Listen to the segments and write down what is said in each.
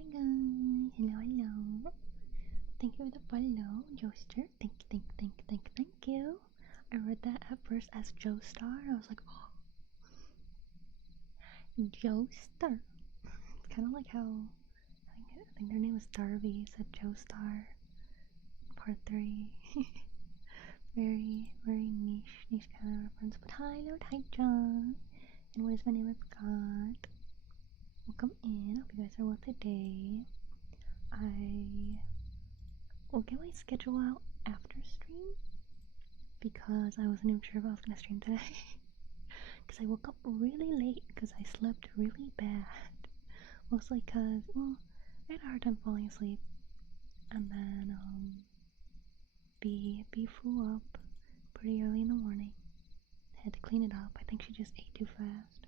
Hi guys, hello. Thank you for the follow, Joester. Thank you. I read that at first as Joestar. I was like, oh, Joestar. It's kind of like how I think their name was Darby. Said Joestar. Part 3. very niche kind of reference. But hi, Lord, hi, John. And what is my name? I forgot. Welcome in. Hope you guys are well today. I will get my schedule out after stream because I wasn't even sure if I was gonna stream today. Because I woke up really late because I slept really bad. Mostly because, well, I had a hard time falling asleep. And then, B flew up pretty early in the morning. I had to clean it up. I think she just ate too fast.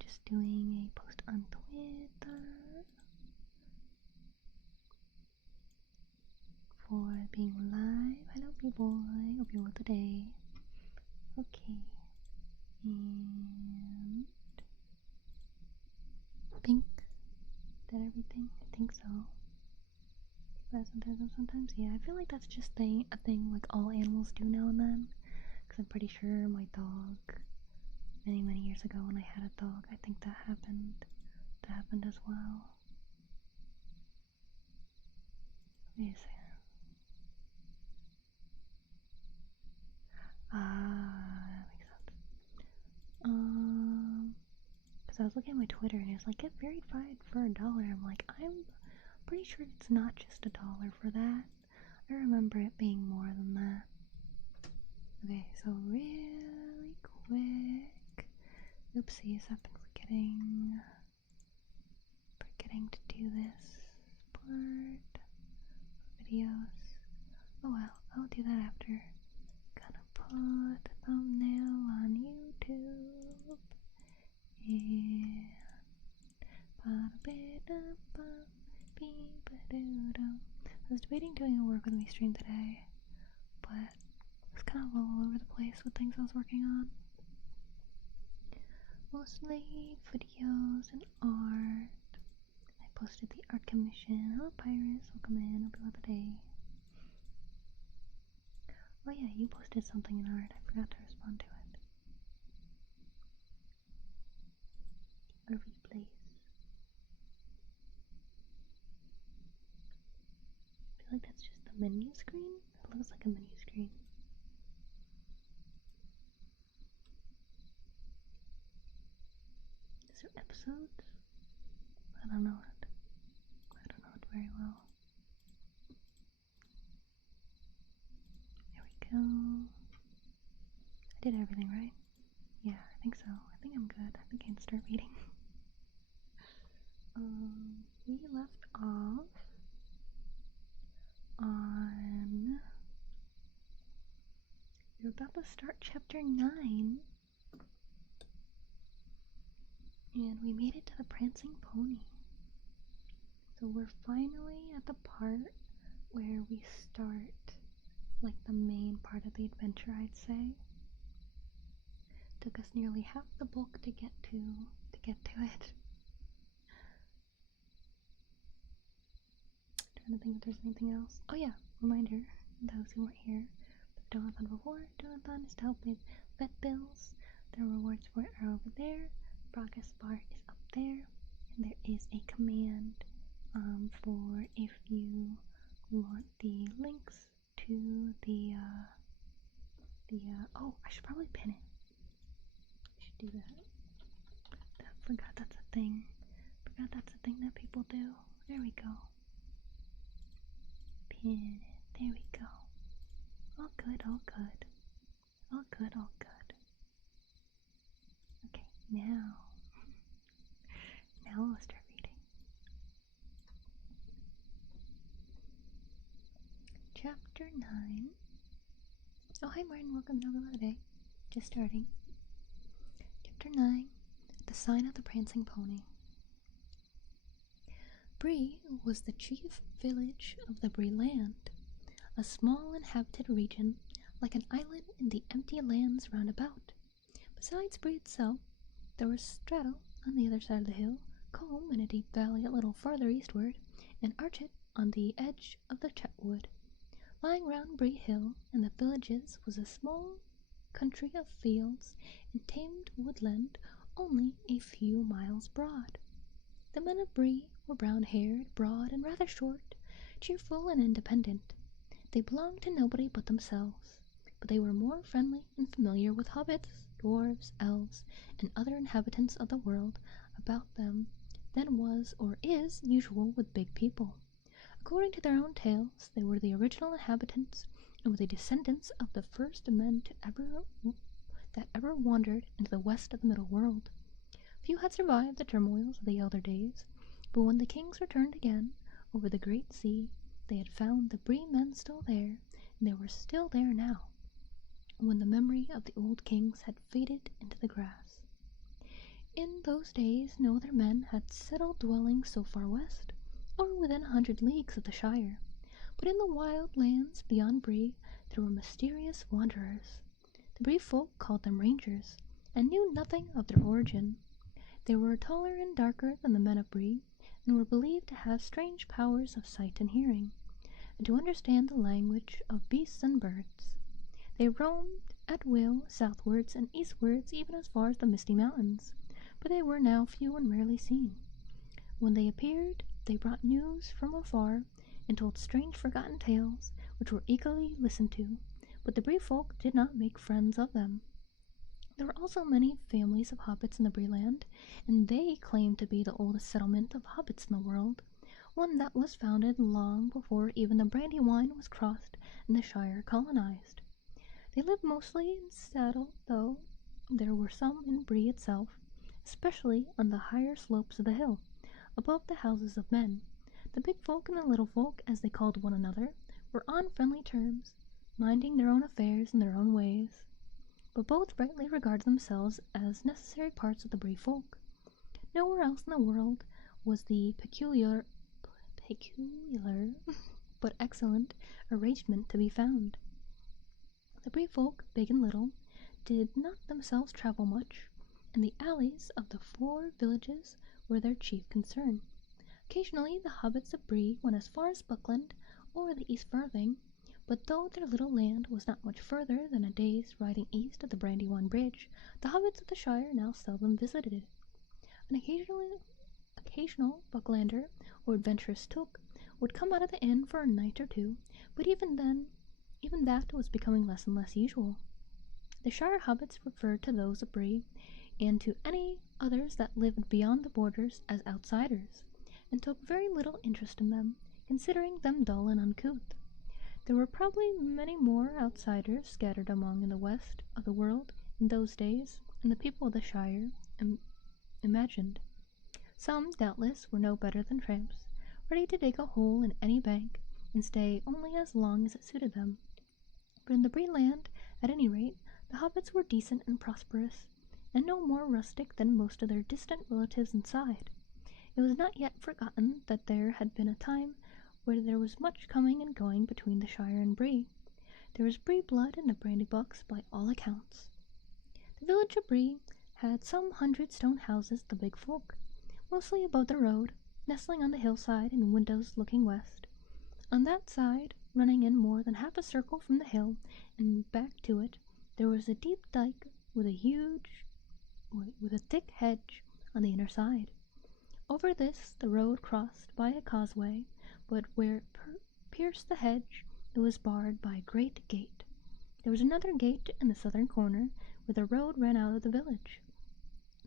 Just doing a post on Twitter for being live. Hello, people. Hope you're well today. Okay. And pink. Did everything? I think so. Sometimes, yeah. I feel like that's just a thing like all animals do now and then. Because I'm pretty sure my dog, many years ago when I had a dog, I think that happened. That happened as well. Wait a second. That makes sense. Because I was looking at my Twitter and it was like, get verified for $1. I'm like, I'm pretty sure it's not just $1 for that. I remember it being more than that. Okay, so really quick. Oopsies, I've been forgetting to do this part. Videos. Oh well, I'll do that after. Gonna put a thumbnail on YouTube. And I was debating doing a work with me stream today, but it was kind of all over the place with things I was working on. Mostly videos and art. I posted the art commission. Hello Pyrus, welcome in, hope you have a day. Oh yeah, you posted something in art, I forgot to respond to it. Irvy Place. I feel like that's just the menu screen. It looks like a menu screen. Is there episodes? I don't know it. I don't know it very well. There we go. I did everything right? Yeah, I think so. I think I'm good. I think I can start reading. We left off on... We're about to start chapter 9. And we made it to the prancing pony. So we're finally at the part where we start, like, the main part of the adventure, I'd say. Took us nearly half the book to get to it. Trying to think if there's anything else. Oh yeah, reminder, those who weren't here, but donathon before. Donathon is to help with vet bills. The rewards for it are over there. Progress bar is up there, and there is a command for if you want the links to the oh, I should probably pin it. I should do that. Forgot that's a thing. Forgot that's a thing that people do. There we go. Pin it. There we go. All good, all good. All good, all good. Okay, now I'll start reading. Chapter 9. Oh, hi Martin, welcome to the day. Just starting. Chapter 9. The Sign of the Prancing Pony. Bree was the chief village of the Bree land, a small inhabited region like an island in the empty lands round about. Besides Bree itself, there was Straddle on the other side of the hill, Combe in a deep valley a little farther eastward, and Archet on the edge of the Chetwood. Lying round Bree Hill and the villages was a small country of fields and tamed woodland only a few miles broad. The men of Bree were brown-haired, broad, and rather short, cheerful and independent. They belonged to nobody but themselves, but they were more friendly and familiar with hobbits, dwarves, elves, and other inhabitants of the world about them than was or is usual with big people. According to their own tales, they were the original inhabitants and were the descendants of the first men that ever wandered into the west of the Middle World. Few had survived the turmoils of the elder days, but when the kings returned again over the great sea, they had found the Bree men still there, and they were still there now, when the memory of the old kings had faded into the grass. In those days no other men had settled dwellings so far west, or within 100 leagues of the Shire, but in the wild lands beyond Bree there were mysterious wanderers. The Bree folk called them rangers, and knew nothing of their origin. They were taller and darker than the men of Bree, and were believed to have strange powers of sight and hearing, and to understand the language of beasts and birds. They roamed at will southwards and eastwards even as far as the Misty Mountains, but they were now few and rarely seen. When they appeared, they brought news from afar, and told strange forgotten tales, which were eagerly listened to, but the Bree folk did not make friends of them. There were also many families of hobbits in the Bree land, and they claimed to be the oldest settlement of hobbits in the world, one that was founded long before even the Brandywine was crossed and the Shire colonized. They lived mostly in Saddle, though there were some in Bree itself, especially on the higher slopes of the hill, above the houses of men. The big folk and the little folk, as they called one another, were on friendly terms, minding their own affairs in their own ways, but both rightly regarded themselves as necessary parts of the Bree folk. Nowhere else in the world was the peculiar but excellent arrangement to be found. The Bree folk, big and little, did not themselves travel much, and the alleys of the 4 villages were their chief concern. Occasionally the hobbits of Bree went as far as Buckland or the East Firthing, but though their little land was not much further than a day's riding east of the Brandywine Bridge, the hobbits of the Shire now seldom visited it. An occasional Bucklander or adventurous took would come out of the inn for a night or two, but even that was becoming less and less usual. The Shire hobbits referred to those of Bree and to any others that lived beyond the borders as outsiders, and took very little interest in them, considering them dull and uncouth. There were probably many more outsiders scattered among in the west of the world in those days than the people of the Shire imagined. Some, doubtless, were no better than tramps, ready to dig a hole in any bank and stay only as long as it suited them. But in the Bree land, at any rate, the hobbits were decent and prosperous, and no more rustic than most of their distant relatives inside. It was not yet forgotten that there had been a time where there was much coming and going between the Shire and Bree. There was Bree blood in the Brandybucks by all accounts. The village of Bree had some 100 stone houses, the big folk, mostly above the road, nestling on the hillside in windows looking west. On that side, running in more than half a circle from the hill and back to it, there was a deep dike with a thick hedge on the inner side. Over this the road crossed by a causeway, but where it pierced the hedge, it was barred by a great gate. There was another gate in the southern corner, where the road ran out of the village.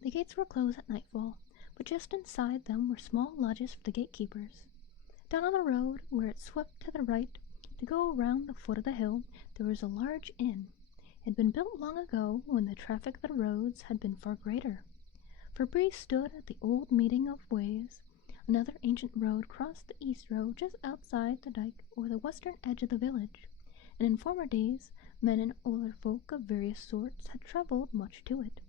The gates were closed at nightfall, but just inside them were small lodges for the gatekeepers. Down on the road, where it swept to the right, to go around the foot of the hill, there was a large inn. It had been built long ago, when the traffic of the roads had been far greater. For Bree stood at the old meeting of ways. Another ancient road crossed the east road just outside the dike or the western edge of the village, and in former days men and older folk of various sorts had travelled much to it.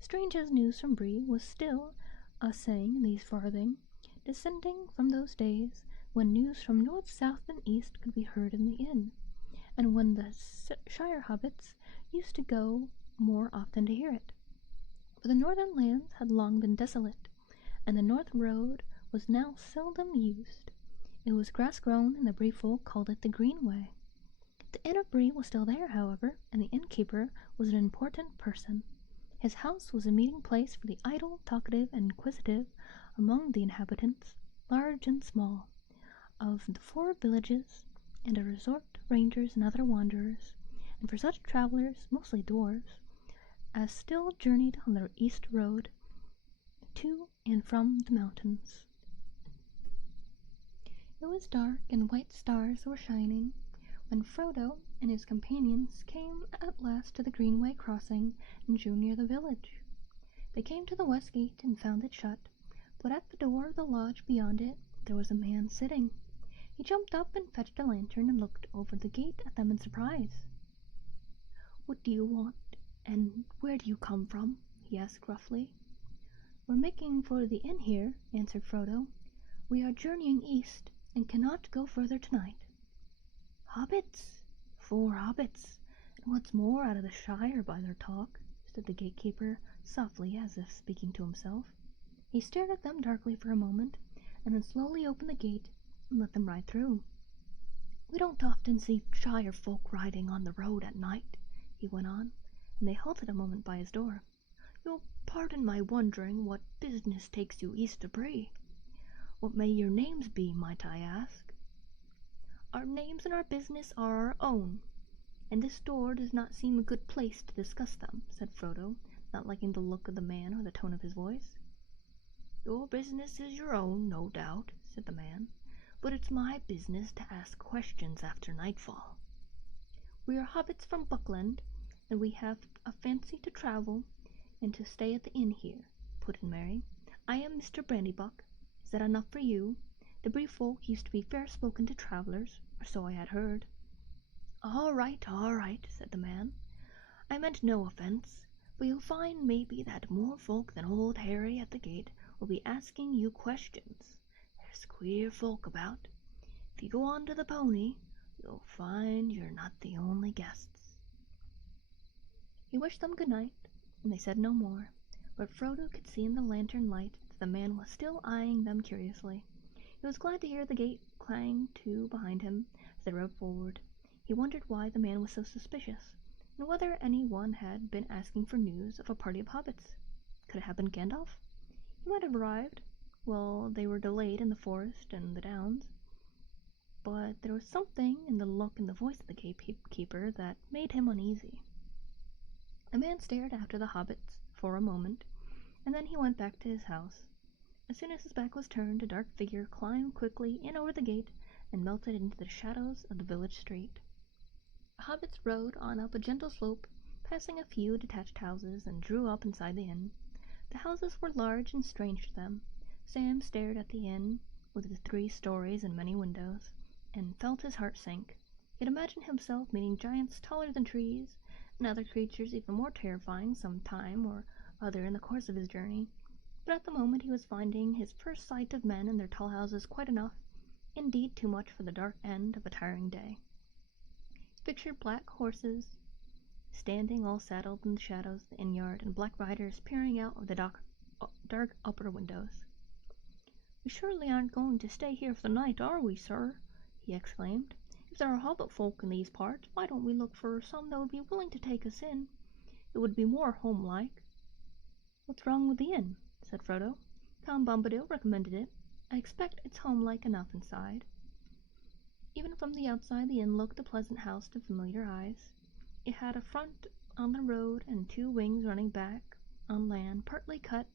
Strange as news from Bree was still a saying in these farthing, descending from those days when news from north, south, and east could be heard in the inn, and when the Shire hobbits used to go more often to hear it. For the northern lands had long been desolate, and the north road was now seldom used. It was grass-grown, and the Bree folk called it the Greenway. The inn of Bree was still there, however, and the innkeeper was an important person. His house was a meeting place for the idle, talkative, and inquisitive among the inhabitants, large and small, of the 4 villages, and a resort to rangers and other wanderers, and for such travellers, mostly dwarves, as still journeyed on their east road to and from the mountains. It was dark, and white stars were shining, when Frodo and his companions came at last to the Greenway crossing and drew near the village. They came to the west gate and found it shut, but at the door of the lodge beyond it there was a man sitting. He jumped up and fetched a lantern and looked over the gate at them in surprise. "What do you want, and where do you come from?" he asked gruffly. "We're making for the inn here," answered Frodo. "We are journeying east, and cannot go further tonight." "Hobbits! 4 hobbits, and what's more, out of the Shire by their talk," said the gatekeeper, softly as if speaking to himself. He stared at them darkly for a moment, and then slowly opened the gate and let them ride through. "We don't often see shire folk riding on the road at night," he went on, and they halted a moment by his door. "You'll pardon my wondering what business takes you east of Bree. What may your names be, might I ask?" "Our names and our business are our own, and this door does not seem a good place to discuss them," said Frodo, not liking the look of the man or the tone of his voice. "Your business is your own, no doubt," said the man, "but it's my business to ask questions after nightfall." "We are hobbits from Buckland, and we have a fancy to travel and to stay at the inn here," put in Mary. "I am Mr. Brandybuck. Is that enough for you? The Bree folk used to be fair spoken to travellers, or so I had heard." All right, said the man. "I meant no offence, but you'll find maybe that more folk than old Harry at the gate will be asking you questions. There's queer folk about. If you go on to the pony, you'll find you're not the only guests." He wished them good night, and they said no more, but Frodo could see in the lantern light that the man was still eyeing them curiously. He was glad to hear the gate clang to behind him as they rode forward. He wondered why the man was so suspicious, and whether any one had been asking for news of a party of hobbits. Could it have been Gandalf? He might have arrived while they were delayed in the forest and the downs, but there was something in the look and the voice of the gatekeeper that made him uneasy. The man stared after the hobbits for a moment, and then he went back to his house. As soon as his back was turned, a dark figure climbed quickly in over the gate and melted into the shadows of the village street. The hobbits rode on up a gentle slope, passing a few detached houses, and drew up inside the inn. The houses were large and strange to them. Sam stared at the inn, with its 3 stories and many windows, and felt his heart sink. He had imagined himself meeting giants taller than trees, and other creatures even more terrifying some time or other in the course of his journey, but at the moment he was finding his first sight of men in their tall houses quite enough, indeed too much for the dark end of a tiring day. Pictured black horses standing all saddled in the shadows of the inn-yard, and black riders peering out of the dark upper windows. "We surely aren't going to stay here for the night, are we, sir?" he exclaimed. "If there are hobbit folk in these parts, why don't we look for some that would be willing to take us in? It would be more home-like." "What's wrong with the inn?" said Frodo. "Tom Bombadil recommended it. I expect it's home-like enough inside." Even from the outside, the inn looked a pleasant house to familiar eyes. It had a front on the road and 2 wings running back on land, partly cut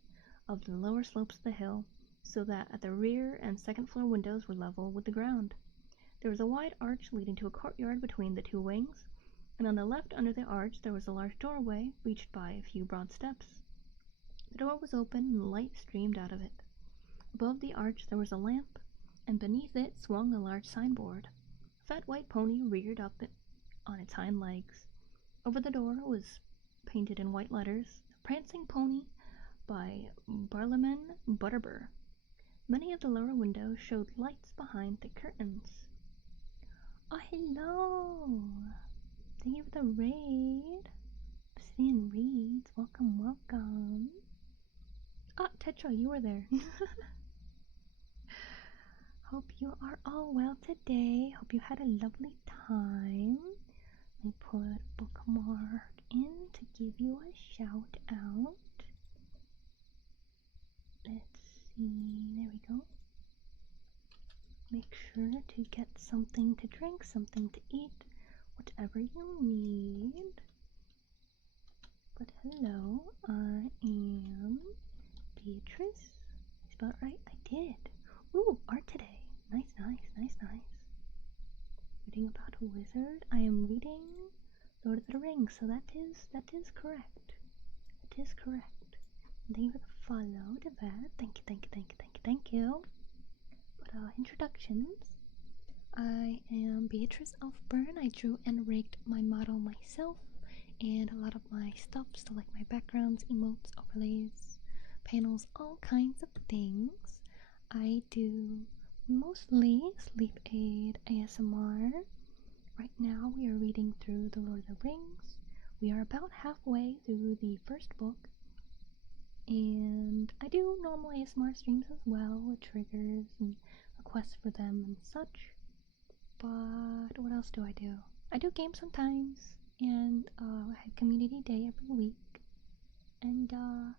of the lower slopes of the hill, so that at the rear and second-floor windows were level with the ground. There was a wide arch leading to a courtyard between the 2 wings, and on the left under the arch there was a large doorway reached by a few broad steps. The door was open and light streamed out of it. Above the arch there was a lamp, and beneath it swung a large signboard. A fat white pony reared up on its hind legs. Over the door was painted in white letters, "The Prancing Pony by Barlaman Butterbur." Many of the lower windows showed lights behind the curtains. "Oh, hello! Thank you for the raid. Obsidian Reads, welcome. Ah, Tetra, you were there. Hope you are all well today. Hope you had a lovely time. Let me put a bookmark in to give you a shout out. Let's see, there we go. Make sure to get something to drink, something to eat, whatever you need. But hello, I am Beatrice. I spelled it right? I did. Ooh, art today. Nice. Reading about a wizard. I am reading Lord of the Rings, so that is correct. That is correct. And thank you for the follow to that. Thank you. But introductions. I am Beatrice Alfbern. I drew and rigged my model myself, and a lot of my stuff, so like my backgrounds, emotes, overlays, panels, all kinds of things. I do mostly sleep aid ASMR. Right now we are reading through The Lord of the Rings. We are about halfway through the first book, and I do normal ASMR streams as well with triggers and requests for them and such. But what else do? I do games sometimes, and I have community day every week, and I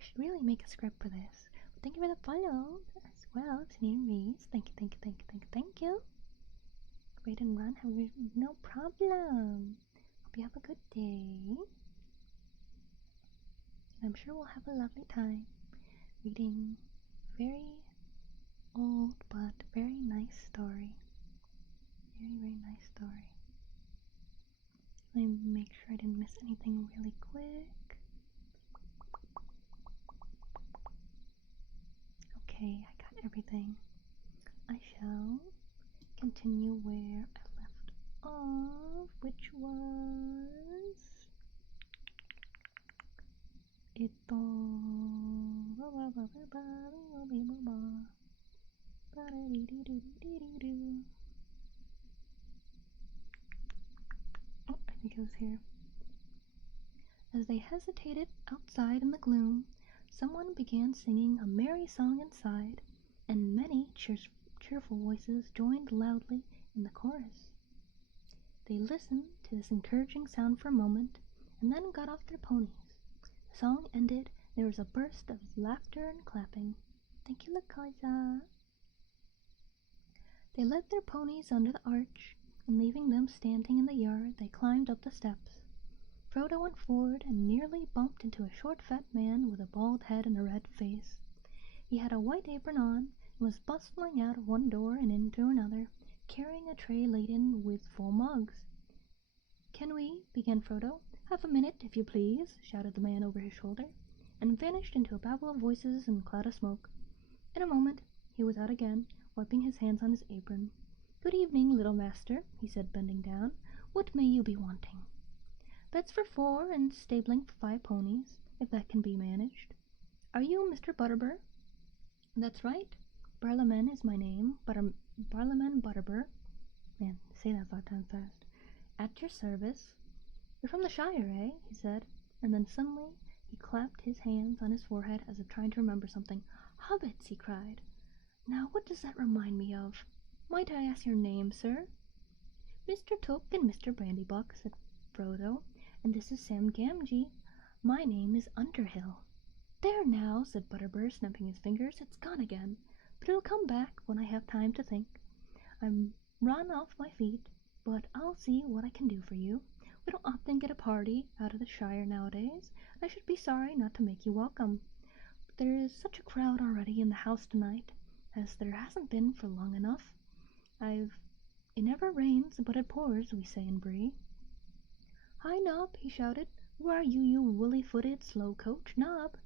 should really make a script for this. But thank you for the follow as well. It's name Reese. Thank you. Wait and run. No problem. Hope you have a good day. I'm sure we'll have a lovely time reading very old but very nice story. Very nice story. Let me make sure I didn't miss anything really quick. Okay, I got everything. I shall continue where I left off, which was I think it was here. As they hesitated outside in the gloom, someone began singing a merry song inside, and many cheerful voices joined loudly in the chorus. They listened to this encouraging sound for a moment, and then got off their ponies. The song ended, there was a burst of laughter and clapping. Thank you, Lakaiza. They led their ponies under the arch, and leaving them standing in the yard, they climbed up the steps. Frodo went forward and nearly bumped into a short fat man with a bald head and a red face. He had a white apron on, and was bustling out of one door and in through another, carrying a tray laden with full mugs. "Can we?" began Frodo. "Half a minute, if you please," shouted the man over his shoulder, and vanished into a babel of voices and cloud of smoke. In a moment he was out again, wiping his hands on his apron. "Good evening, little master," he said, bending down. "What may you be wanting?" "Beds for 4 and stabling for 5 ponies, if that can be managed." "Are you Mr. Butterbur?" "That's right. Barlaman is my name. Barlaman Butterbur. Man, say that 5 times fast. At your service." "You're from the Shire, eh?" he said, and then suddenly he clapped his hands on his forehead as if trying to remember something. "Hobbits!" he cried. "Now what does that remind me of? Might I ask your name, sir?" "Mr. Took and Mr. Brandybuck," said Frodo, "and this is Sam Gamgee. My name is Underhill." "There now," said Butterbur, snapping his fingers, "it's gone again, but it'll come back when I have time to think. I'm run off my feet, but I'll see what I can do for you. We don't often get a party out of the Shire nowadays, and I should be sorry not to make you welcome. But there is such a crowd already in the house tonight, as there hasn't been for long enough. It never rains but it pours, we say in Bree." "Hi, Nob!" he shouted. "Where are you, you woolly-footed slow coach? Nob!"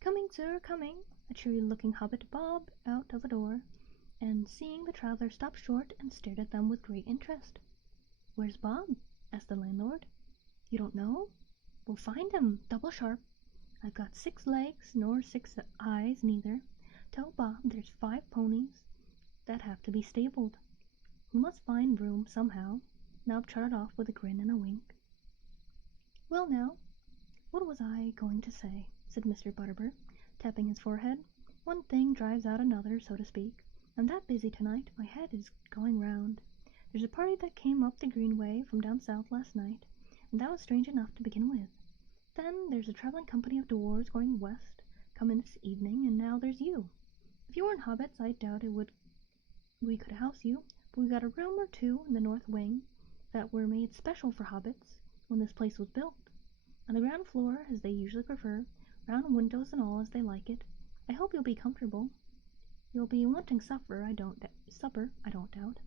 "Coming, sir, coming!" A cheery-looking hobbit bobbed out of a door, and seeing the traveller stopped short and stared at them with great interest. "Where's Bob?" asked the landlord. "You don't know? We'll find him, double sharp. I've got 6 legs, nor 6 eyes neither. Tell Bob there's 5 ponies that have to be stabled. We must find room somehow." Nob trotted off with a grin and a wink. "Well now, what was I going to say?" said Mr. Butterbur, tapping his forehead. "One thing drives out another, so to speak. I'm that busy tonight, my head is going round. There's a party that came up the Greenway from down south last night, and that was strange enough to begin with. Then there's a travelling company of dwarves going west, coming this evening, and now there's you. If you weren't hobbits, I doubt we could house you, but we've got a room or 2 in the north wing that were made special for hobbits when this place was built. On the ground floor, as they usually prefer, round windows and all as they like it. I hope you'll be comfortable. You'll be wanting supper, I don't doubt,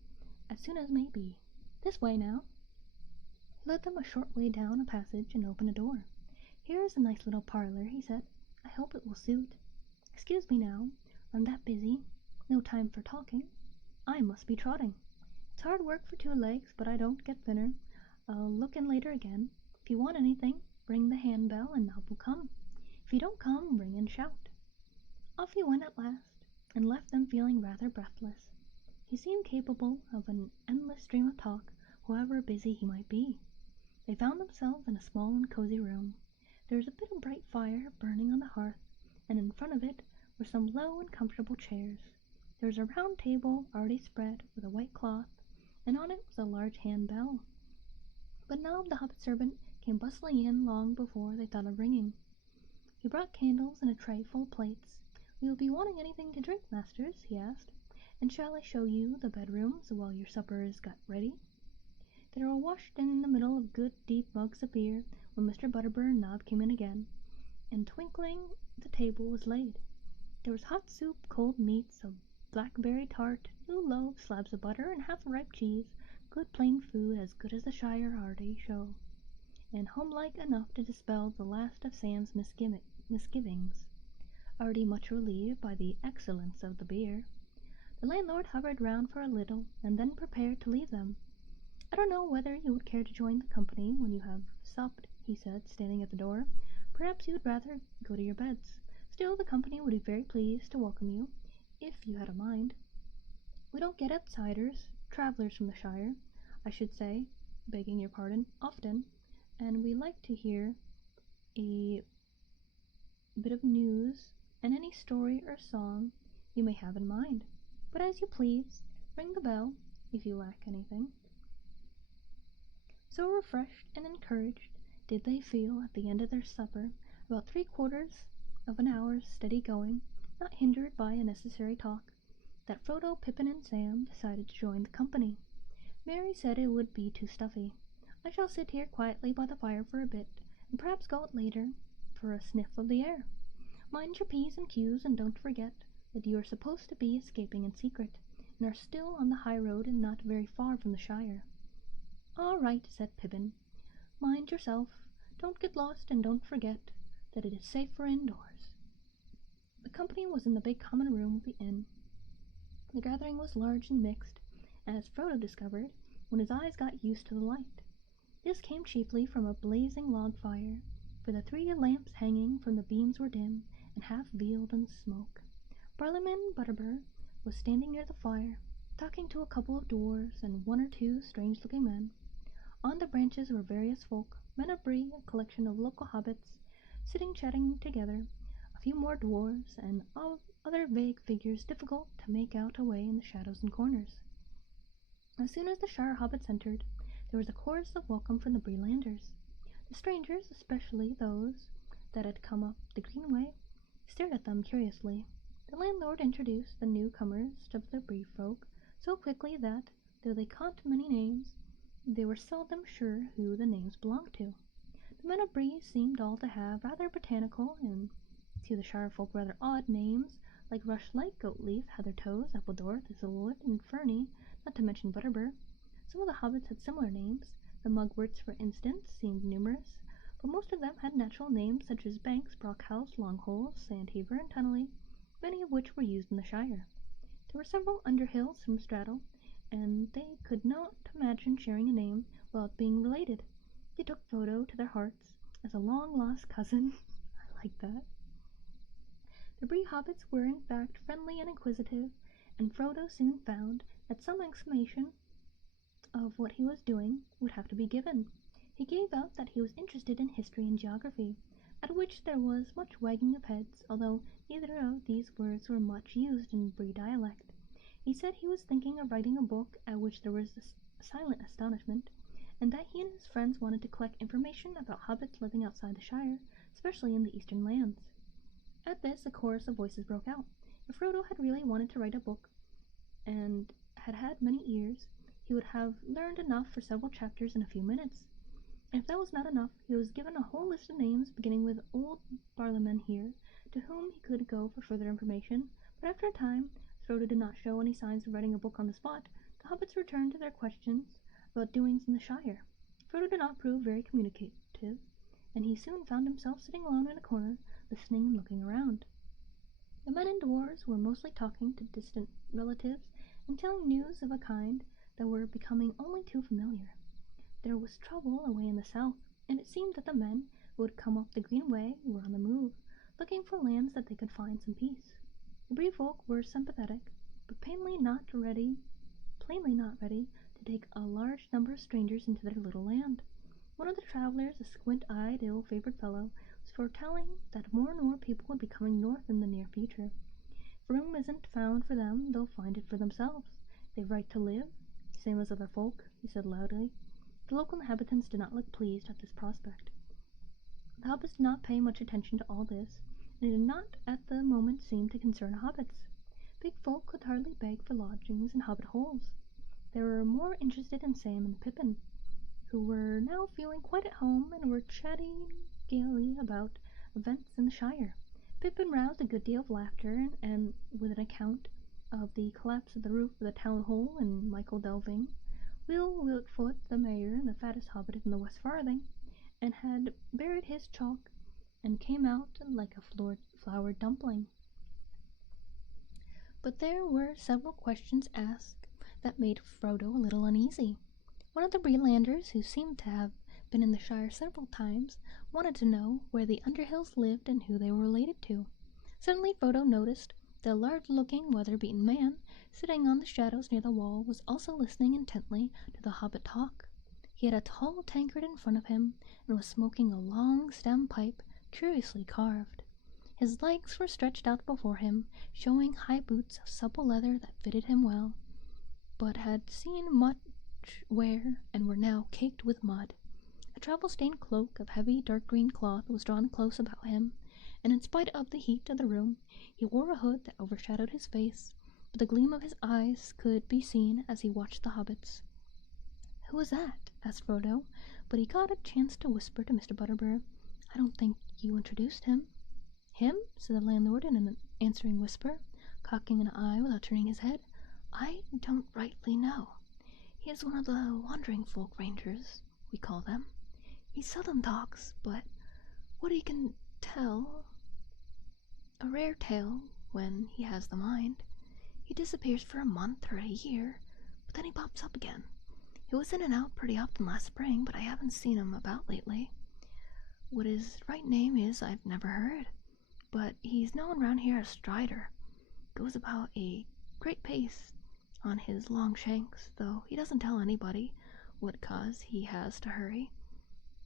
as soon as may be. This way now." He led them a short way down a passage and opened a door. "Here is a nice little parlour," he said. "I hope it will suit. Excuse me now, I'm that busy. No time for talking. I must be trotting. It's hard work for 2 legs, but I don't get thinner. I'll look in later again. If you want anything, ring the handbell and Nob will come. If you don't come, ring and shout." Off he went at last, and left them feeling rather breathless. He seemed capable of an endless stream of talk, however busy he might be. They found themselves in a small and cozy room. There was a bit of bright fire burning on the hearth, and in front of it were some low and comfortable chairs. There was a round table already spread with a white cloth, and on it was a large hand bell. But Nob the hobbit servant came bustling in long before they thought of ringing. He brought candles and a tray full of plates. "We will be wanting anything to drink, masters?" he asked. "And shall I show you the bedrooms while your supper is got ready?" They were washed in the middle of good deep mugs of beer when Mr. Butterbur and Nob came in again, and twinkling the table was laid. There was hot soup, cold meats, a blackberry tart, 2 loaves, slabs of butter, and half a ripe cheese, good plain food as good as the Shire already show, and homelike enough to dispel the last of Sam's misgivings, already much relieved by the excellence of the beer. The landlord hovered round for a little, and then prepared to leave them. "I don't know whether you would care to join the company when you have supped," he said, standing at the door. "Perhaps you would rather go to your beds. Still, the company would be very pleased to welcome you, if you had a mind. We don't get outsiders, travellers from the Shire, I should say, begging your pardon, often, and we like to hear a bit of news and any story or song you may have in mind. But as you please, ring the bell if you lack anything." So refreshed and encouraged did they feel at the end of their supper, about 3/4 of an hour's steady going, not hindered by unnecessary talk, that Frodo, Pippin, and Sam decided to join the company. Mary said it would be too stuffy. "I shall sit here quietly by the fire for a bit, and perhaps go out later for a sniff of the air. Mind your P's and Q's, and don't forget that you are supposed to be escaping in secret, and are still on the high road and not very far from the Shire." "All right," said Pippin. "Mind yourself. Don't get lost, and don't forget that it is safer indoors." The company was in the big common room of the inn. The gathering was large and mixed, as Frodo discovered when his eyes got used to the light. This came chiefly from a blazing log fire, for the 3 lamps hanging from the beams were dim and half veiled in smoke. Barliman Butterbur was standing near the fire, talking to a couple of dwarves and 1 or 2 strange-looking men. On the branches were various folk, men of Bree, a collection of local hobbits, sitting chatting together, a few more dwarves, and other vague figures difficult to make out away in the shadows and corners. As soon as the Shire hobbits entered, there was a chorus of welcome from the Breelanders. The strangers, especially those that had come up the greenway, stared at them curiously. The landlord introduced the newcomers to the Bree folk so quickly that, though they caught many names, they were seldom sure who the names belonged to. The men of Bree seemed all to have rather botanical and, to the Shire folk, rather odd names, like Rushlight, Goatleaf, Heathertoes, Appledore, Thistlewood, and Ferny, not to mention Butterbur. Some of the hobbits had similar names. The Mugworts, for instance, seemed numerous, but most of them had natural names such as Banks, Brockhouse, Longhole, Sandheaver, and Tunnelly, many of which were used in the Shire. There were several Underhills from Straddle, and they could not imagine sharing a name without being related. They took Frodo to their hearts as a long-lost cousin. I like that. The Bree hobbits were in fact friendly and inquisitive, and Frodo soon found that some explanation of what he was doing would have to be given. He gave out that he was interested in history and geography, at which there was much wagging of heads, although neither of these words were much used in Bree dialect. He said he was thinking of writing a book, at which there was silent astonishment, and that he and his friends wanted to collect information about hobbits living outside the Shire, especially in the eastern lands. At this, a chorus of voices broke out. If Frodo had really wanted to write a book, and had had many ears, he would have learned enough for several chapters in a few minutes. And if that was not enough, he was given a whole list of names, beginning with old Barliman here, to whom he could go for further information. But after a time, as Frodo did not show any signs of writing a book on the spot, the hobbits returned to their questions about doings in the Shire. Frodo did not prove very communicative, and he soon found himself sitting alone in a corner, listening and looking around. The men and dwarves were mostly talking to distant relatives and telling news of a kind that were becoming only too familiar. There was trouble away in the south, and it seemed that the men who had come up the Greenway were on the move, looking for lands that they could find some peace. The Bree folk were sympathetic, but plainly not ready to take a large number of strangers into their little land. One of the travelers, a squint-eyed, ill-favored fellow, was foretelling that more and more people would be coming north in the near future. If room isn't found for them, they'll find it for themselves. They've right to live, same as other folk, he said loudly. The local inhabitants did not look pleased at this prospect. The hobbits did not pay much attention to all this, and it did not at the moment seem to concern hobbits. Big folk could hardly beg for lodgings in hobbit holes. They were more interested in Sam and Pippin, who were now feeling quite at home and were chatting gaily about events in the Shire. Pippin roused a good deal of laughter, and with an account of the collapse of the roof of the town hall in Michael Delving, Will Wiltfoot, the mayor, the fattest hobbit in the West Farthing, and had buried his chalk and came out like a floured dumpling. But there were several questions asked that made Frodo a little uneasy. One of the Brelanders, who seemed to have been in the Shire several times, wanted to know where the Underhills lived and who they were related to. Suddenly Frodo noticed that a large-looking, weather-beaten man, sitting on the shadows near the wall, was also listening intently to the hobbit talk. He had a tall tankard in front of him, and was smoking a long stem pipe, curiously carved. His legs were stretched out before him, showing high boots of supple leather that fitted him well, but had seen much wear and were now caked with mud. A travel-stained cloak of heavy dark green cloth was drawn close about him, and in spite of the heat of the room, he wore a hood that overshadowed his face, but the gleam of his eyes could be seen as he watched the hobbits. "Who was that?" asked Frodo, but he got a chance to whisper to Mr. Butterbur, "I don't think you introduced him." "Him?" said the landlord in an answering whisper, cocking an eye without turning his head. "I don't rightly know. He is one of the wandering folk rangers, we call them. He seldom talks, but what he can tell, a rare tale when he has the mind. He disappears for a month or a year, but then he pops up again. He was in and out pretty often last spring, but I haven't seen him about lately. What his right name is I've never heard, but he's known round here as Strider. Goes about a great pace on his long shanks, though he doesn't tell anybody what cause he has to hurry.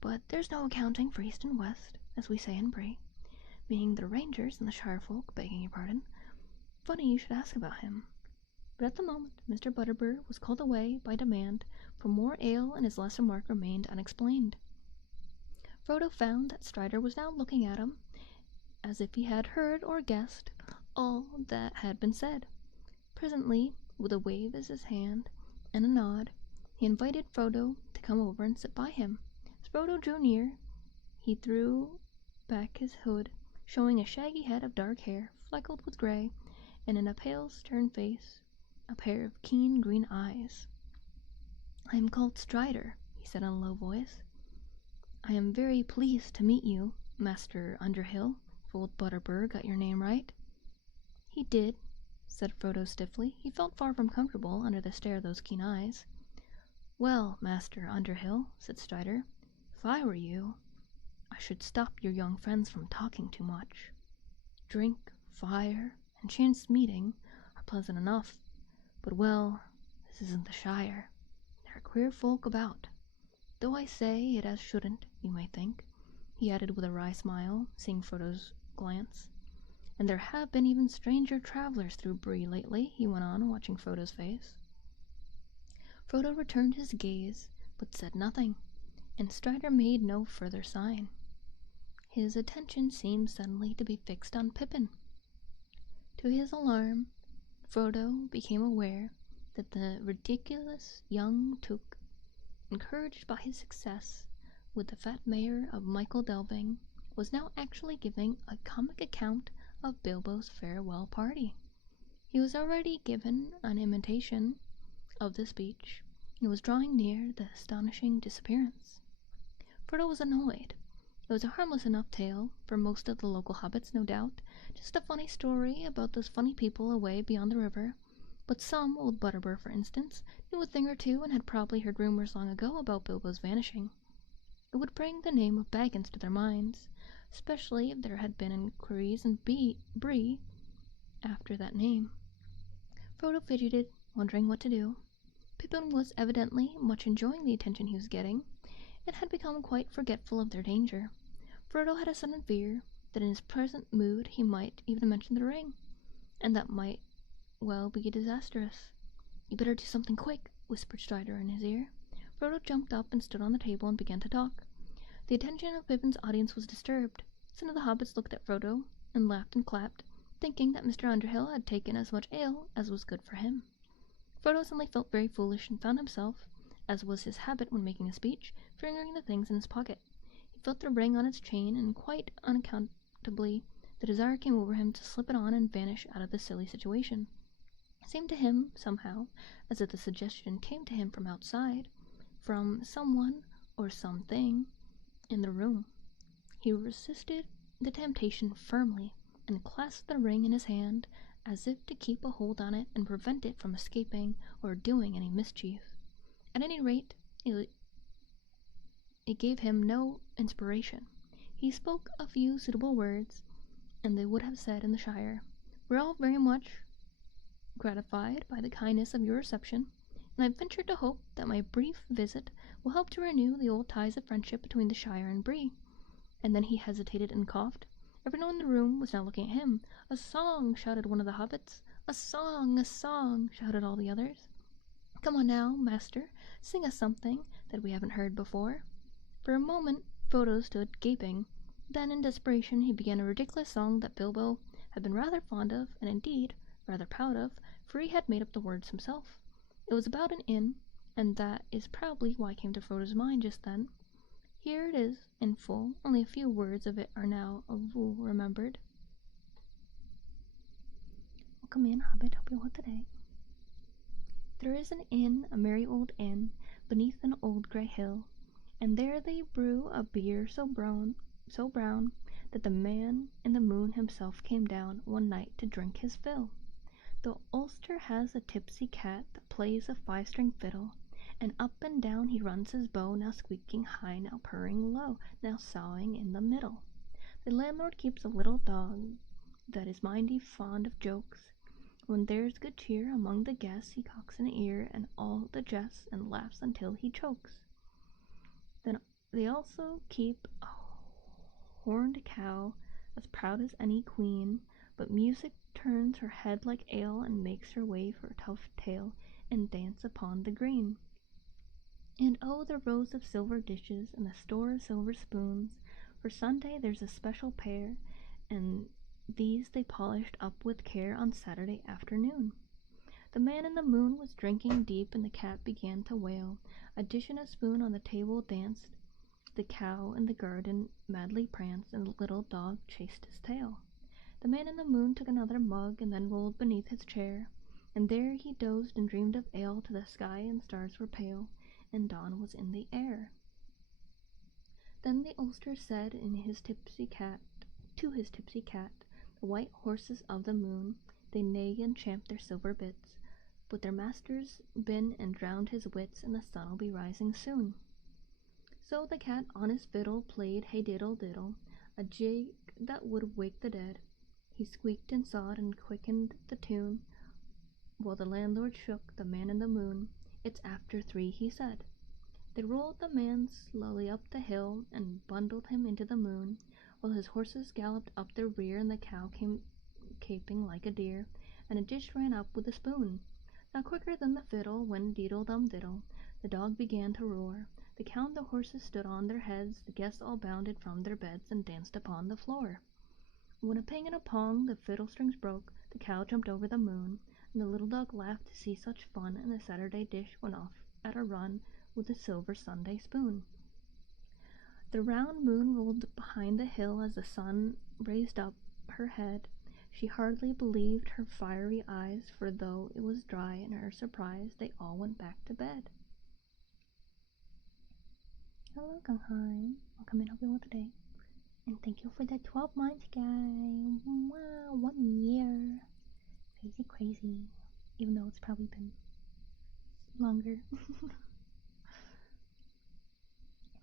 But there's no accounting for east and west, as we say in Bree, being the rangers and the Shire folk, begging your pardon. Funny you should ask about him." But at the moment Mr. Butterbur was called away by demand for more ale, and his last remark remained unexplained. Frodo found that Strider was now looking at him as if he had heard or guessed all that had been said. Presently, with a wave of his hand and a nod, he invited Frodo to come over and sit by him. As Frodo drew near, he threw back his hood, showing a shaggy head of dark hair, fleckled with gray, and in a pale, stern face, a pair of keen green eyes. "I am called Strider," he said in a low voice. "I am very pleased to meet you, Master Underhill, if old Butterbur got your name right." "He did," said Frodo stiffly. He felt far from comfortable under the stare of those keen eyes. "Well, Master Underhill," said Strider, "if I were you, I should stop your young friends from talking too much. Drink, fire, and chance meeting are pleasant enough, but, well, this isn't the Shire. There are queer folk about. Though I say it as shouldn't, you may think," he added with a wry smile, seeing Frodo's glance. "And there have been even stranger travelers through Bree lately," he went on, watching Frodo's face. Frodo returned his gaze, but said nothing, and Strider made no further sign. His attention seemed suddenly to be fixed on Pippin. To his alarm, Frodo became aware that the ridiculous young Took, encouraged by his success with the fat mayor of Michael Delving, was now actually giving a comic account of Bilbo's farewell party. He was already given an imitation of the speech, and was drawing near the astonishing disappearance. Frodo was annoyed. It was a harmless enough tale for most of the local hobbits, no doubt, just a funny story about those funny people away beyond the river, but some, old Butterbur for instance, knew a thing or two and had probably heard rumors long ago about Bilbo's vanishing. It would bring the name of Baggins to their minds, especially if there had been inquiries in Bree after that name. Frodo fidgeted, wondering what to do. Pippin was evidently much enjoying the attention he was getting, and had become quite forgetful of their danger. Frodo had a sudden fear that in his present mood he might even mention the ring, and that might well be disastrous. "You better do something quick," whispered Strider in his ear. Frodo jumped up and stood on the table and began to talk. The attention of Pippin's audience was disturbed. Some of the hobbits looked at Frodo and laughed and clapped, thinking that Mr. Underhill had taken as much ale as was good for him. Frodo suddenly felt very foolish and found himself, as was his habit when making a speech, fingering the things in his pocket. He felt the ring on its chain, and quite unaccountably the desire came over him to slip it on and vanish out of this silly situation. It seemed to him, somehow, as if the suggestion came to him from outside, from someone or something in the room. He resisted the temptation firmly and clasped the ring in his hand as if to keep a hold on it and prevent it from escaping or doing any mischief. At any rate, it gave him no inspiration. He spoke a few suitable words, and they would have said in the Shire, "We're all very much gratified by the kindness of your reception, and I venture to hope that my brief visit will help to renew the old ties of friendship between the Shire and Bree." And then he hesitated and coughed. Everyone in the room was now looking at him. "A song!" shouted one of the hobbits. "A song! A song!" shouted all the others. "Come on now, master, sing us something that we haven't heard before." For a moment Frodo stood gaping. Then, in desperation, he began a ridiculous song that Bilbo had been rather fond of, and indeed rather proud of, for he had made up the words himself. It was about an inn, and that is probably why it came to Frodo's mind just then. Here it is in full. Only a few words of it are now remembered. "Welcome in, Hobbit. Hope you're well today. There is an inn, a merry old inn, beneath an old grey hill, and there they brew a beer so brown that the man in the moon himself came down one night to drink his fill. The Ulster has a tipsy cat that plays a 5-string fiddle, and up and down he runs his bow, now squeaking high, now purring low, now sawing in the middle. The landlord keeps a little dog that is mighty fond of jokes. When there's good cheer among the guests, he cocks an ear and all the jests, and laughs until he chokes. Then they also keep a horned cow, as proud as any queen, but music turns her head like ale, and makes her wave her tough tail, and dance upon the green. And oh, the rows of silver dishes, and the store of silver spoons! For Sunday there's a special pair, and these they polished up with care on Saturday afternoon. The man in the moon was drinking deep, and the cat began to wail. A dish and a spoon on the table danced. The cow in the garden madly pranced, and the little dog chased his tail. The man in the moon took another mug, and then rolled beneath his chair, and there he dozed and dreamed of ale till the sky and stars were pale, and dawn was in the air. Then the Ulster said to his tipsy cat, "The white horses of the moon, they neigh and champ their silver bits, but their master's been and drowned his wits, and the sun'll be rising soon." So the cat on his fiddle played "Hey diddle diddle," a jig that would wake the dead. He squeaked and sawed and quickened the tune, while the landlord shook the man in the moon. "It's after 3," he said. They rolled the man slowly up the hill and bundled him into the moon, while his horses galloped up the rear, and the cow came caping like a deer, and a dish ran up with a spoon. Now quicker than the fiddle went diddle-dum-diddle. The dog began to roar. The cow and the horses stood on their heads. The guests all bounded from their beds and danced upon the floor. When a ping and a pong the fiddle strings broke, the cow jumped over the moon, and the little dog laughed to see such fun, and the Saturday dish went off at a run with the silver Sunday spoon. The round moon rolled behind the hill as the sun raised up her head. She hardly believed her fiery eyes, for though it was dry in her surprise, they all went back to bed. Hello, Gungheim. Welcome in, hope you're well today. And thank you for the 12 months, guys. Wow, 1 year. Crazy, crazy. Even though it's probably been longer.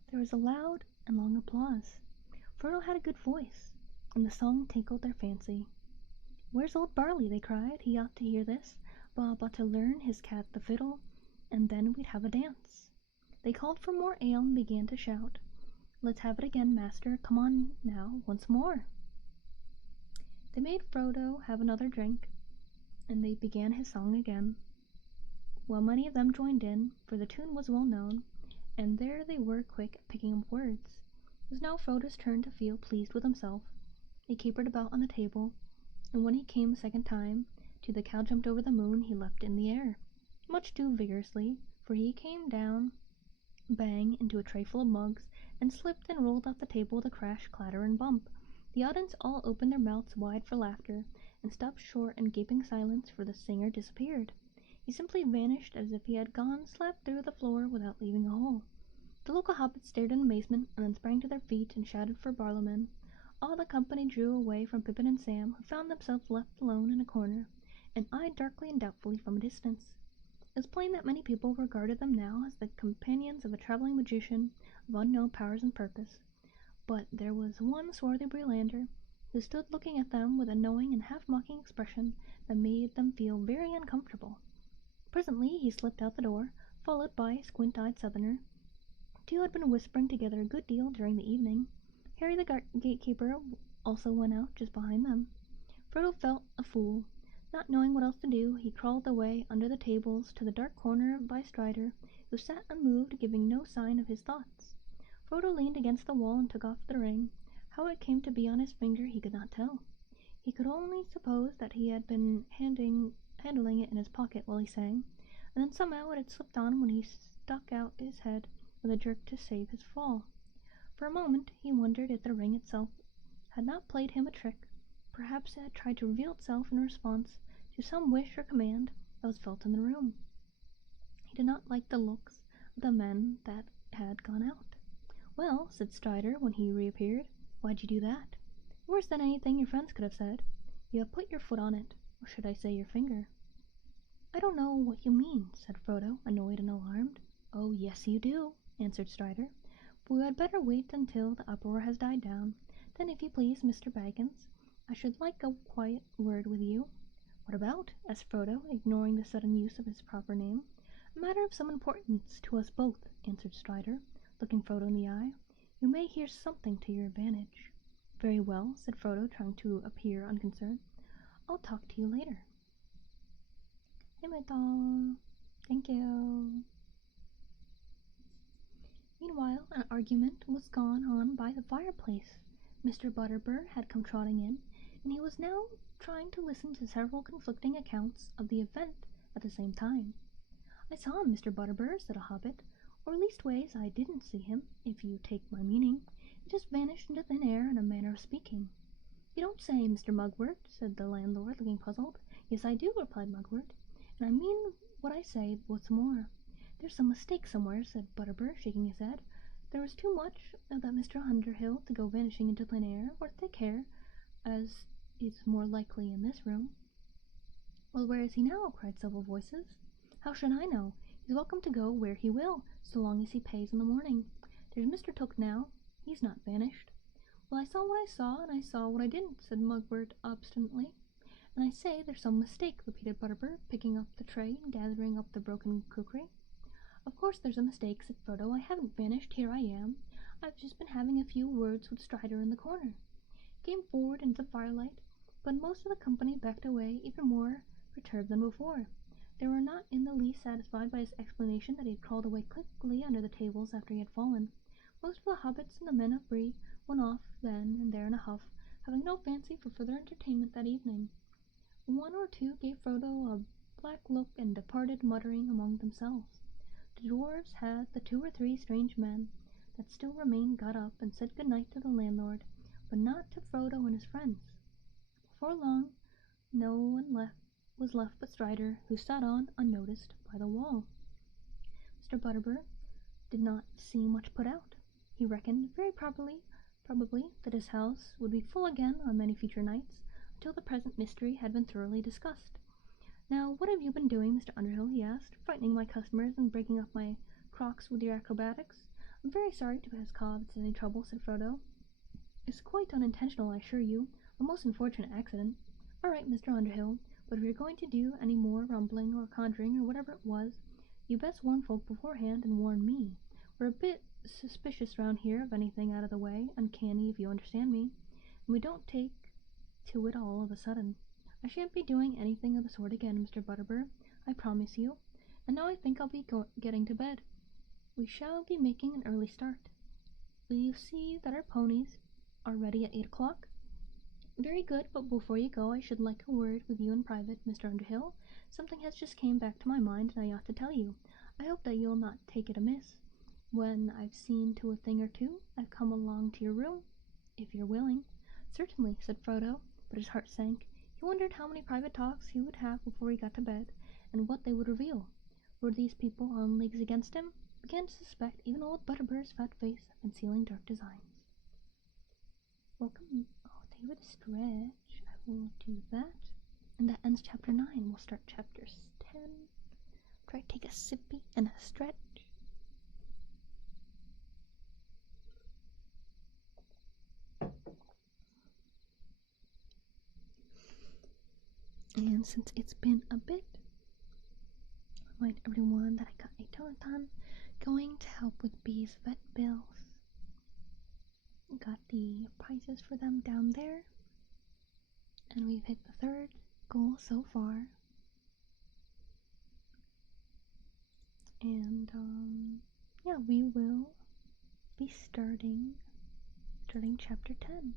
There was a loud and long applause. Frodo had a good voice, and the song tinkled their fancy. "Where's old Barley?" they cried. "He ought to hear this. Bob ought to learn his cat the fiddle, and then we'd have a dance." They called for more ale and began to shout, "Let's have it again, master. Come on now, once more." They made Frodo have another drink, and they began his song again. Well, many of them joined in, for the tune was well known, and there they were quick at picking up words. It was now Frodo's turn to feel pleased with himself. He capered about on the table, and when he came a second time to "The Cow Jumped Over the Moon," he leapt in the air, much too vigorously, for he came down bang into a tray full of mugs, and slipped and rolled off the table with a crash, clatter, and bump. The audience all opened their mouths wide for laughter, and stopped short in gaping silence, for the singer disappeared. He simply vanished as if he had gone slap through the floor without leaving a hole. The local hobbits stared in amazement, and then sprang to their feet and shouted for Barlowman. All the company drew away from Pippin and Sam, who found themselves left alone in a corner, and eyed darkly and doubtfully from a distance. It was plain that many people regarded them now as the companions of a traveling magician of unknown powers and purpose. But there was one swarthy Brelander who stood looking at them with a knowing and half-mocking expression that made them feel very uncomfortable. Presently he slipped out the door, followed by a squint-eyed southerner. Two had been whispering together a good deal during the evening. Harry the gatekeeper also went out just behind them. Frodo felt a fool. Not knowing what else to do, he crawled away under the tables to the dark corner by Strider, who sat unmoved, giving no sign of his thoughts. Frodo leaned against the wall and took off the ring. How it came to be on his finger he could not tell. He could only suppose that he had been handling it in his pocket while he sang, and then somehow it had slipped on when he stuck out his head with a jerk to save his fall. For a moment he wondered if the ring itself had not played him a trick. Perhaps it had tried to reveal itself in response to some wish or command that was felt in the room. He did not like the looks of the men that had gone out. "Well," said Strider when he reappeared, "why'd you do that?" "Worse than anything your friends could have said. You have put your foot on it, or should I say your finger?" "I don't know what you mean," said Frodo, annoyed and alarmed. "Oh, yes you do," answered Strider. "But we had better wait until the uproar has died down. Then, if you please, Mr. Baggins, I should like a quiet word with you." "What about?" asked Frodo, ignoring the sudden use of his proper name. "A matter of some importance to us both," answered Strider, looking Frodo in the eye. "You may hear something to your advantage." "Very well," said Frodo, trying to appear unconcerned. "I'll talk to you later." "Hey, my doll. Thank you." Meanwhile, an argument was gone on by the fireplace. Mr. Butterbur had come trotting in, and he was now trying to listen to several conflicting accounts of the event at the same time. "I saw him, Mr. Butterbur," said a hobbit, "or leastways I didn't see him, if you take my meaning. He just vanished into thin air in a manner of speaking." "You don't say, Mr. Mugwort," said the landlord, looking puzzled. "Yes, I do," replied Mugwort, "and I mean what I say. What's more—" "There's some mistake somewhere," said Butterbur, shaking his head. "There was too much of that Mr. Underhill to go vanishing into thin air, or thick hair, as is more likely in this room." "Well, where is he now?" cried several voices. "How should I know? He's welcome to go where he will, so long as he pays in the morning. There's Mr. Took now. He's not vanished." "Well, I saw what I saw, and I saw what I didn't," said Mugwort obstinately. "And I say there's some mistake," repeated Butterbur, picking up the tray and gathering up the broken cookery. "Of course there's a mistake," said Frodo. "I haven't vanished. Here I am. I've just been having a few words with Strider in the corner." He came forward into the firelight, but most of the company backed away, even more perturbed than before. They were not in the least satisfied by his explanation that he had crawled away quickly under the tables after he had fallen. Most of the hobbits and the men of Bree went off then and there in a huff, having no fancy for further entertainment that evening. One or two gave Frodo a black look and departed muttering among themselves. The dwarves had the 2 or 3 strange men that still remained got up and said good night to the landlord, but not to Frodo and his friends. Before long, no one was left but Strider, who sat on, unnoticed, by the wall. Mr. Butterbur did not seem much put out. He reckoned, very probably, that his house would be full again on many future nights, until the present mystery had been thoroughly discussed. "Now, what have you been doing, Mr. Underhill?" he asked. "Frightening my customers and breaking up my crocks with your acrobatics?" "I'm very sorry to have caused any trouble," said Frodo. "It's quite unintentional, I assure you. A most unfortunate accident." "All right, Mr. Underhill, but if you're going to do any more rumbling or conjuring or whatever it was, you best warn folk beforehand and warn me. We're a bit suspicious round here of anything out of the way, uncanny if you understand me, and we don't take to it all of a sudden. I shan't be doing anything of the sort again, Mr. Butterbur, I promise you. And now I think I'll be getting to bed. We shall be making an early start. Will you see that our ponies are ready at 8 o'clock? Very good, but before you go, I should like a word with you in private, Mr. Underhill. Something has just came back to my mind, and I ought to tell you. I hope that you'll not take it amiss. When I've seen to a thing or two, I've come along to your room, if you're willing. Certainly, said Frodo, but his heart sank. He wondered how many private talks he would have before he got to bed, and what they would reveal. Were these people on leagues against him? He began to suspect even old Butterbur's fat face of concealing dark designs. Welcome. Oh, thank you for the stretch. I will do that. And that ends chapter 9. We'll start chapter 10. Try to take a sippy and a stretch. And since it's been a bit, remind everyone that I got a donathon going to help with Bee's vet bills. Got the prizes for them down there, and we've hit the 3rd goal so far. And yeah, we will be starting chapter 10.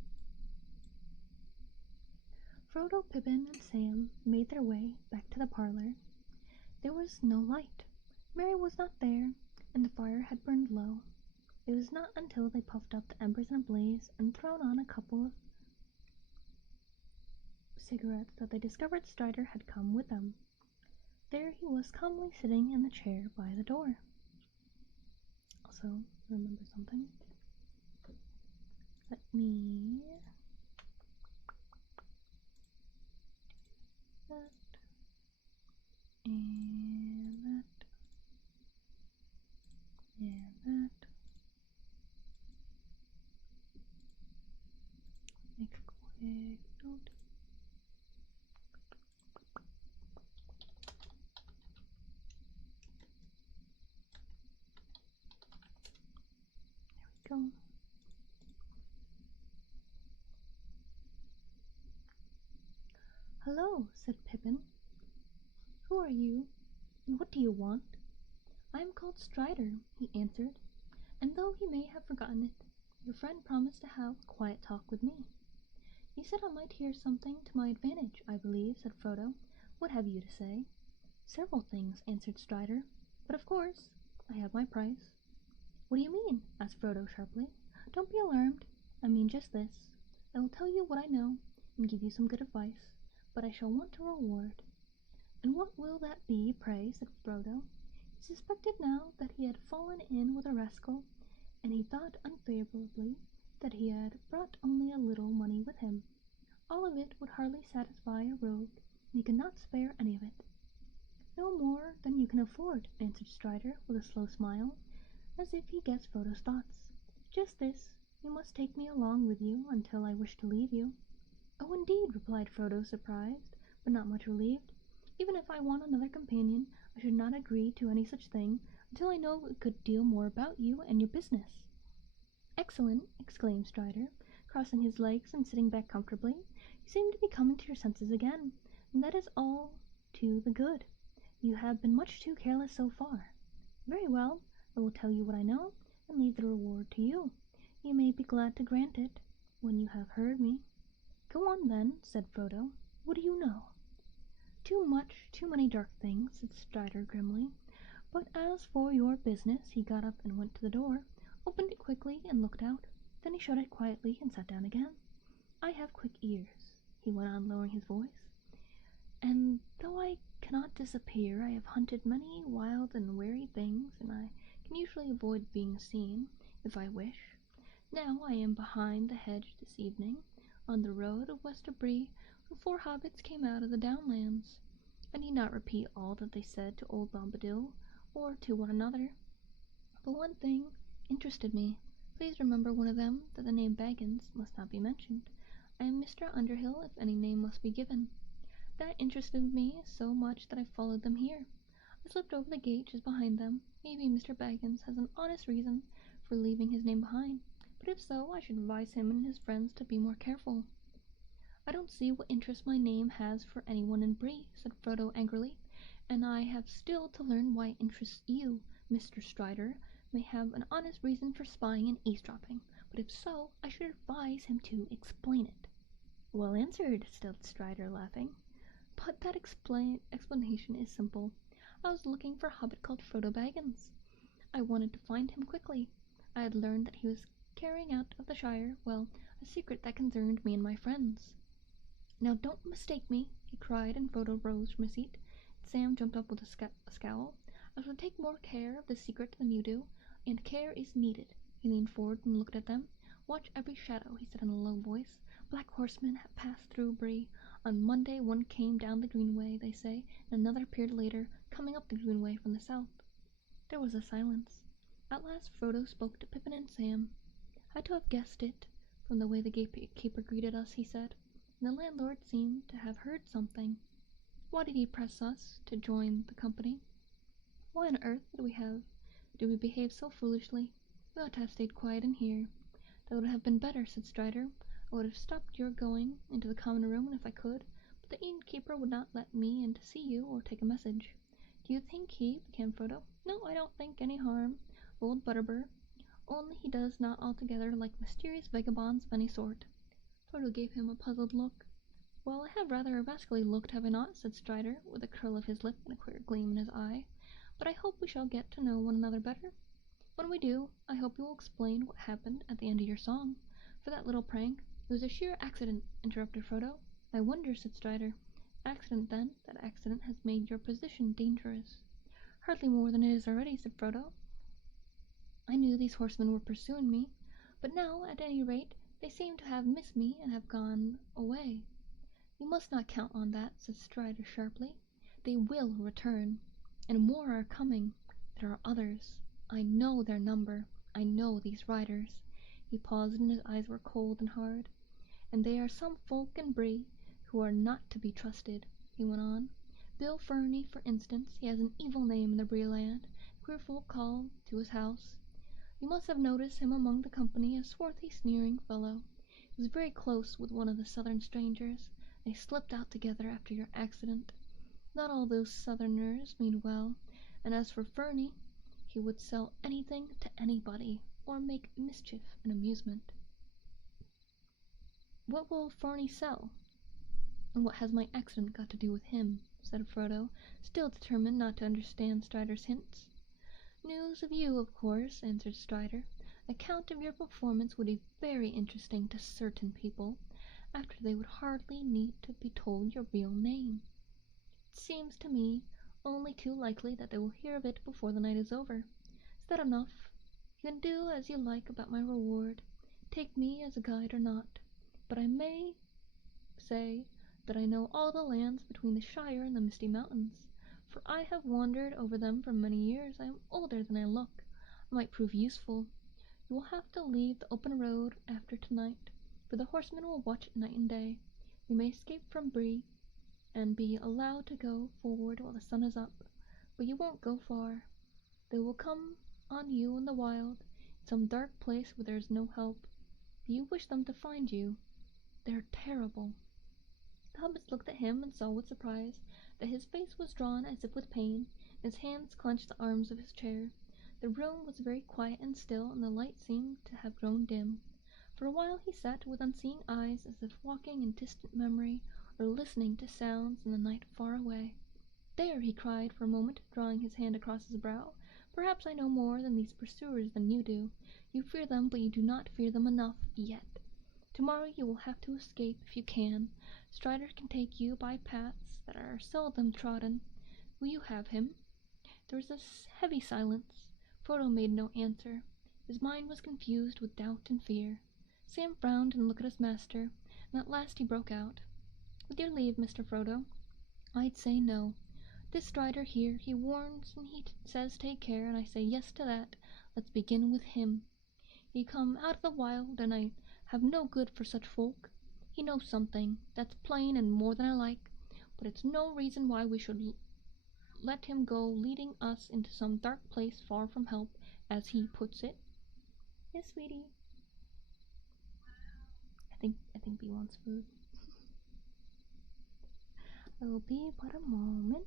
Frodo, Pippin, and Sam made their way back to the parlor. There was no light. Merry was not there, and the fire had burned low. It was not until they puffed up the embers in a blaze and thrown on a couple of cigarettes that they discovered Strider had come with them. There he was calmly sitting in the chair by the door. Also, remember something? Let me... that. And that. And that. Make a quick note. There we go. Hello, said Pippin. Who are you, and what do you want? I am called Strider, he answered, and though he may have forgotten it, your friend promised to have a quiet talk with me. You said I might hear something to my advantage, I believe, said Frodo. What have you to say? Several things, answered Strider, but of course, I have my price. What do you mean? Asked Frodo sharply. Don't be alarmed. I mean just this. I will tell you what I know, and give you some good advice, but I shall want a reward. And what will that be, pray? Said Frodo. He suspected now that he had fallen in with a rascal, and he thought unfavorably that he had brought only a little money with him. All of it would hardly satisfy a rogue, and he could not spare any of it. No more than you can afford, answered Strider with a slow smile, as if he guessed Frodo's thoughts. Just this, you must take me along with you until I wish to leave you. Oh, indeed, replied Frodo, surprised, but not much relieved. Even if I want another companion, I should not agree to any such thing until I know a good deal more about you and your business. Excellent, exclaimed Strider, crossing his legs and sitting back comfortably. You seem to be coming to your senses again, and that is all to the good. You have been much too careless so far. Very well, I will tell you what I know, and leave the reward to you. You may be glad to grant it, when you have heard me. Go on, then, said Frodo. What do you know? Too many dark things, said Strider grimly. But as for your business, he got up and went to the door, opened it quickly and looked out. Then he shut it quietly and sat down again. I have quick ears, he went on, lowering his voice, and though I cannot disappear, I have hunted many wild and wary things, and I can usually avoid being seen, if I wish. Now I am behind the hedge this evening, on the road of Westerbury, when 4 hobbits came out of the downlands. I need not repeat all that they said to old Bombadil, or to one another, but one thing interested me. Please remember one of them, that the name Baggins must not be mentioned. I am Mr. Underhill, if any name must be given. That interested me so much that I followed them here. I slipped over the gate just behind them. Maybe Mr. Baggins has an honest reason for leaving his name behind, but if so, I should advise him and his friends to be more careful. I don't see what interest my name has for anyone in Bree, said Frodo angrily, and I have still to learn why it interests you. Mr. Strider may have an honest reason for spying and eavesdropping, but if so, I should advise him to explain it. Well answered, said Strider, laughing. But that explanation is simple. I was looking for a hobbit called Frodo Baggins. I wanted to find him quickly. I had learned that he was carrying out of the Shire, well, a secret that concerned me and my friends. Now don't mistake me, he cried, and Frodo rose from his seat. Sam jumped up with a scowl. I shall take more care of this secret than you do, and care is needed. He leaned forward and looked at them. Watch every shadow, he said in a low voice. Black horsemen have passed through Bree. On Monday one came down the Greenway, they say, and another appeared later, coming up the Greenway from the south. There was a silence. At last Frodo spoke to Pippin and Sam. "I'd to have guessed it, from the way the gatekeeper greeted us," he said. And the landlord seemed to have heard something. "Why did he press us to join the company? Why on earth did we behave so foolishly? We ought to have stayed quiet in here." "That would have been better," said Strider. "I would have stopped your going into the common room if I could, but the innkeeper would not let me in to see you or take a message." "Do you think he—" began Frodo. "No, I don't think any harm of old Butterbur, only he does not altogether like mysterious vagabonds of any sort." Frodo gave him a puzzled look. "Well, I have rather a rascally look, have I not?" said Strider, with a curl of his lip and a queer gleam in his eye. "But I hope we shall get to know one another better. When we do, I hope you will explain what happened at the end of your song. For that little prank, it was a sheer accident," interrupted Frodo. "I wonder," said Strider. "Accident, then. That accident has made your position dangerous." "Hardly more than it is already," said Frodo. "I knew these horsemen were pursuing me, but now, at any rate, they seem to have missed me and have gone away." "You must not count on that," said Strider sharply. "They will return, and more are coming. There are others. I know their number. I know these riders." He paused and his eyes were cold and hard. "And they are some folk in Bree who are not to be trusted," he went on. "Bill Ferny, for instance, he has an evil name in the Bree land. Queer folk call to his house. You must have noticed him among the company, a swarthy, sneering fellow. He was very close with one of the southern strangers. They slipped out together after your accident. Not all those southerners mean well, and as for Ferny, he would sell anything to anybody, or make mischief and amusement." "What will Ferny sell? And what has my accident got to do with him?" said Frodo, still determined not to understand Strider's hints. "News of you, of course," answered Strider. "Account of your performance would be very interesting to certain people, after they would hardly need to be told your real name. It seems to me only too likely that they will hear of it before the night is over. Is that enough? You can do as you like about my reward, take me as a guide or not, but I may say that I know all the lands between the Shire and the Misty Mountains, for I have wandered over them for many years. I am older than I look. I might prove useful. You will have to leave the open road after tonight, for the horsemen will watch it night and day. You may escape from Bree, and be allowed to go forward while the sun is up, but you won't go far. They will come on you in the wild, in some dark place where there is no help. Do you wish them to find you? They're terrible." The hobbits looked at him and saw with surprise that his face was drawn as if with pain, and his hands clenched the arms of his chair. The room was very quiet and still, and the light seemed to have grown dim. For a while he sat with unseeing eyes, as if walking in distant memory, or listening to sounds in the night far away. "There!" he cried for a moment, drawing his hand across his brow. "Perhaps I know more than these pursuers than you do. You fear them, but you do not fear them enough yet. Tomorrow you will have to escape if you can. Strider can take you by paths that are seldom trodden. Will you have him?" There was a heavy silence. Frodo made no answer. His mind was confused with doubt and fear. Sam frowned and looked at his master, and at last he broke out. "With your leave, Mr. Frodo, I'd say no. This Strider here, he warns and he says take care, and I say yes to that. Let's begin with him. He come out of the wild, and I have no good for such folk. He knows something, that's plain and more than I like, but it's no reason why we should let him go leading us into some dark place far from help, as he puts it. Yes, sweetie. I think Bee wants food. I will be but a moment.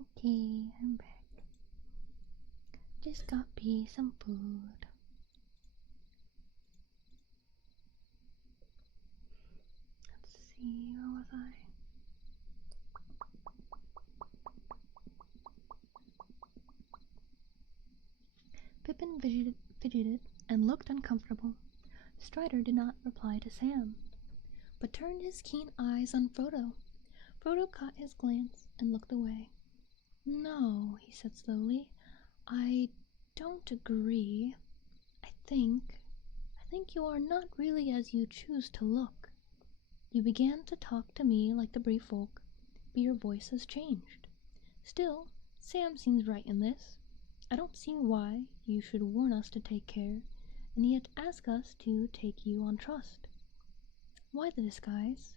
Okay, I'm back. Just got Bee some food. Let's see, where was I? Pippin fidgeted and looked uncomfortable. Strider did not reply to Sam, but turned his keen eyes on Frodo. Frodo caught his glance and looked away. "No," he said slowly, "I don't agree. I think you are not really as you choose to look. You began to talk to me like the brave folk, but your voice has changed. Still, Sam seems right in this. I don't see why you should warn us to take care, and yet ask us to take you on trust. Why the disguise?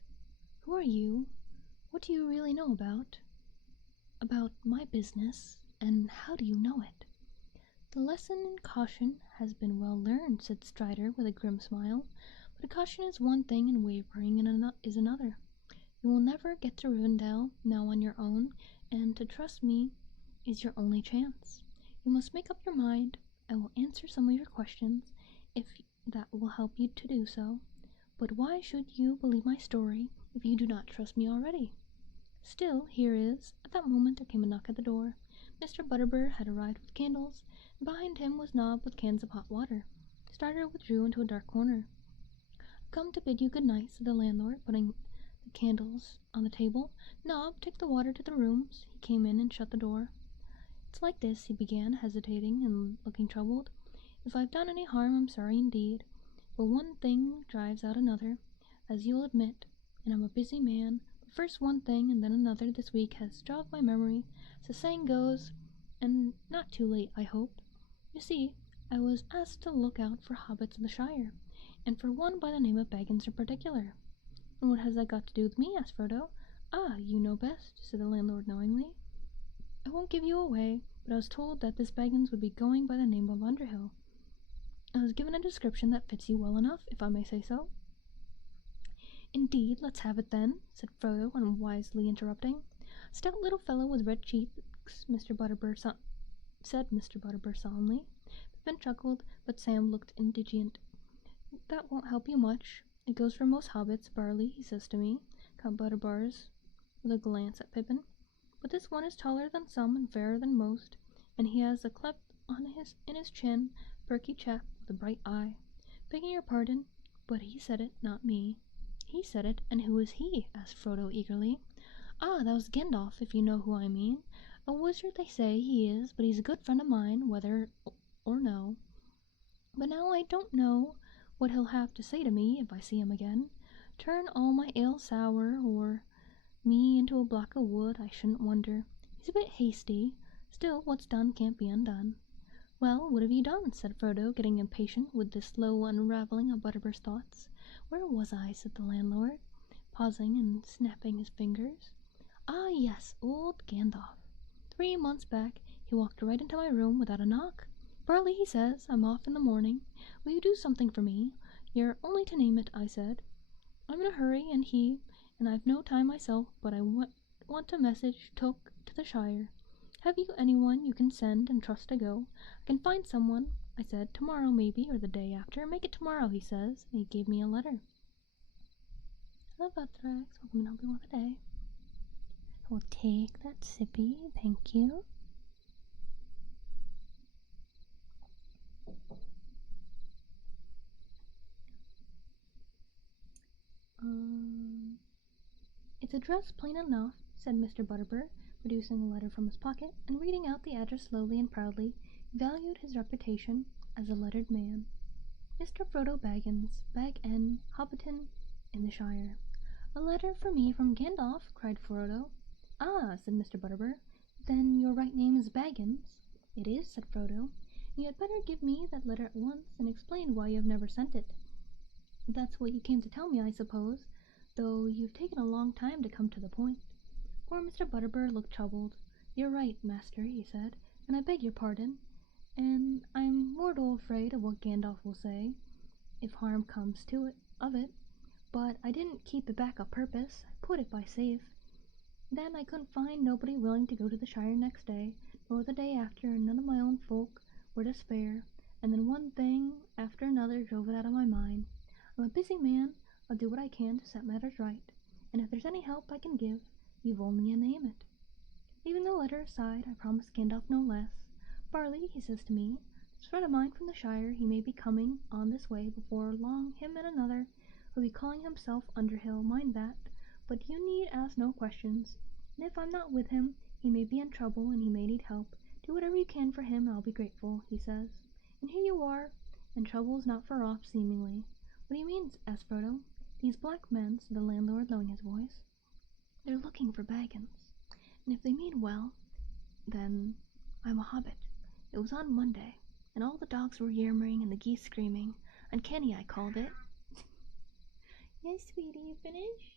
Who are you? What do you really know about my business, and how do you know it?" "The lesson in caution has been well learned," said Strider with a grim smile, "but caution is one thing and wavering is another. You will never get to Rivendell now on your own, and to trust me is your only chance. You must make up your mind. I will answer some of your questions, if that will help you to do so. But why should you believe my story if you do not trust me already? Still, here is—" At that moment there came a knock at the door. Mr. Butterbur had arrived with candles, and behind him was Nob with cans of hot water. Strider withdrew into a dark corner. "I've come to bid you good night," said the landlord, putting the candles on the table. "Nob, take the water to the rooms." He came in and shut the door. "It's like this," he began, hesitating and looking troubled. "If I've done any harm, I'm sorry indeed. But one thing drives out another, as you'll admit, and I'm a busy man. But first one thing and then another this week has jogged my memory, as the saying goes, and not too late, I hope. You see, I was asked to look out for hobbits of the Shire, and for one by the name of Baggins in particular." "And what has that got to do with me?" asked Frodo. "Ah, you know best," said the landlord knowingly. "I won't give you away, but I was told that this Baggins would be going by the name of Underhill. I was given a description that fits you well enough, if I may say so." "Indeed, let's have it then," said Frodo, unwisely interrupting. "A stout little fellow with red cheeks, said Mr. Butterbur solemnly. Pippin chuckled, but Sam looked indignant. "That won't help you much. It goes for most hobbits, Barley, he says to me, Count Butterburs, with a glance at Pippin. But this one is taller than some and fairer than most, and he has a cleft in his chin, perky chap with a bright eye. Begging your pardon, but he said it, not me." "He said it, and who is he?" asked Frodo eagerly. "Ah, that was Gandalf, if you know who I mean. A wizard they say he is, but he's a good friend of mine, whether or no. But now I don't know what he'll have to say to me if I see him again. Turn all my ale sour, or me into a block of wood, I shouldn't wonder. He's a bit hasty. Still, what's done can't be undone." "Well, what have you done?" said Frodo, getting impatient with this slow unravelling of Butterbur's thoughts. "Where was I?" said the landlord, pausing and snapping his fingers. "Ah, yes, old Gandalf. 3 months back he walked right into my room without a knock. 'Barley,' he says, 'I'm off in the morning. Will you do something for me? You're only to name it,' I said. 'I'm in a hurry, and I've no time myself, but I want a message took to the Shire. Have you anyone you can send and trust to go? I can find someone, I said. Tomorrow maybe, or the day after. Make it tomorrow, he says, and he gave me a letter. Hello, Beatrice. Welcome and help you with the day. I will take that sippy, thank you. It's addressed plain enough, said Mr. Butterbur, producing a letter from his pocket, and reading out the address slowly and proudly. He valued his reputation as a lettered man. Mr. Frodo Baggins, Bag End, Hobbiton, in the Shire. A letter for me from Gandalf, cried Frodo. Ah, said Mr. Butterbur, then your right name is Baggins? It is, said Frodo. You had better give me that letter at once, and explain why you have never sent it. That's what you came to tell me, I suppose, though you've taken a long time to come to the point. Poor Mr. Butterbur looked troubled. You're right, master, he said, and I beg your pardon, and I'm mortal afraid of what Gandalf will say, if harm comes to it of it. But I didn't keep it back o' purpose. I put it by safe. Then I couldn't find nobody willing to go to the Shire next day, nor the day after, and none of my own folk were to spare, and then one thing after another drove it out of my mind. I'm a busy man. I'll do what I can to set matters right, and if there's any help I can give, you've only to name it. Leaving the letter aside, I promised Gandalf no less. Barley, he says to me, this friend of mine from the Shire, he may be coming on this way before long, him and another, who'll be calling himself Underhill, mind that, but you need ask no questions, and if I'm not with him, he may be in trouble, and he may need help. Do whatever you can for him, and I'll be grateful, he says. And here you are, and trouble's not far off, seemingly. What do you mean? Asked Frodo. These black men, said the landlord, lowering his voice, they're looking for Baggins, and if they mean well, then I'm a hobbit. It was on Monday, and all the dogs were yammering and the geese screaming. Uncanny, I called it. Yes, sweetie, you finished?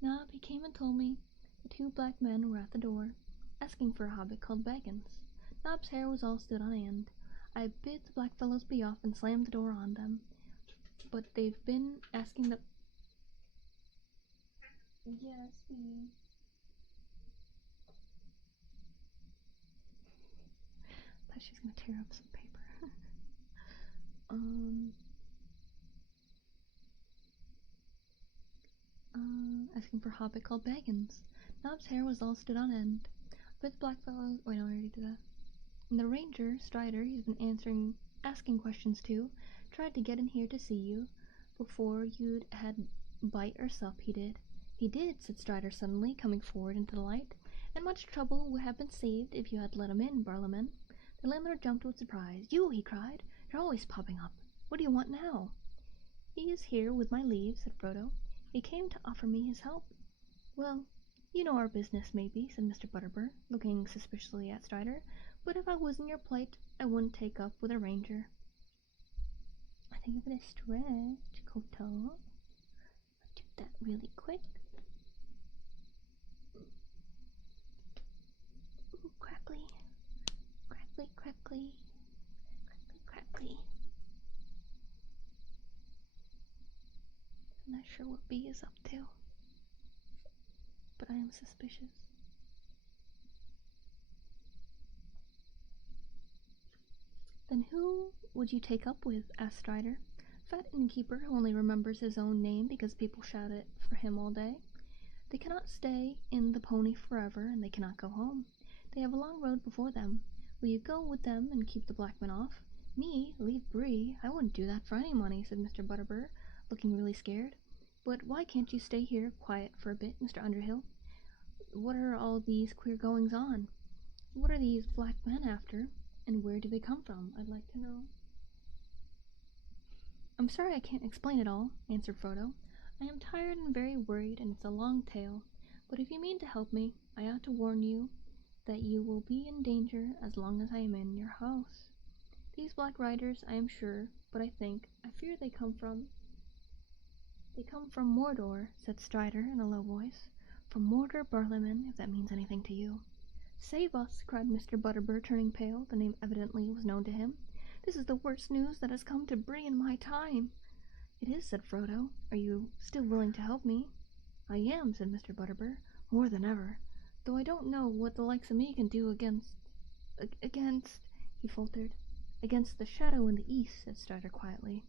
Nob, he came and told me the two black men were at the door, asking for a hobbit called Baggins. Nob's hair was all stood on end. I bid the black fellows be off and slammed the door on them. But they've been asking the... Yes, sweetie. I thought she was gonna tear up some paper. Asking for a hobbit called Baggins. Nob's hair was all stood on end. But the black fellows... Wait, no, I already did that. And the ranger, Strider, he's been asking questions to, tried to get in here to see you before you'd had bite or sup, he did. He did, said Strider suddenly, coming forward into the light, and much trouble would have been saved if you had let him in, Barlaman. The landlord jumped with surprise. You, he cried. You're always popping up. What do you want now? He is here with my leave, said Frodo. He came to offer me his help. Well, you know our business, maybe, said Mr. Butterbur, looking suspiciously at Strider, but if I was in your plight, I wouldn't take up with a ranger. I think I'm gonna stretch, Koto. Do that really quick. Ooh, crackly. Crackly, crackly. Crackly, crackly. I'm not sure what B is up to, but I am suspicious. Then who would you take up with? Asked Strider. Fat innkeeper who only remembers his own name because people shout it for him all day. They cannot stay in the pony forever, and they cannot go home. They have a long road before them. Will you go with them and keep the black men off? Me? Leave Bree? I wouldn't do that for any money, said Mr. Butterbur, looking really scared. But why can't you stay here quiet for a bit, Mr. Underhill? What are all these queer goings-on? What are these black men after, and where do they come from? I'd like to know. I'm sorry I can't explain it all, answered Frodo. I am tired and very worried, and it's a long tale. But if you mean to help me, I ought to warn you that you will be in danger as long as I am in your house. These black riders, I am sure, but I fear they come from Mordor, said Strider in a low voice. From Mordor, Barlaman, if that means anything to you. Save us, cried Mr. Butterbur, turning pale. The name evidently was known to him. This is the worst news that has come to Bree in my time. It is, said Frodo. Are you still willing to help me? I am, said Mr. Butterbur, more than ever. though I don't know what the likes of me can do against, he faltered. Against the shadow in the east, said Strider quietly.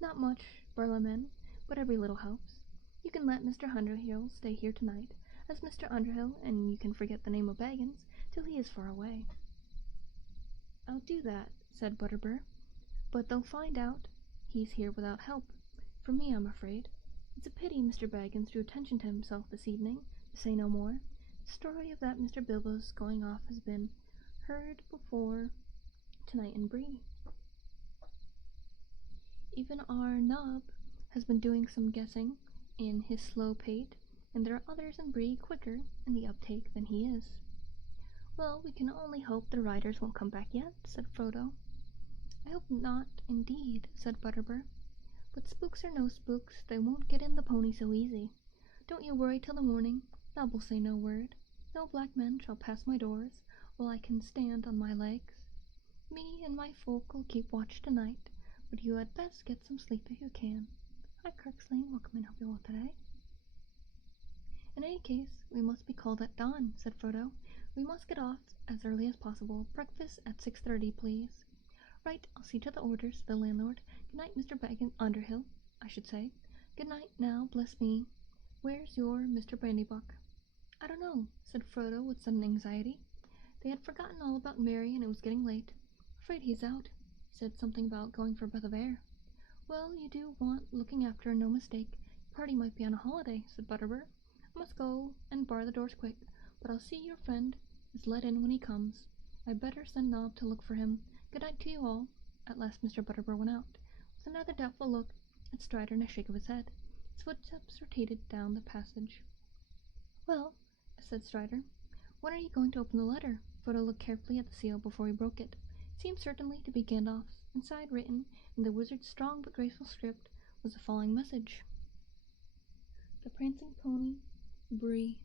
Not much, Barlaman, but every little helps. You can let Mr. Underhill stay here tonight, as Mr. Underhill, and you can forget the name of Baggins till he is far away. I'll do that, said Butterbur, but they'll find out he's here without help. For me, I'm afraid. It's a pity Mr. Baggins drew attention to himself this evening, to say no more. The story of that Mr. Bilbo's going off has been heard before tonight in Bree. Even our Nub has been doing some guessing in his slow pate, and there are others in Bree quicker in the uptake than he is. Well, we can only hope the riders won't come back yet, said Frodo. I hope not, indeed, said Butterbur. But spooks or no spooks, they won't get in the pony so easy. Don't you worry till the morning. Nub will say no word. No black men shall pass my doors while I can stand on my legs. Me and my folk will keep watch tonight, but you had best get some sleep if you can. Hi, Kirkslane, welcome and hope you're well today. In any case, we must be called at dawn, said Frodo. We must get off as early as possible. Breakfast at 6:30, please. Right, I'll see to the orders, said the landlord. Good night, Mr. Baggins Underhill, I should say. Good night now, bless me. Where's your Mr. Brandybuck? I don't know, said Frodo with sudden anxiety. They had forgotten all about Merry, and it was getting late. Afraid he's out. Said something about going for a breath of air. Well, you do want looking after, no mistake. The party might be on a holiday, said Butterbur. I must go and bar the doors quick, but I'll see your friend is let in when he comes. I'd better send Nob to look for him. Good night to you all. At last Mr. Butterbur went out, with another doubtful look at Strider and a shake of his head. His footsteps retreated down the passage. Well, said Strider, when are you going to open the letter? Frodo looked carefully at the seal before he broke it. It seemed certainly to be Gandalf's. Inside, written in the wizard's strong but graceful script, was the following message. The Prancing Pony, Bree.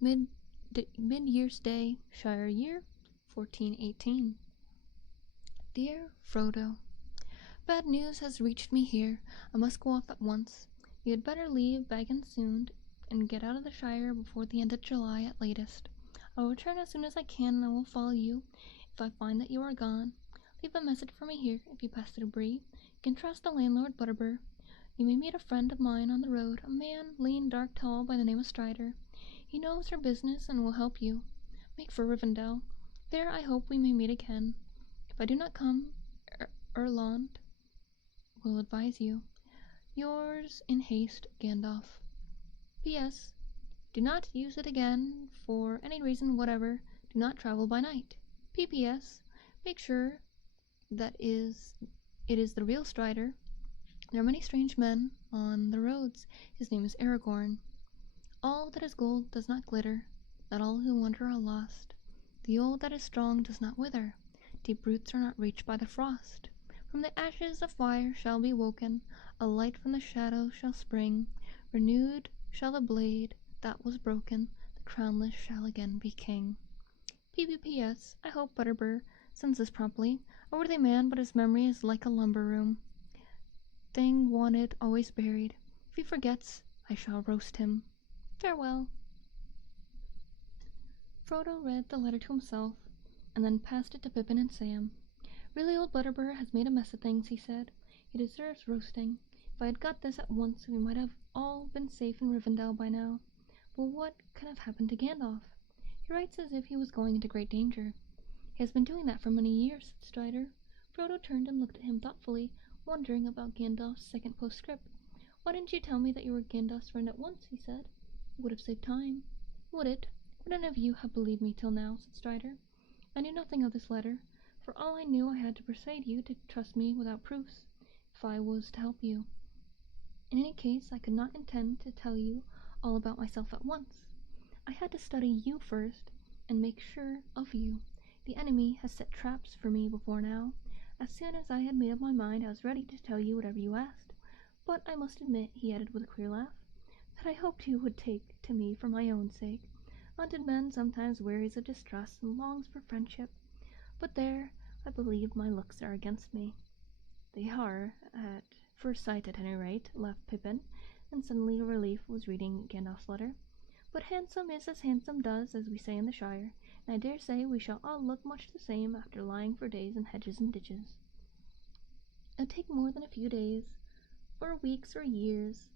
Mid-year's day, Shire year, 1418. Dear Frodo, bad news has reached me here. I must go off at once. You had better leave Baggins soon and get out of the Shire before the end of July at latest. I will return as soon as I can, and I will follow you if I find that you are gone. Leave a message for me here if you pass through Bree. You can trust the landlord, Butterbur. You may meet a friend of mine on the road, a man, lean, dark, tall, by the name of Strider. He knows her business and will help you. Make for Rivendell. There I hope we may meet again. If I do not come, Erland will advise you. Yours in haste, Gandalf. P.S. Do not use it again for any reason whatever. Do not travel by night. P.P.S. Make sure that it is the real Strider. There are many strange men on the roads. His name is Aragorn. All that is gold does not glitter. Not all who wander are lost. The old that is strong does not wither. Deep roots are not reached by the frost. From the ashes a fire shall be woken. A light from the shadows shall spring. Renewed shall the blade that was broken. The crownless shall again be king. P.P.P.S. I hope Butterbur sends this promptly. A worthy man, but his memory is like a lumber room. Thing wanted, always buried. If he forgets, I shall roast him. Farewell. Frodo read the letter to himself, and then passed it to Pippin and Sam. Really, old Butterbur has made a mess of things, he said. He deserves roasting. If I had got this at once, we might have all been safe in Rivendell by now. But what could have happened to Gandalf? He writes as if he was going into great danger. He has been doing that for many years, said Strider. Frodo turned and looked at him thoughtfully, wondering about Gandalf's second postscript. Why didn't you tell me that you were Gandalf's friend at once, he said. It would have saved time. Would it? Would any of you have believed me till now, said Strider. I knew nothing of this letter. For all I knew, I had to persuade you to trust me without proofs, if I was to help you. In any case, I could not intend to tell you all about myself at once. I had to study you first, and make sure of you. The enemy has set traps for me before now. As soon as I had made up my mind, I was ready to tell you whatever you asked. But I must admit, he added with a queer laugh, that I hoped you would take to me for my own sake. Hunted man sometimes wearies of distrust and longs for friendship. But there, I believe my looks are against me. They are, at first sight at any rate, laughed Pippin, and suddenly a relief was reading Gandalf's letter. But handsome is as handsome does, as we say in the Shire, and I dare say we shall all look much the same after lying for days in hedges and ditches. It'll take more than a few days, or weeks or years,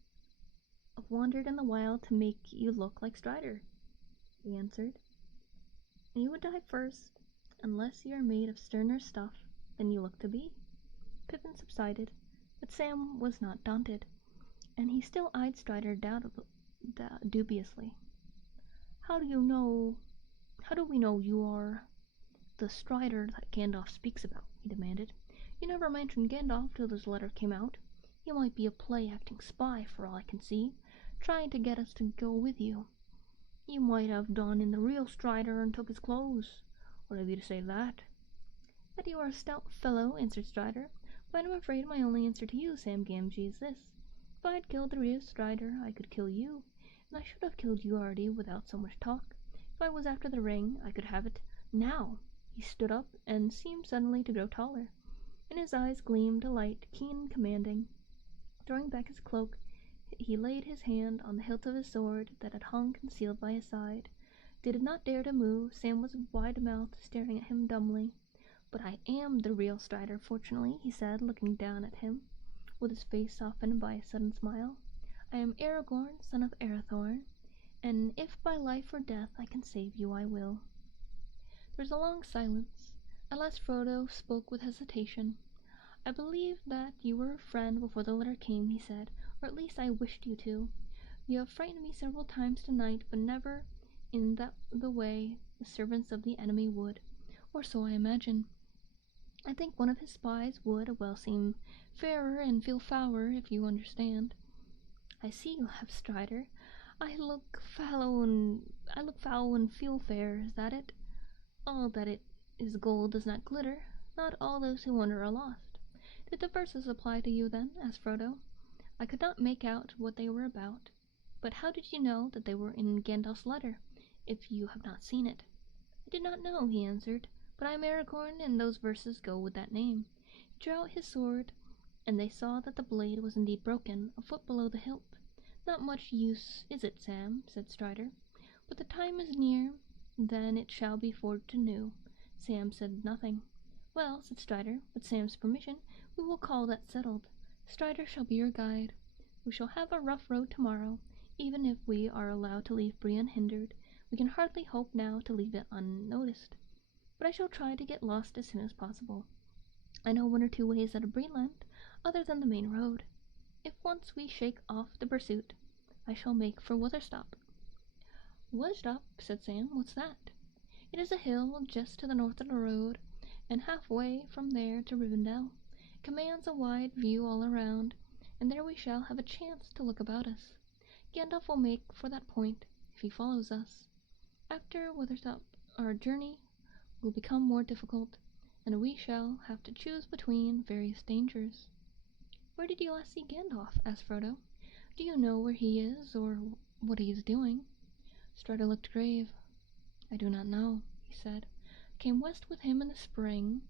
of wandered in the wild to make you look like Strider, he answered. And you would die first, unless you are made of sterner stuff than you look to be. Pippin subsided, but Sam was not daunted, and he still eyed Strider dubiously. How do we know you are the Strider that Gandalf speaks about? He demanded. You never mentioned Gandalf till this letter came out. You might be a play-acting spy, for all I can see, trying to get us to go with you. You might have done in the real Strider and took his clothes. What have you to say to that? That you are a stout fellow, answered Strider, but I'm afraid my only answer to you, Sam Gamgee, is this. If I had killed the real Strider, I could kill you, and I should have killed you already without so much talk. If I was after the ring, I could have it now. He stood up and seemed suddenly to grow taller. In his eyes gleamed a light, keen and commanding. Throwing back his cloak, he laid his hand on the hilt of his sword that had hung concealed by his side. They did not dare to move. Sam was wide-mouthed, staring at him dumbly. But I am the real Strider, fortunately, he said, looking down at him, with his face softened by a sudden smile. I am Aragorn, son of Arathorn, and if by life or death I can save you, I will. There was a long silence. At last Frodo spoke with hesitation. I believed that you were a friend before the letter came, he said, or at least I wished you to. You have frightened me several times tonight, but never in the way the servants of the enemy would, or so I imagine. I think one of his spies would well seem fairer and feel fouler, if you understand. I see you have, Strider. I look foul and feel fair, is that it? All that it is gold does not glitter. Not all those who wander are lost. Did the verses apply to you, then? Asked Frodo. I could not make out what they were about. But how did you know that they were in Gandalf's letter, if you have not seen it? I did not know, he answered, but I am Aragorn, and those verses go with that name. He drew out his sword, and they saw that the blade was indeed broken, a foot below the hilt. Not much use is it, Sam, said Strider, but the time is near, then it shall be forged anew. Sam said nothing. Well, said Strider, with Sam's permission, we will call that settled. Strider shall be your guide. We shall have a rough road tomorrow. Even if we are allowed to leave Bree unhindered, we can hardly hope now to leave it unnoticed. But I shall try to get lost as soon as possible. I know one or two ways out of Breenland, other than the main road. If once we shake off the pursuit, I shall make for Weatherstop. Weatherstop, said Sam, what's that? It is a hill just to the north of the road, and halfway from there to Rivendell. It commands a wide view all around, and there we shall have a chance to look about us. Gandalf will make for that point, if he follows us. After Weatherstop, our journey will become more difficult, and we shall have to choose between various dangers. Where did you last see Gandalf? Asked Frodo. Do you know where he is, or what he is doing? Strider looked grave. I do not know, he said. I came west with him in the spring.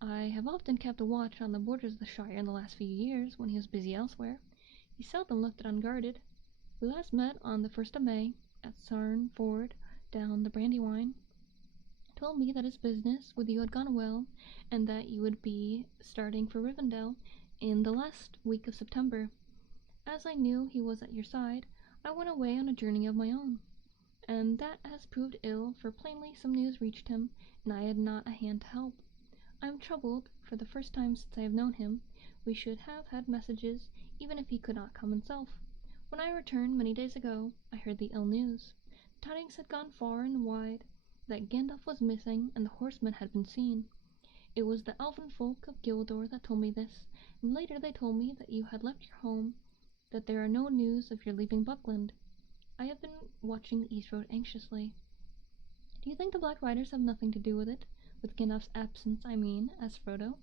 I have often kept a watch on the borders of the Shire in the last few years, when he was busy elsewhere. He seldom left it unguarded. We last met on the 1st of May, at Sarn Ford, down the Brandywine. He told me that his business with you had gone well, and that you would be starting for Rivendell in the last week of September. As I knew he was at your side, I went away on a journey of my own, and that has proved ill, for plainly some news reached him, and I had not a hand to help. I am troubled, for the first time since I have known him. We should have had messages, even if he could not come himself. When I returned many days ago, I heard the ill news. The tidings had gone far and wide, that Gandalf was missing, and the horsemen had been seen. It was the elven folk of Gildor that told me this, and later they told me that you had left your home, that there are no news of your leaving Buckland. I have been watching the East Road anxiously. Do you think the Black Riders have nothing to do with it? With Gandalf's absence, I mean, asked Frodo.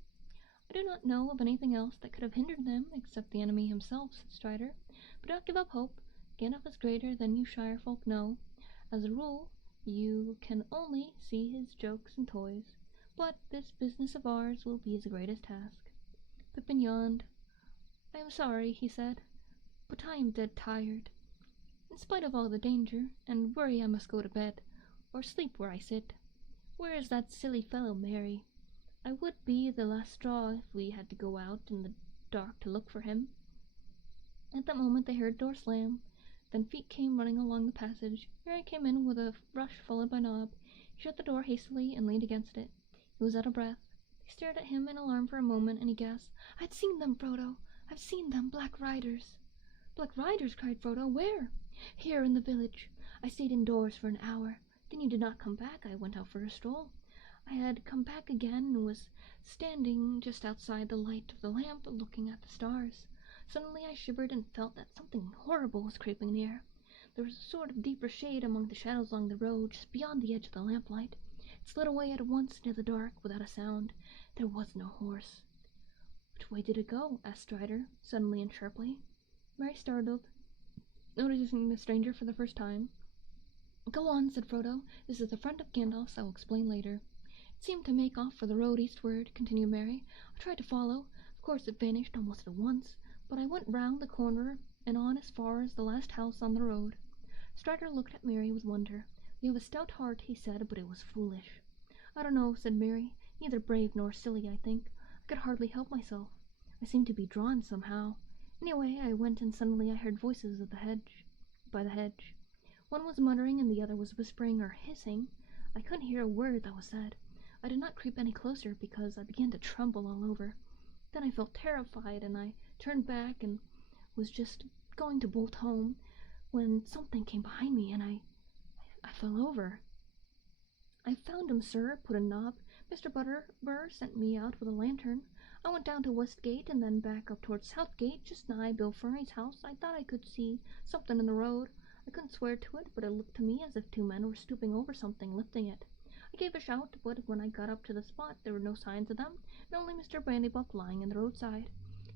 I do not know of anything else that could have hindered them, except the enemy himself, said Strider. But do not give up hope. Gandalf is greater than you Shire folk know. As a rule, you can only see his jokes and toys, but this business of ours will be his greatest task. Pippin yawned. I am sorry, he said, but I am dead tired. In spite of all the danger and worry, I must go to bed, or sleep where I sit. Where is that silly fellow, Mary? I would be the last straw if we had to go out in the dark to look for him." At that moment they heard a door slam, then feet came running along the passage. Mary came in with a rush, followed by Nob. He shut the door hastily and leaned against it. He was out of breath. They stared at him in alarm for a moment, and he gasped, "I've seen them, Frodo! I've seen them! Black Riders!" "Black Riders!" cried Frodo. "Where?" "Here in the village. I stayed indoors for an hour. Then you did not come back. I went out for a stroll. I had come back again and was standing just outside the light of the lamp looking at the stars. Suddenly I shivered and felt that something horrible was creeping near. There was a sort of deeper shade among the shadows along the road, just beyond the edge of the lamplight. It slid away at once into the dark without a sound. There was no horse." "Which way did it go?" asked Strider, suddenly and sharply. Mary startled, noticing the stranger for the first time. "Go on," said Frodo. "This is the front of Gandalf's. I will explain later." "It seemed to make off for the road eastward," continued Mary. "I tried to follow. Of course it vanished almost at once, but I went round the corner and on as far as the last house on the road." Strider looked at Mary with wonder. "You have a stout heart," he said, "but it was foolish." "I don't know," said Mary. "Neither brave nor silly, I think. I could hardly help myself. I seemed to be drawn somehow. Anyway, I went, and suddenly I heard voices by the hedge. One was muttering and the other was whispering or hissing. I couldn't hear a word that was said. I did not creep any closer because I began to tremble all over. Then I felt terrified, and I turned back and was just going to bolt home when something came behind me, and I fell over." "I found him, sir," put in Nob. "Mr. Butterbur sent me out with a lantern. I went down to Westgate and then back up towards Southgate, just nigh Bill Ferney's house. I thought I could see something in the road. I couldn't swear to it, but it looked to me as if two men were stooping over something, lifting it. I gave a shout, but when I got up to the spot there were no signs of them, and only Mr. Brandybuck lying in the roadside.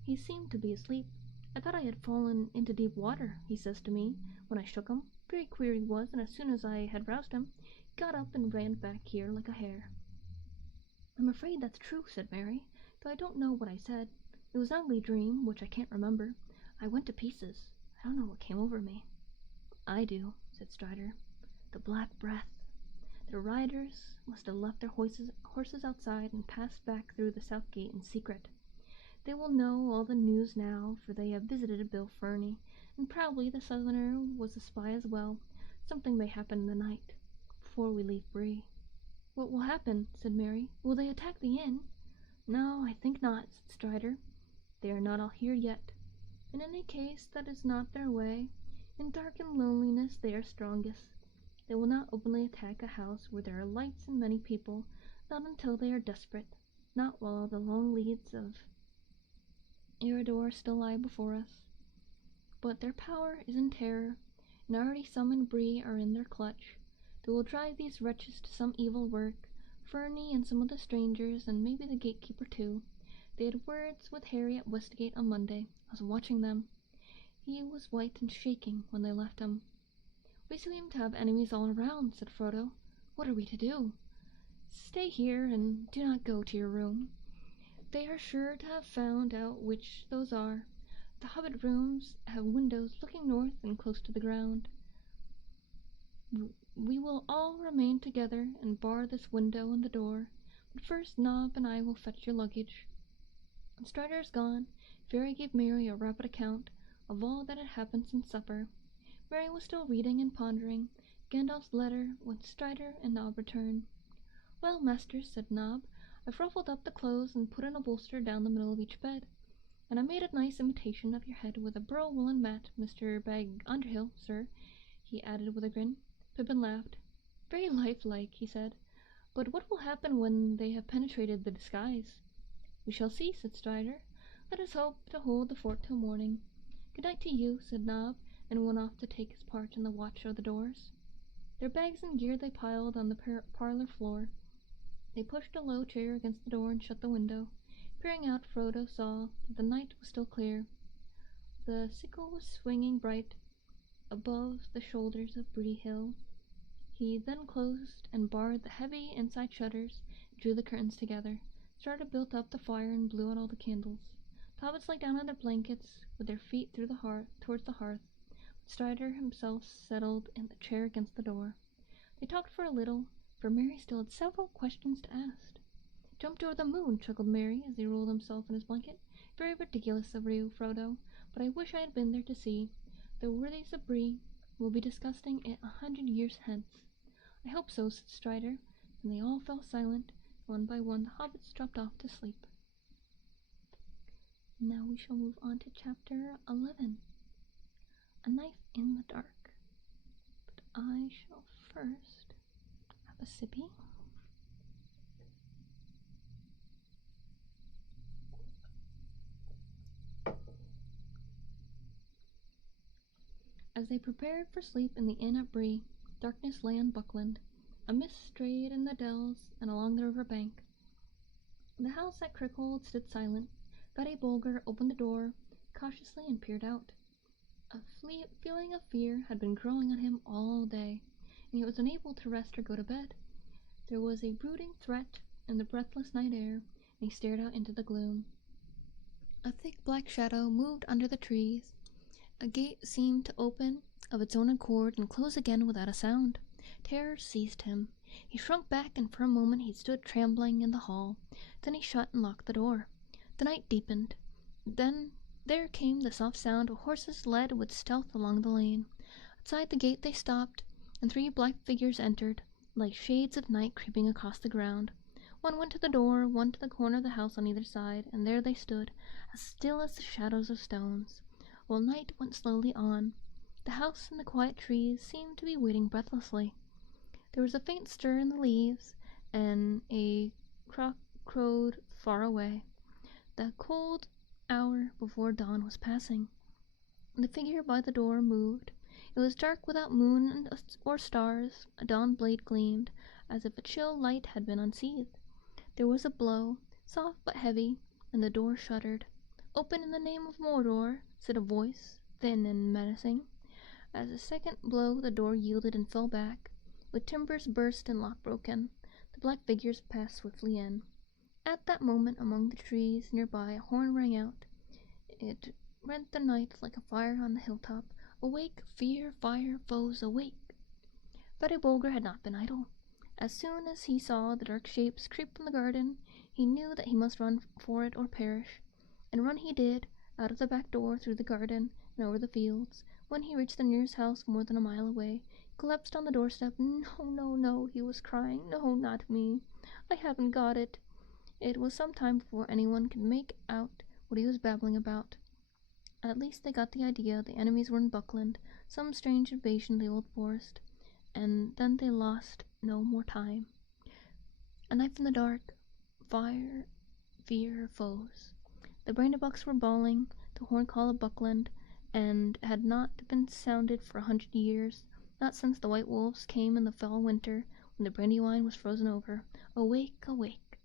He seemed to be asleep. I thought I had fallen into deep water, he says to me, when I shook him. Very queer he was, and as soon as I had roused him, he got up and ran back here like a hare." "I'm afraid that's true," said Mary, "though I don't know what I said. It was an ugly dream, which I can't remember. I went to pieces. I don't know what came over me." "I do," said Strider. "The Black Breath. The riders must have left their horses outside and passed back through the south gate in secret. They will know all the news now, for they have visited Bill Ferney, and probably the Southerner was a spy as well. Something may happen in the night, before we leave Bree." "What will happen?" said Mary. "Will they attack the inn?" "No, I think not," said Strider. "They are not all here yet. In any case, that is not their way. In dark and loneliness they are strongest. They will not openly attack a house where there are lights and many people, not until they are desperate, not while the long leads of Eredor still lie before us. But their power is in terror, and already some in Bree are in their clutch. They will drive these wretches to some evil work, Fernie and some of the strangers, and maybe the gatekeeper too. They had words with Harry at Westgate on Monday. I was watching them. He was white and shaking when they left him." "We seem to have enemies all around," said Frodo. "What are we to do?" "Stay here, and do not go to your room. They are sure to have found out which those are. The hobbit rooms have windows looking north and close to the ground. We will all remain together and bar this window and the door. But first Nob and I will fetch your luggage." When Strider is gone, Fairy gave Mary a rapid account of all that had happened since supper. Mary was still reading and pondering Gandalf's letter when Strider and Nob returned. "Well, master," said Nob, "I've ruffled up the clothes and put in a bolster down the middle of each bed. And I made a nice imitation of your head with a burl woolen mat, Mr. Bag Underhill, sir," he added with a grin. Pippin laughed. "Very lifelike," he said. "But what will happen when they have penetrated the disguise?" "We shall see," said Strider. "Let us hope to hold the fort till morning." "Good night to you," said Nob, and went off to take his part in the watch of the doors. Their bags and gear they piled on the parlor floor. They pushed a low chair against the door and shut the window. Peering out, Frodo saw that the night was still clear. The sickle was swinging bright above the shoulders of Bree Hill. He then closed and barred the heavy inside shutters and drew the curtains together. Strider built up the fire and blew out all the candles. The hobbits lay down on their blankets with their feet towards the hearth. Strider himself settled in the chair against the door. They talked for a little, for Mary still had several questions to ask. "Jumped over the moon," chuckled Mary as he rolled himself in his blanket. "Very ridiculous of you, Frodo, but I wish I had been there to see. The worthies of Bree will be discussing it 100 years hence." "I hope so," said Strider, and they all fell silent. One by one the hobbits dropped off to sleep. Now we shall move on to chapter 11, A Knife in the Dark. But I shall first have a sippy. As they prepared for sleep in the inn at Bree, darkness lay on Buckland. A mist strayed in the dells and along the river bank. The house at Crickhold stood silent. Fatty Bulger opened the door cautiously and peered out. A feeling of fear had been growing on him all day, and he was unable to rest or go to bed. There was a brooding threat in the breathless night air, and he stared out into the gloom. A thick black shadow moved under the trees. A gate seemed to open of its own accord and close again without a sound. Terror seized him. He shrunk back, and for a moment he stood trembling in the hall. Then he shut and locked the door. The night deepened. Then there came the soft sound of horses led with stealth along the lane. Outside the gate they stopped, and 3 black figures entered, like shades of night creeping across the ground. One went to the door, one to the corner of the house on either side, and there they stood, as still as the shadows of stones. While night went slowly on, the house and the quiet trees seemed to be waiting breathlessly. There was a faint stir in the leaves, and a cock crowed far away. The cold hour before dawn was passing. The figure by the door moved. It was dark without moon or stars. A dawn blade gleamed, as if a chill light had been unsheathed. There was a blow, soft but heavy, and the door shuddered. "Open in the name of Mordor," said a voice, thin and menacing. As a second blow the door yielded and fell back, with timbers burst and lock broken. The black figures passed swiftly in. At that moment, among the trees nearby, a horn rang out. It rent the night like a fire on the hilltop. "Awake, fear, fire, foes, awake!" Fatty Bulger had not been idle. As soon as he saw the dark shapes creep from the garden, he knew that he must run for it or perish. And run he did, out of the back door, through the garden, and over the fields. When he reached the nearest house, more than a mile away, he collapsed on the doorstep. "No, no, no," he was crying. "No, not me. I haven't got it." It was some time before anyone could make out what he was babbling about. At least they got the idea the enemies were in Buckland, some strange invasion of the old forest, and then they lost no more time. A knife in the dark, fire, fear, foes. The brandybucks were bawling the horn call of Buckland, and had not been sounded for 100 years, not since the white wolves came in the fell winter when the brandywine was frozen over. "Awake, awake!"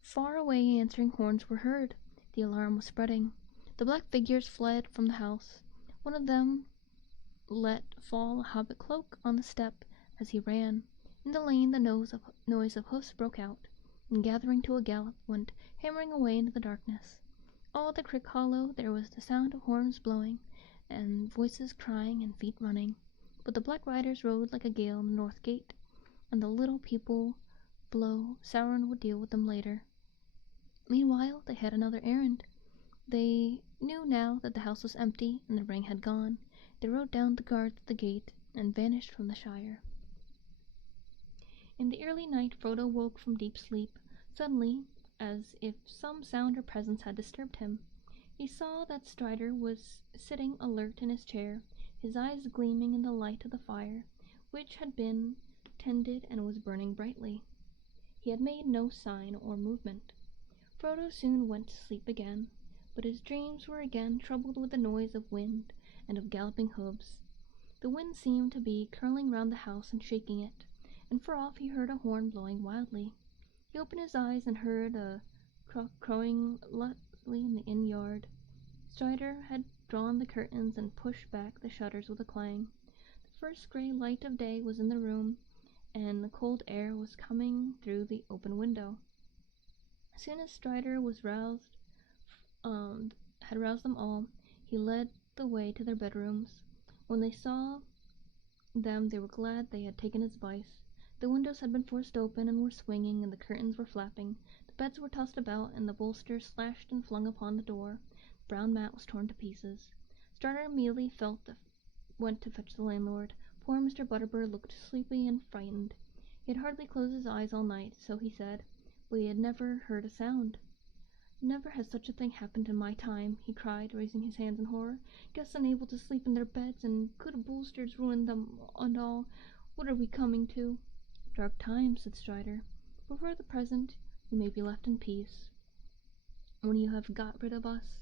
Far away answering horns were heard. The alarm was spreading. The black figures fled from the house. One of them let fall a hobbit cloak on the step as he ran. In the lane the noise of hoofs broke out, and gathering to a gallop went hammering away into the darkness. All the Crick Hollow there was the sound of horns blowing, and voices crying and feet running. But the black riders rode like a gale in the north gate, and the little people below Sauron would deal with them later. Meanwhile they had another errand. They knew now that the house was empty and the ring had gone. They rode down the guards at the gate and vanished from the Shire. In the early night Frodo woke from deep sleep. Suddenly, as if some sound or presence had disturbed him, he saw that Strider was sitting alert in his chair, his eyes gleaming in the light of the fire, which had been tended and was burning brightly. He had made no sign or movement. Frodo soon went to sleep again, but his dreams were again troubled with the noise of wind and of galloping hooves. The wind seemed to be curling round the house and shaking it, and far off he heard a horn blowing wildly. He opened his eyes and heard a crowing loudly in the inn yard. Strider had drawn the curtains and pushed back the shutters with a clang. The first grey light of day was in the room, and the cold air was coming through the open window. As soon as Strider was had roused them all, he led the way to their bedrooms. When they saw them they were glad they had taken his advice. The windows had been forced open and were swinging, and the curtains were flapping. The beds were tossed about, and the bolsters slashed and flung upon the door. The brown mat was torn to pieces. Strider immediately went to fetch the landlord. Poor Mr. Butterbur looked sleepy and frightened. He had hardly closed his eyes all night, so he said, but he had never heard a sound. "Never has such a thing happened in my time," he cried, raising his hands in horror. "Guests unable to sleep in their beds, and good bolsters ruined them and all. What are we coming to?" "Dark times," said Strider, "but for the present you may be left in peace. When you have got rid of us,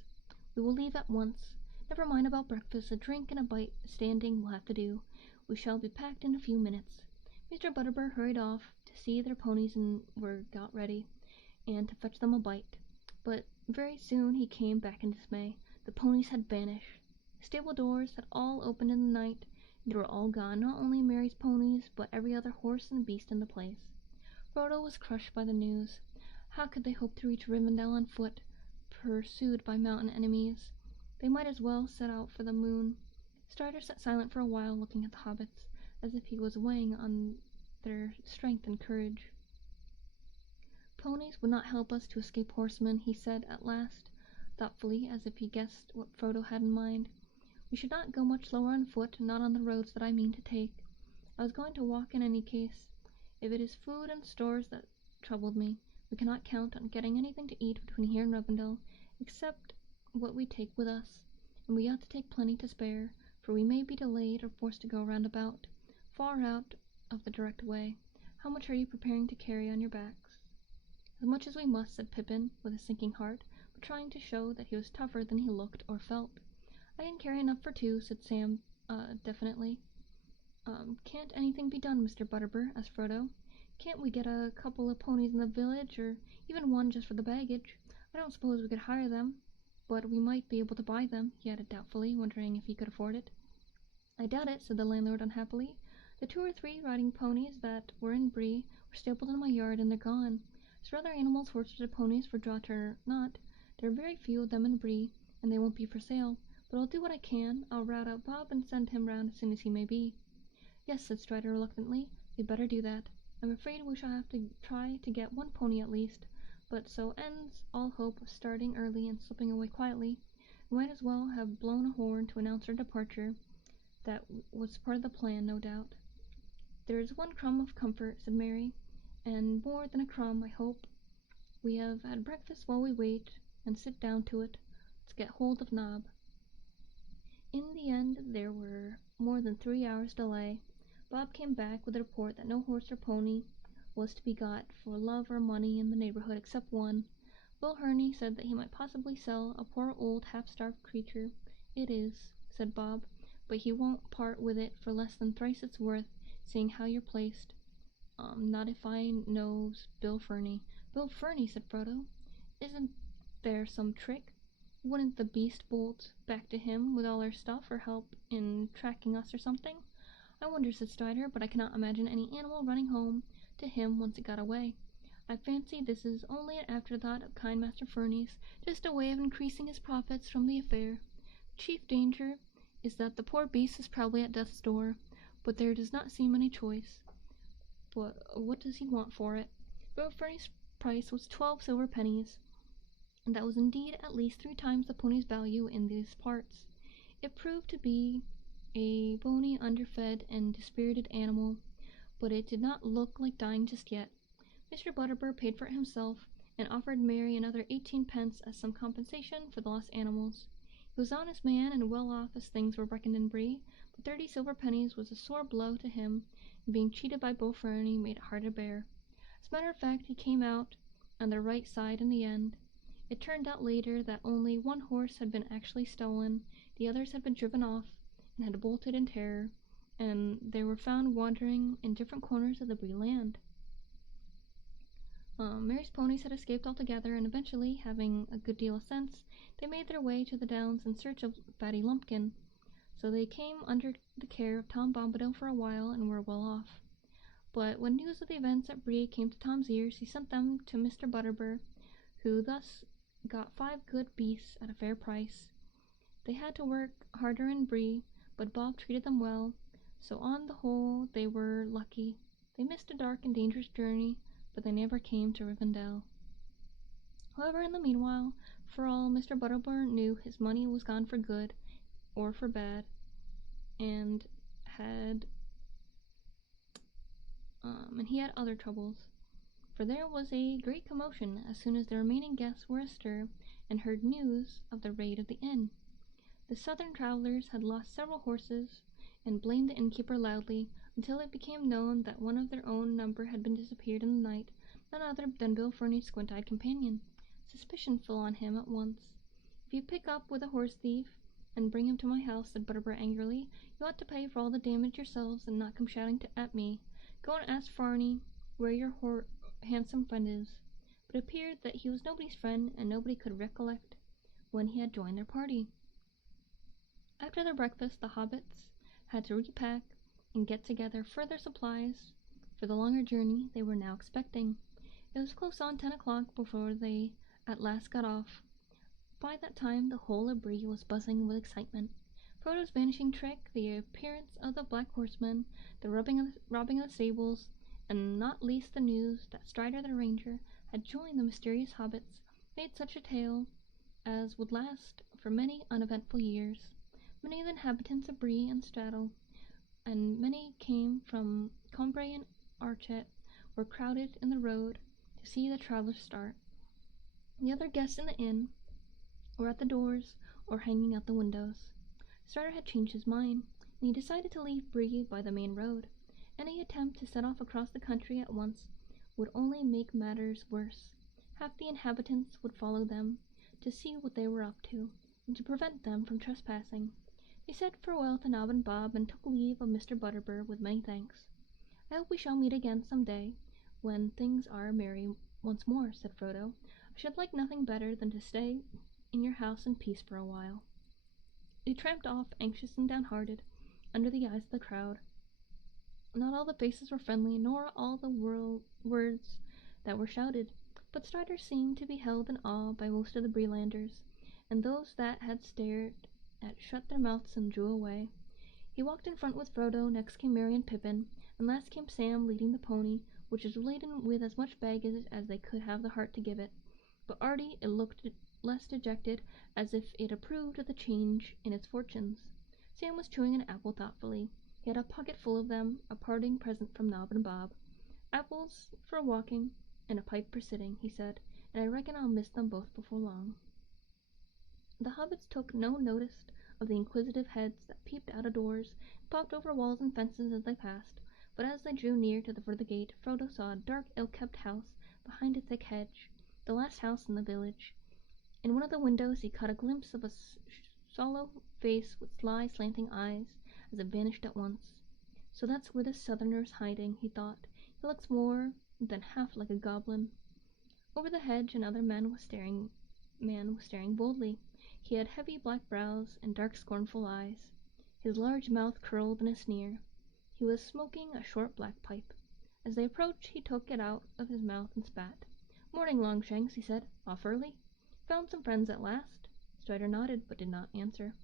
we will leave at once. Never mind about breakfast. A drink and a bite standing will have to do. We shall be packed in a few minutes." Mr. Butterbur hurried off to see their ponies and were got ready, and to fetch them a bite. But very soon he came back in dismay. The ponies had vanished. The stable doors had all opened in the night, and they were all gone, not only Mary's ponies, but every other horse and beast in the place. Frodo was crushed by the news. How could they hope to reach Rivendell on foot, pursued by mountain enemies? They might as well set out for the moon. Strider sat silent for a while, looking at the hobbits, as if he was weighing on their strength and courage. "Ponies would not help us to escape horsemen," he said at last, thoughtfully, as if he guessed what Frodo had in mind. "We should not go much slower on foot, not on the roads that I mean to take. I was going to walk in any case. If it is food and stores that troubled me, we cannot count on getting anything to eat between here and Rivendell, except what we take with us, and we ought to take plenty to spare, for we may be delayed or forced to go round about, far out of the direct way. How much are you preparing to carry on your backs?" "As much as we must," said Pippin, with a sinking heart, but trying to show that he was tougher than he looked or felt. "I can carry enough for two," said Sam, definitely. "Can't anything be done, Mr. Butterbur?" asked Frodo. "Can't we get a couple of ponies in the village, or even one just for the baggage? I don't suppose we could hire them, but we might be able to buy them," he added doubtfully, wondering if he could afford it. "I doubt it," said the landlord unhappily. "The 2 or 3 riding ponies that were in Bree were stabled in my yard, and they're gone. As for other animals, horses or ponies, for draught or not, there are very few of them in Bree, and they won't be for sale. But I'll do what I can. I'll rout out Bob and send him round as soon as he may be." "Yes," said Strider reluctantly, "you'd better do that. I'm afraid we shall have to try to get one pony at least, but so ends all hope of starting early and slipping away quietly. We might as well have blown a horn to announce our departure. That was part of the plan, no doubt." "There is one crumb of comfort," said Mary, "and more than a crumb, I hope. We have had breakfast while we wait, and sit down to it. Let's get hold of Nob." In the end there were more than 3 hours' delay. Bob came back with a report that no horse or pony was to be got for love or money in the neighborhood except one. Will Herney said that he might possibly sell a poor old half-starved creature. "It is," said Bob, "but he won't part with it for less than thrice its worth, seeing how you're placed. Not if I knows Bill Ferny." "Bill Ferny," said Frodo. "Isn't there some trick? Wouldn't the beast bolt back to him with all our stuff, or help in tracking us or something?" "I wonder," said Strider, "but I cannot imagine any animal running home to him once it got away. I fancy this is only an afterthought of kind Master Ferny's, just a way of increasing his profits from the affair. The chief danger is that the poor beast is probably at death's door, but there does not seem any choice. But what does he want for it?" Bill Ferny's price was 12 silver pennies, and that was indeed at least 3 times the pony's value in these parts. It proved to be a bony, underfed, and dispirited animal, but it did not look like dying just yet. Mr. Butterbur paid for it himself, and offered Mary another 18 pence as some compensation for the lost animals. He was an honest man, and well off as things were reckoned in Bree, but 30 silver pennies was a sore blow to him, and being cheated by Bill Ferny made it hard to bear. As a matter of fact, he came out on the right side in the end. It turned out later that only one horse had been actually stolen, the others had been driven off, and had bolted in terror, and they were found wandering in different corners of the Bree land. Mary's ponies had escaped altogether, and eventually, having a good deal of sense, they made their way to the downs in search of Fatty Lumpkin. So they came under the care of Tom Bombadil for a while, and were well off. But when news of the events at Bree came to Tom's ears, he sent them to Mr. Butterbur, who thus got 5 good beasts at a fair price. They had to work harder in Bree, but Bob treated them well, so on the whole they were lucky. They missed a dark and dangerous journey, but they never came to Rivendell. However, in the meanwhile, for all Mr. Butterburn knew, his money was gone for good or for bad, and he had other troubles. For there was a great commotion as soon as the remaining guests were astir and heard news of the raid of the inn. The southern travellers had lost several horses, and blamed the innkeeper loudly, until it became known that one of their own number had been disappeared in the night, none other than Bill Ferny's squint-eyed companion. Suspicion fell on him at once. "If you pick up with a horse thief and bring him to my house," said Butterbur angrily, "you ought to pay for all the damage yourselves and not come shouting at me. Go and ask Farney where your handsome friend is." But it appeared that he was nobody's friend, and nobody could recollect when he had joined their party. After their breakfast, the hobbits had to repack and get together further supplies for the longer journey they were now expecting. It was close on 10 o'clock before they at last got off. By that time the whole of Bree was buzzing with excitement. Frodo's vanishing trick, the appearance of the Black Horseman, the robbing of the stables, and not least the news that Strider the Ranger had joined the mysterious hobbits, made such a tale as would last for many uneventful years. Many of the inhabitants of Bree and Straddle, and many came from Combray and Archet, were crowded in the road to see the travellers start. The other guests in the inn were at the doors or hanging out the windows. Strider had changed his mind, and he decided to leave Bree by the main road. Any attempt to set off across the country at once would only make matters worse. Half the inhabitants would follow them to see what they were up to, and to prevent them from trespassing. They said farewell to Nob and Bob, and took leave of Mr. Butterbur with many thanks. "I hope we shall meet again some day, when things are merry once more," said Frodo. "I should like nothing better than to stay in your house in peace for a while." They tramped off, anxious and downhearted, under the eyes of the crowd. Not all the faces were friendly, nor all the words that were shouted, but Strider seemed to be held in awe by most of the Breelanders, and those that had stared at shut their mouths and drew away. He walked in front with Frodo, next came Merry and Pippin, and last came Sam, leading the pony, which was laden with as much baggage as they could have the heart to give it. But Artie, it looked less dejected, as if it approved of the change in its fortunes. Sam was chewing an apple thoughtfully. He had a pocket full of them, a parting present from Nob and Bob. "Apples for walking, and a pipe for sitting," he said, "and I reckon I'll miss them both before long." The hobbits took no notice of the inquisitive heads that peeped out of doors and popped over walls and fences as they passed, but as they drew near to the further gate, Frodo saw a dark, ill-kept house behind a thick hedge, the last house in the village. In one of the windows he caught a glimpse of a sallow face with sly, slanting eyes, as it vanished at once. "So that's where this southerner's hiding," he thought. "He looks more than half like a goblin." Over the hedge another man was staring boldly. He had heavy black brows and dark, scornful eyes. His large mouth curled in a sneer. He was smoking a short black pipe. As they approached, he took it out of his mouth and spat. "Morning, Longshanks," he said. "Off early? Found some friends at last?" Strider nodded, but did not answer.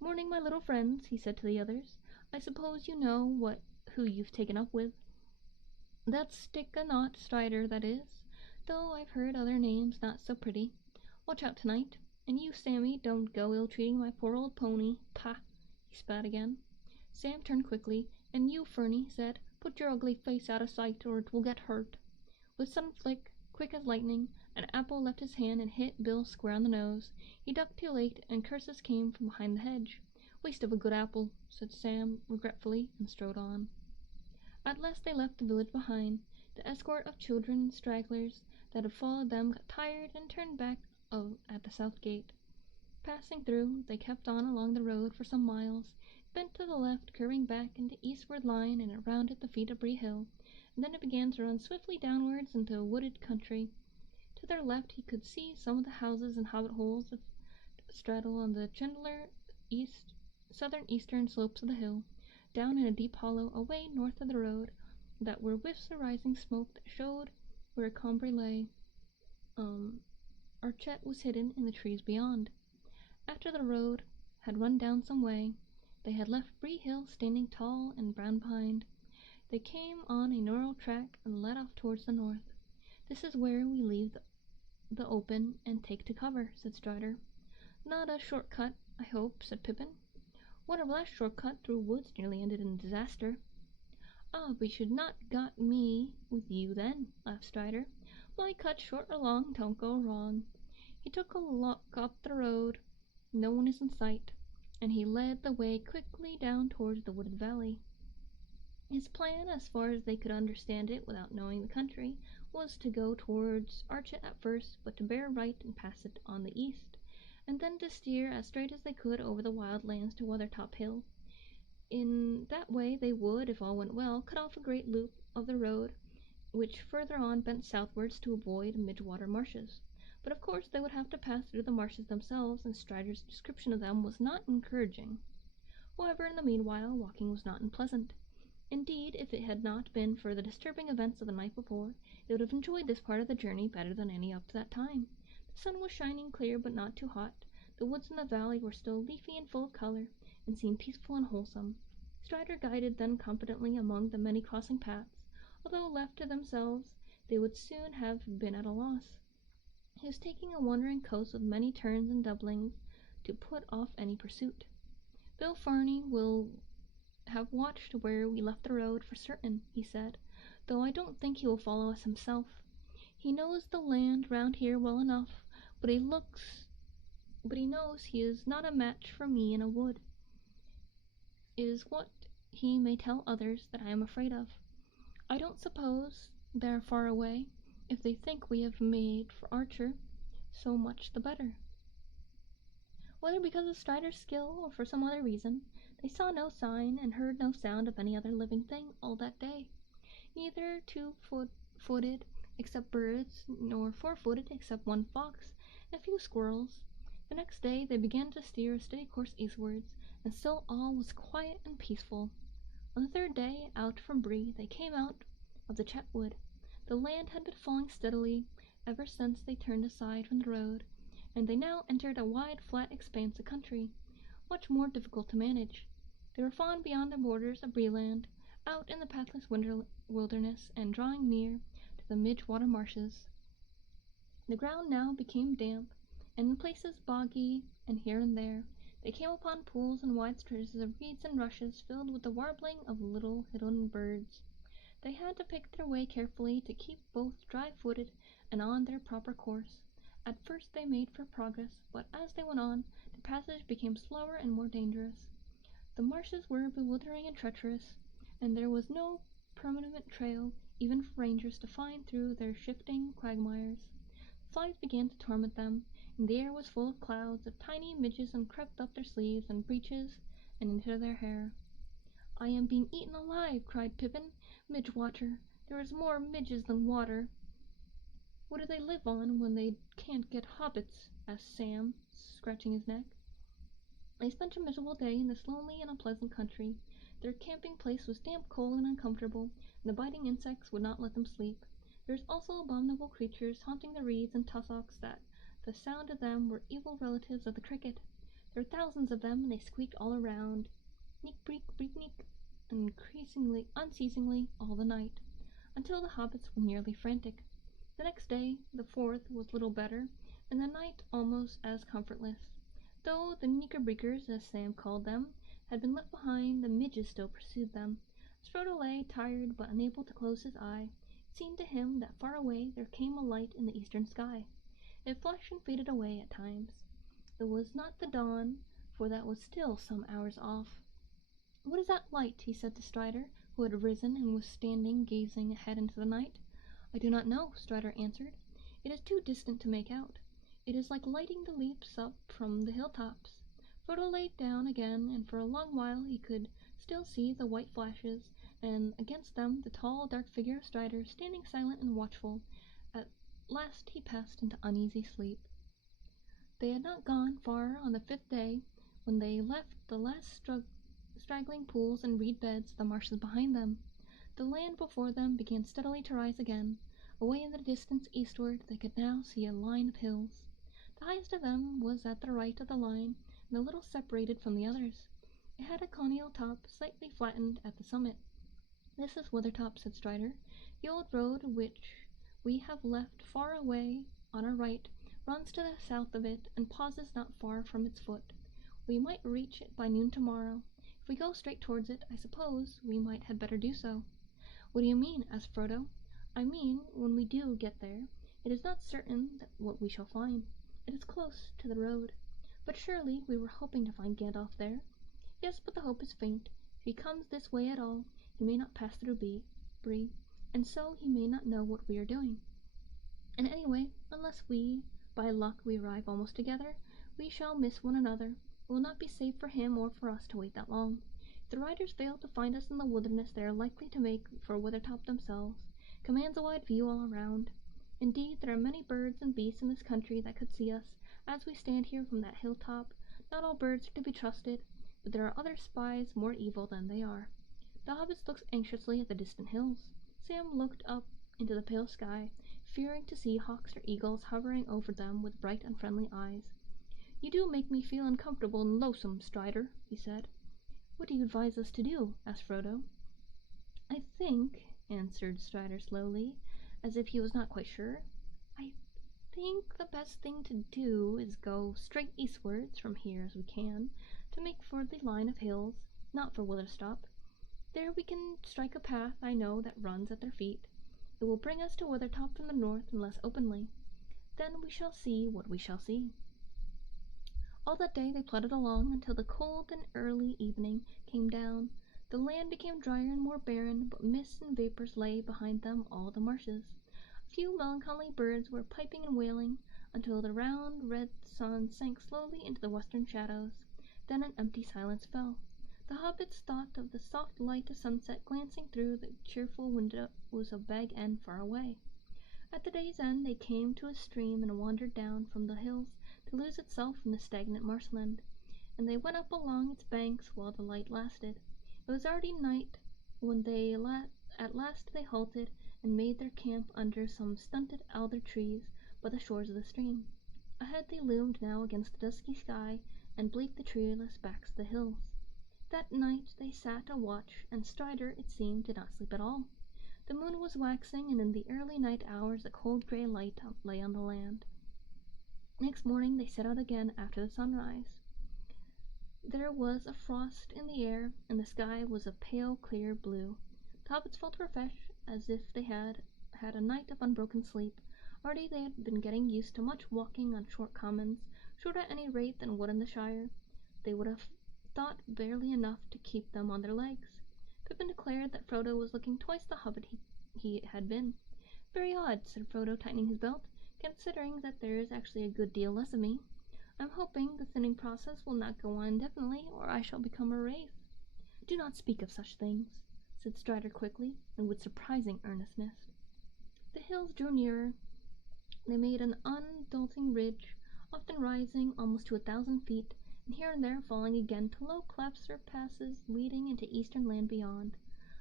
"Morning, my little friends," he said to the others. "I suppose you know who you've taken up with." "That's Stick-a-Knot Strider, that is, though I've heard other names not so pretty. Watch out tonight. And you, Sammy, don't go ill-treating my poor old pony. Pah!" He spat again. Sam turned quickly. "And you, Ferny," he said, "put your ugly face out of sight, or it will get hurt." With a sudden flick, quick as lightning, an apple left his hand and hit Bill square on the nose. He ducked too late, and curses came from behind the hedge. "Waste of a good apple," said Sam regretfully, and strode on. At last they left the village behind. The escort of children and stragglers that had followed them got tired and turned back at the south gate. Passing through, they kept on along the road for some miles, bent to the left, curving back into eastward line and around at the feet of Bree Hill, and then it began to run swiftly downwards into a wooded country. To their left he could see some of the houses and hobbit holes of Straddle on the gentler southern-eastern slopes of the hill, down in a deep hollow away north of the road, that were whiffs of rising smoke that showed where Combray lay. Archet was hidden in the trees beyond. After the road had run down some way, They had left Bree Hill standing tall and brown-pined. They came on a narrow track and led off towards the north. "This is where we leave the open and take to cover," said Strider. "Not a short cut, I hope," said Pippin. "What our last short cut through woods nearly ended in disaster." "Ah, but you should not got me with you then," laughed Strider. "My cut short or long don't go wrong." He took a look up the road. No one is in sight, and he led the way quickly down towards the wooded valley. His plan, as far as they could understand it without knowing the country, was to go towards Archet at first, but to bear right and pass it on the east, and then to steer as straight as they could over the wild lands to Weathertop Hill. In that way they would, if all went well, cut off a great loop of the road, which further on bent southwards to avoid Midgewater marshes. But of course they would have to pass through the marshes themselves, and Strider's description of them was not encouraging. However, in the meanwhile, walking was not unpleasant. Indeed, if it had not been for the disturbing events of the night before, they would have enjoyed this part of the journey better than any up to that time. The sun was shining clear but not too hot. The woods in the valley were still leafy and full of color, and seemed peaceful and wholesome. Strider guided them competently among the many crossing paths. Although left to themselves, they would soon have been at a loss. He was taking a wandering coast with many turns and doublings to put off any pursuit. "Bill Farney will have watched where we left the road for certain," he said, "though I don't think he will follow us himself. He knows the land round here well enough, but he knows he is not a match for me in a wood. It is what he may tell others that I am afraid of. I don't suppose they are far away. If they think we have made for Archer, so much the better." Whether because of Strider's skill or for some other reason, they saw no sign and heard no sound of any other living thing all that day. Neither two-footed except birds, nor four-footed except one fox and a few squirrels. The next day they began to steer a steady course eastwards, and still all was quiet and peaceful. On the third day out from Bree they came out of the Chetwood. The land had been falling steadily ever since they turned aside from the road, and they now entered a wide flat expanse of country, much more difficult to manage. They were far beyond the borders of Breeland, out in the pathless wilderness, and drawing near to the Midgewater marshes. The ground now became damp, and in places boggy, and here and there they came upon pools and wide stretches of reeds and rushes filled with the warbling of little hidden birds. They had to pick their way carefully to keep both dry-footed and on their proper course. At first they made for progress, but as they went on, the passage became slower and more dangerous. The marshes were bewildering and treacherous, and there was no permanent trail even for rangers to find through their shifting quagmires. Flies began to torment them, and the air was full of clouds of tiny midges and crept up their sleeves and breeches and into their hair. "I am being eaten alive!" cried Pippin. "Midgewater! There is more midges than water." "What do they live on when they can't get hobbits?" asked Sam, scratching his neck. They spent a miserable day in this lonely and unpleasant country. Their camping place was damp, cold, and uncomfortable, and the biting insects would not let them sleep. There was also abominable creatures haunting the reeds and tussocks that, the sound of them, were evil relatives of the cricket. There were thousands of them, and they squeaked all around, neek breek breek neek, unceasingly all the night, until the hobbits were nearly frantic. The next day, the 4th, was little better, and the night almost as comfortless. Though the Knickerbrickers, as Sam called them, had been left behind, the midges still pursued them. As Frodo lay, tired but unable to close his eye, it seemed to him that far away there came a light in the eastern sky. It flashed and faded away at times. It was not the dawn, for that was still some hours off. "What is that light?" he said to Strider, who had risen and was standing gazing ahead into the night. "I do not know," Strider answered. "It is too distant to make out. It is like lighting the leaps up from the hilltops." Frodo lay down again, and for a long while he could still see the white flashes, and against them the tall, dark figure of Strider, standing silent and watchful. At last he passed into uneasy sleep. They had not gone far on the 5th day when they left the last straggling pools and reed beds of the marshes behind them. The land before them began steadily to rise again. Away in the distance eastward they could now see a line of hills. The highest of them was at the right of the line, and a little separated from the others. It had a conical top, slightly flattened at the summit. "This is Weathertop," said Strider. "The old road which we have left far away on our right runs to the south of it and pauses not far from its foot. We might reach it by noon tomorrow. If we go straight towards it, I suppose we might had better do so." "What do you mean?" asked Frodo. "I mean, when we do get there, it is not certain what we shall find. It is close to the road. But surely we were hoping to find Gandalf there." "Yes, but the hope is faint. If he comes this way at all, he may not pass through Bree, and so he may not know what we are doing. And anyway, unless by luck we arrive almost together, we shall miss one another. It will not be safe for him or for us to wait that long. If the riders fail to find us in the wilderness, they are likely to make for Weathertop themselves. It commands a wide view all around. Indeed, there are many birds and beasts in this country that could see us, as we stand here from that hilltop. Not all birds are to be trusted, but there are other spies more evil than they are." The hobbits looked anxiously at the distant hills. Sam looked up into the pale sky, fearing to see hawks or eagles hovering over them with bright, unfriendly eyes. "You do make me feel uncomfortable and lonesome, Strider," he said. "What do you advise us to do?" asked Frodo. "I think," answered Strider slowly, as if he was not quite sure, "I think the best thing to do is go straight eastwards from here as we can, to make for the line of hills, not for Weatherstop. There we can strike a path I know that runs at their feet. It will bring us to Weathertop from the north and less openly. Then we shall see what we shall see." All that day they plodded along until the cold and early evening came down. The land became drier and more barren, but mists and vapors lay behind them all the marshes. A few melancholy birds were piping and wailing until the round red sun sank slowly into the western shadows. Then an empty silence fell. The hobbits thought of the soft light of sunset glancing through the cheerful windows of Bag End far away. At the day's end they came to a stream and wandered down from the hills to lose itself in the stagnant marshland, and they went up along its banks while the light lasted. It was already night when at last they halted and made their camp under some stunted alder trees by the shores of the stream. Ahead they loomed now against the dusky sky and bleak the treeless backs of the hills. That night they sat a watch, and Strider, it seemed, did not sleep at all. The moon was waxing, and in the early night hours a cold grey light lay on the land. Next morning they set out again after the sunrise. There was a frost in the air, and the sky was a pale, clear blue. The hobbits felt refreshed, as if they had had a night of unbroken sleep. Already they had been getting used to much walking on short commons, shorter at any rate than wood in the Shire. They would have thought barely enough to keep them on their legs. Pippin declared that Frodo was looking twice the hobbit he had been. "Very odd," said Frodo, tightening his belt, "considering that there is actually a good deal less of me. I'm hoping the thinning process will not go on indefinitely, or I shall become a wraith." "Do not speak of such things," said Strider quickly, and with surprising earnestness. The hills drew nearer. They made an undulating ridge, often rising almost to 1,000 feet, and here and there falling again to low clefts or passes leading into eastern land beyond.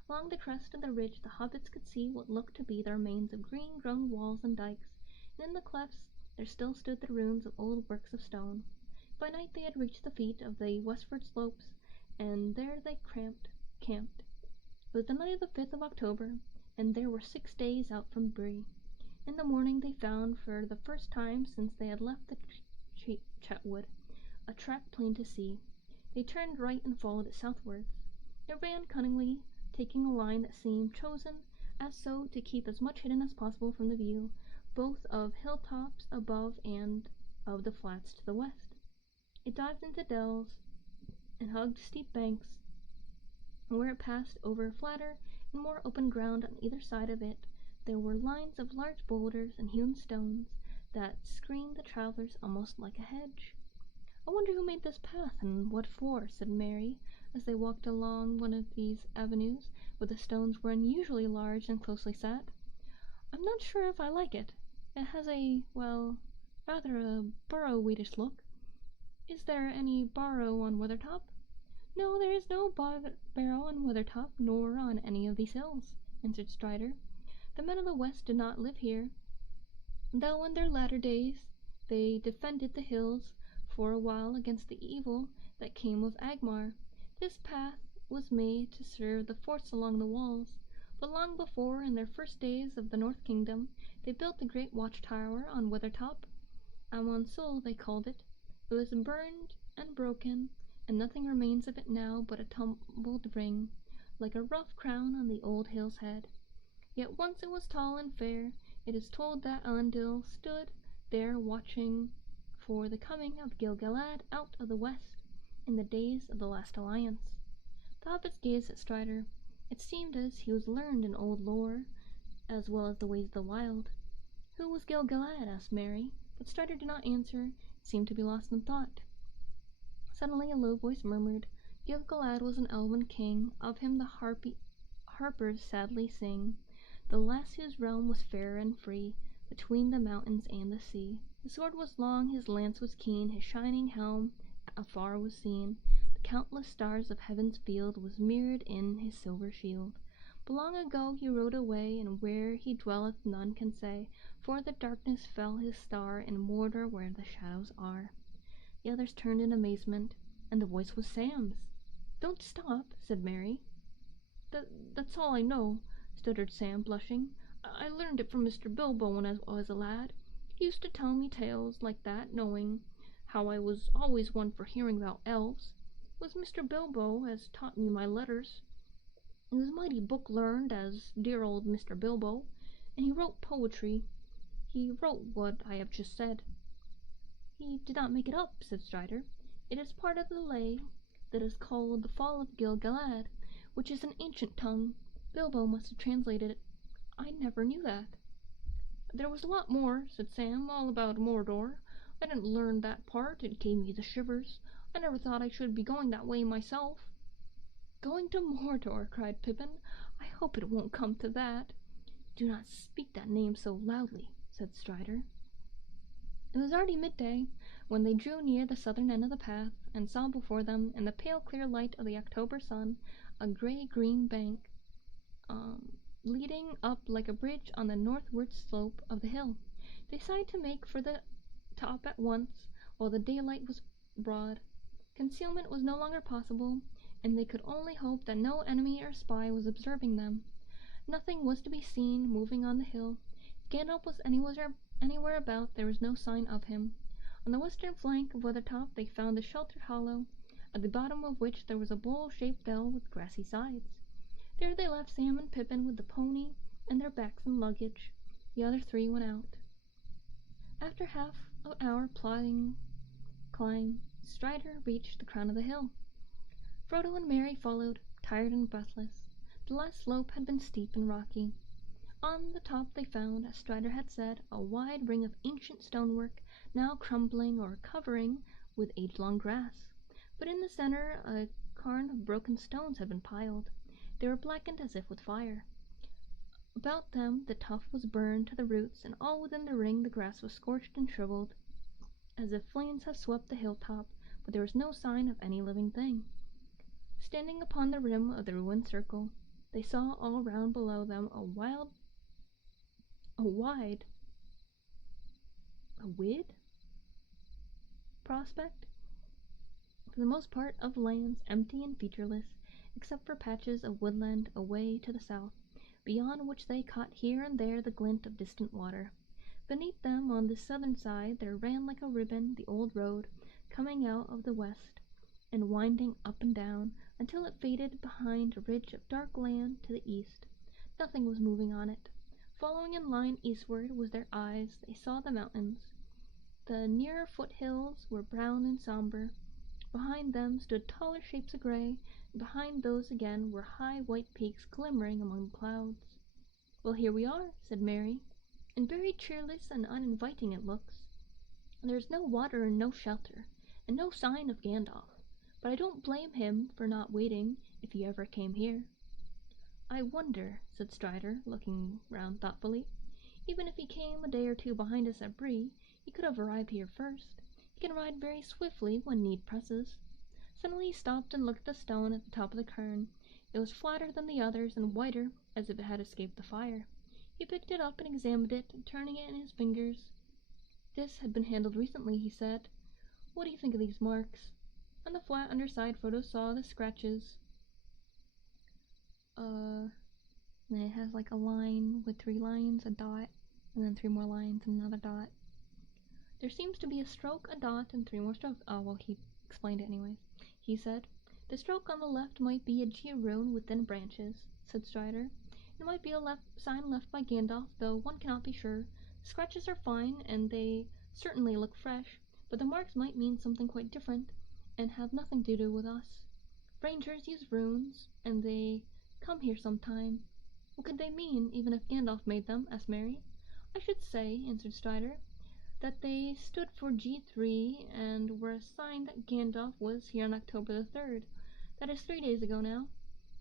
Along the crest of the ridge the hobbits could see what looked to be the remains of green-grown walls and dikes, and in the clefts there still stood the ruins of old works of stone. By night they had reached the feet of the westward slopes, and there they camped. It was the night of the 5th of October, and they were 6 days out from Bree. In the morning they found, for the first time since they had left the Chetwood, a track plain to see. They turned right and followed it southwards. It ran cunningly, taking a line that seemed chosen as so to keep as much hidden as possible from the view, both of hilltops above and of the flats to the west. It dived into dells and hugged steep banks, and where it passed over flatter and more open ground on either side of it, there were lines of large boulders and hewn stones that screened the travellers almost like a hedge. "I wonder who made this path, and what for," said Mary, as they walked along one of these avenues, where the stones were unusually large and closely set. "I'm not sure if I like it. It has rather a Borrow-weedish look. Is there any Borrow on Weathertop?" "No, there is no Barrow on Weathertop, nor on any of these hills," answered Strider. "The men of the west did not live here, though in their latter days they defended the hills for a while against the evil that came of Agmar. This path was made to serve the forts along the walls, but long before, in their first days of the North Kingdom, they built the great watchtower on Weathertop. Amonsul they called it. It was burned and broken, and nothing remains of it now but a tumbled ring, like a rough crown on the old hill's head. Yet once it was tall and fair. It is told that Elendil stood there watching for the coming of Gil-galad out of the west in the days of the last alliance. The hobbits gazed at Strider. It seemed as he was learned in old lore, as well as the ways of the wild. "Who was Gil-galad?" asked Merry, but Strider did not answer. It seemed to be lost in thought. Suddenly a low voice murmured, "Gil-galad was an elven king. Of him the harpers sadly sing. The lass whose realm was fair and free, between the mountains and the sea. His sword was long, his lance was keen, his shining helm afar was seen. The countless stars of heaven's field was mirrored in his silver shield. But long ago he rode away, and where he dwelleth none can say, for the darkness fell his star in Mordor where the shadows are." The others turned in amazement, and the voice was Sam's. "Don't stop," said Merry. That's all I know," stuttered Sam, blushing. "I learned it from Mr. Bilbo when I was a lad. He used to tell me tales like that, knowing how I was always one for hearing about elves. It was Mr. Bilbo as taught me my letters. He was mighty book-learned, as dear old Mr. Bilbo, and he wrote poetry. He wrote what I have just said." "He did not make it up," said Strider. "It is part of the lay that is called The Fall of Gil-galad, which is an ancient tongue. Bilbo must have translated it. I never knew that." "There was a lot more," said Sam, "all about Mordor. I didn't learn that part. It gave me the shivers. I never thought I should be going that way myself." "Going to Mordor!" cried Pippin. "I hope it won't come to that." "Do not speak that name so loudly," said Strider. It was already midday when they drew near the southern end of the path, and saw before them, in the pale clear light of the October sun, a grey-green bank leading up like a bridge on the northward slope of the hill. They decided to make for the top at once, while the daylight was broad. Concealment was no longer possible, and they could only hope that no enemy or spy was observing them. Nothing was to be seen moving on the hill. If Gandalf was anywhere about, there was no sign of him. On the western flank of Weathertop they found a sheltered hollow, at the bottom of which there was a bowl-shaped dell with grassy sides. There they left Sam and Pippin with the pony and their backs and luggage. The other three went out. After half an hour plodding climb, Strider reached the crown of the hill. Frodo and Merry followed, tired and breathless. The last slope had been steep and rocky. On the top they found, as Strider had said, a wide ring of ancient stonework, now crumbling or covering with age-long grass. But in the center a cairn of broken stones had been piled. They were blackened as if with fire. About them the tuff was burned to the roots, and all within the ring the grass was scorched and shriveled, as if flames had swept the hilltop, but there was no sign of any living thing. Standing upon the rim of the ruined circle, they saw all round below them a wide prospect, for the most part of lands empty and featureless, except for patches of woodland away to the south, beyond which they caught here and there the glint of distant water. Beneath them, on the southern side, there ran like a ribbon the old road, coming out of the west, and winding up and down, until it faded behind a ridge of dark land to the east. Nothing was moving on it. Following in line eastward with their eyes, they saw the mountains. The nearer foothills were brown and somber. Behind them stood taller shapes of gray, and behind those again were high white peaks glimmering among the clouds. "Well, here we are," said Merry, "and very cheerless and uninviting it looks. There is no water and no shelter, and no sign of Gandalf, but I don't blame him for not waiting, if he ever came here." "I wonder," said Strider, looking round thoughtfully. "Even if he came a day or two behind us at Bree, he could have arrived here first. He can ride very swiftly when need presses." Suddenly he stopped and looked at the stone at the top of the cairn. It was flatter than the others, and whiter, as if it had escaped the fire. He picked it up and examined it, turning it in his fingers. "This had been handled recently," he said. "What do you think of these marks?" On the flat underside, Frodo saw the scratches. And it has like a line with 3 lines, a dot, and then 3 more lines and another dot. There seems to be a stroke, a dot, and 3 more strokes. Oh, well, he explained it anyways. He said, "The stroke on the left might be a G rune within branches," said Strider. "It might be a sign left by Gandalf, though one cannot be sure. The scratches are fine, and they certainly look fresh, but the marks might mean something quite different, and have nothing to do with us. Rangers use runes, and they come here sometime. What could they mean, even if Gandalf made them?" asked Merry. "I should say," answered Strider, "that they stood for G3 and were a sign that Gandalf was here on October the 3rd. That is 3 days ago now.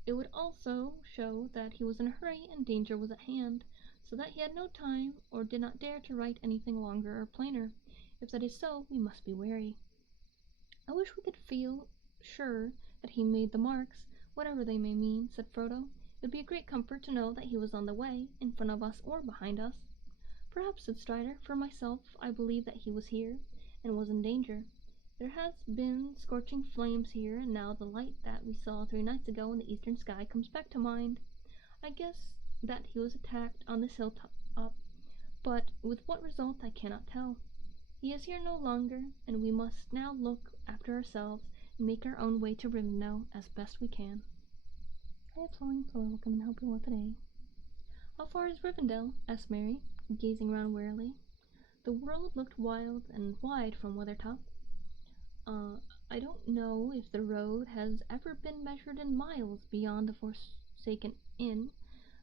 It would also show that he was in a hurry and danger was at hand, so that he had no time or did not dare to write anything longer or plainer. If that is so, we must be wary." "I wish we could feel sure that he made the marks, whatever they may mean," said Frodo. "It would be a great comfort to know that he was on the way, in front of us or behind us." "Perhaps," said Strider. "For myself, I believe that he was here, and was in danger. There has been scorching flames here, and now the light that we saw 3 nights ago in the eastern sky comes back to mind. I guess that he was attacked on this hilltop, but with what result I cannot tell. He is here no longer, and we must now look after ourselves and make our own way to Rivendell as best we can." "I have fallen, so I will come and help you with today." "How far is Rivendell?" asked Merry, gazing round warily. The world looked wild and wide from Weathertop. I don't know if the road has ever been measured in miles beyond the Forsaken Inn.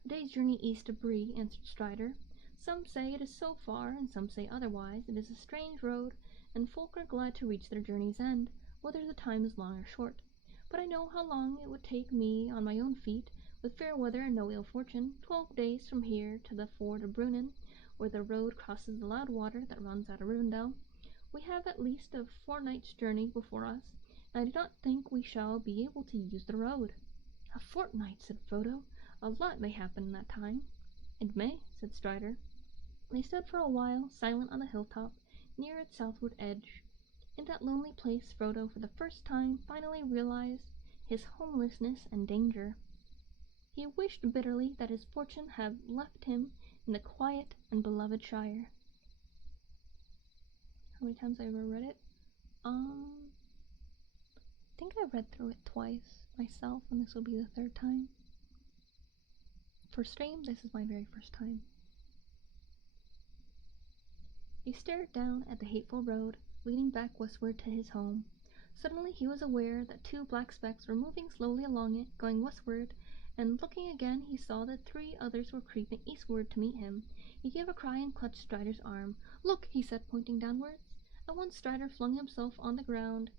A day's journey east of Bree," answered Strider. "Some say it is so far, and some say otherwise. It is a strange road, and folk are glad to reach their journey's end, whether the time is long or short. But I know how long it would take me on my own feet, with fair weather and no ill fortune, 12 days from here to the ford of Brunnen, where the road crosses the loud water that runs out of Rivendell. We have at least a fortnight's journey before us, and I do not think we shall be able to use the road." "A fortnight," said Frodo. "A lot may happen in that time." "It may," said Strider. They stood for a while, silent on the hilltop, near its southward edge. In that lonely place Frodo, for the first time, finally realized his homelessness and danger. He wished bitterly that his fortune had left him in the quiet and beloved Shire. How many times I've ever read it? I think I read through it twice myself, and this will be the 3rd time. For stream, this is my very first time. He stared down at the hateful road, leading back westward to his home. Suddenly he was aware that 2 black specks were moving slowly along it, going westward, and looking again he saw that 3 others were creeping eastward to meet him. He gave a cry and clutched Strider's arm. "Look!" he said, pointing downwards. At once Strider flung himself on the ground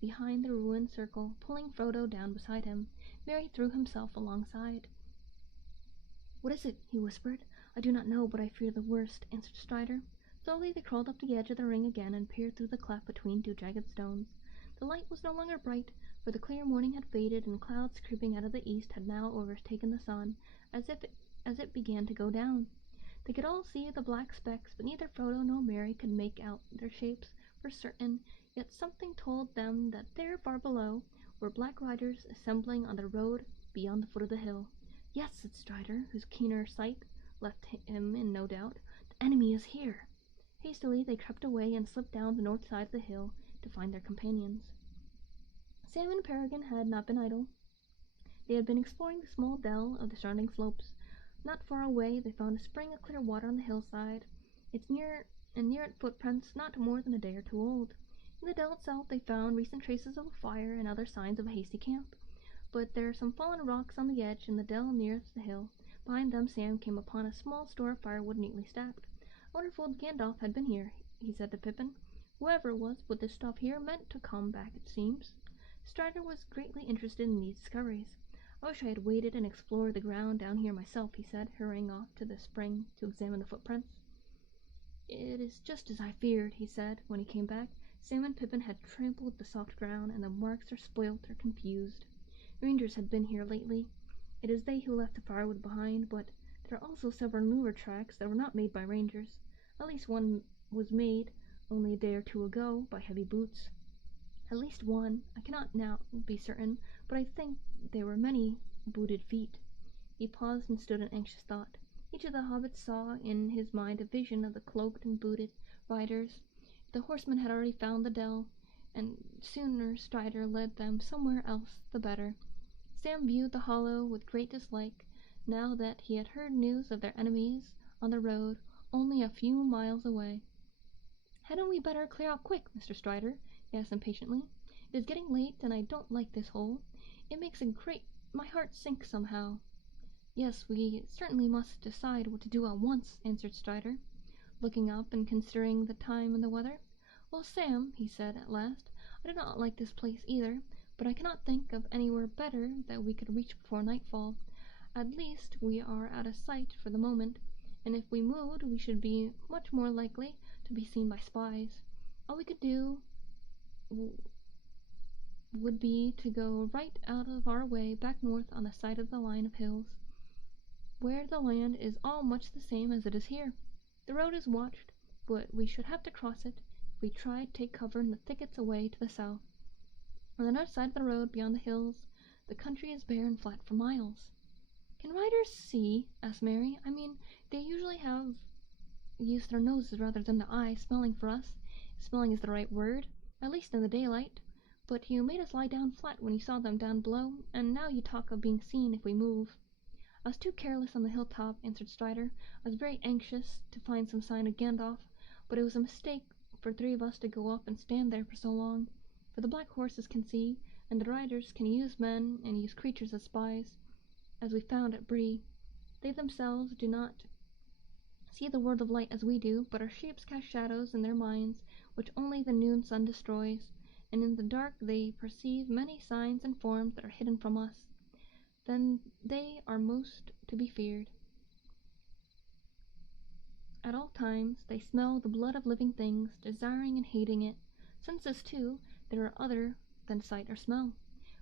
behind the ruined circle, pulling Frodo down beside him. Merry threw himself alongside. "What is it?" he whispered. "I do not know, but I fear the worst," answered Strider. Slowly they crawled up the edge of the ring again and peered through the cleft between 2 jagged stones. The light was no longer bright, for the clear morning had faded, and clouds creeping out of the east had now overtaken the sun, as it began to go down. They could all see the black specks, but neither Frodo nor Merry could make out their shapes for certain, yet something told them that there, far below, were black riders assembling on the road beyond the foot of the hill. "Yes," said Strider, whose keener sight left him in no doubt, "the enemy is here." Hastily they crept away and slipped down the north side of the hill to find their companions. Sam and Peregrine had not been idle. They had been exploring the small dell of the surrounding slopes. Not far away they found a spring of clear water on the hillside, near it footprints not more than a day or 2 old. In the dell itself they found recent traces of a fire and other signs of a hasty camp. But there are some fallen rocks on the edge in the dell nearest the hill. Behind them Sam came upon a small store of firewood neatly stacked. "I wonder if old Gandalf had been here," he said to Pippin. "Whoever it was put this stuff here meant to come back, it seems." Strider was greatly interested in these discoveries. "I wish I had waited and explored the ground down here myself," he said, hurrying off to the spring to examine the footprints. "It is just as I feared," he said, when he came back. Sam and Pippin had trampled the soft ground, and the marks are spoilt or confused. Rangers had been here lately. It is they who left the firewood behind, but there are also several newer tracks that were not made by rangers. At least one was made only a day or 2 ago by heavy boots. At least one. I cannot now be certain, but I think there were many booted feet. He paused and stood in anxious thought. Each of the hobbits saw in his mind a vision of the cloaked and booted riders. The horsemen had already found the dell, and sooner Strider led them somewhere else the better. Sam viewed the hollow with great dislike, now that he had heard news of their enemies on the road only a few miles away. "Hadn't we better clear out quick, Mr. Strider?" he asked impatiently. "It is getting late, and I don't like this hole. It makes my heart sink somehow." "Yes, we certainly must decide what to do at once," answered Strider, looking up and considering the time and the weather. "Well, Sam," he said at last, "I do not like this place either, but I cannot think of anywhere better that we could reach before nightfall. At least we are out of sight for the moment, and if we moved we should be much more likely to be seen by spies. All we could do would be to go right out of our way back north on the side of the line of hills, where the land is all much the same as it is here. The road is watched, but we should have to cross it if we tried to take cover in the thickets away to the south. On the north side of the road, beyond the hills, the country is bare and flat for miles." "Can riders see?" asked Mary. "I mean, they usually have used their noses rather than their eyes, smelling for us, if smelling is the right word, at least in the daylight. But you made us lie down flat when you saw them down below, and now you talk of being seen if we move." "I was too careless on the hilltop," answered Strider. "I was very anxious to find some sign of Gandalf, but it was a mistake for three of us to go up and stand there for so long, for the black horses can see, and the riders can use men and use creatures as spies, as we found at Bree. They themselves do not see the world of light as we do, but our shapes cast shadows in their minds which only the noon sun destroys, and in the dark they perceive many signs and forms that are hidden from us. Then they are most to be feared. At all times they smell the blood of living things, desiring and hating it. Senses, too, there are other than sight or smell.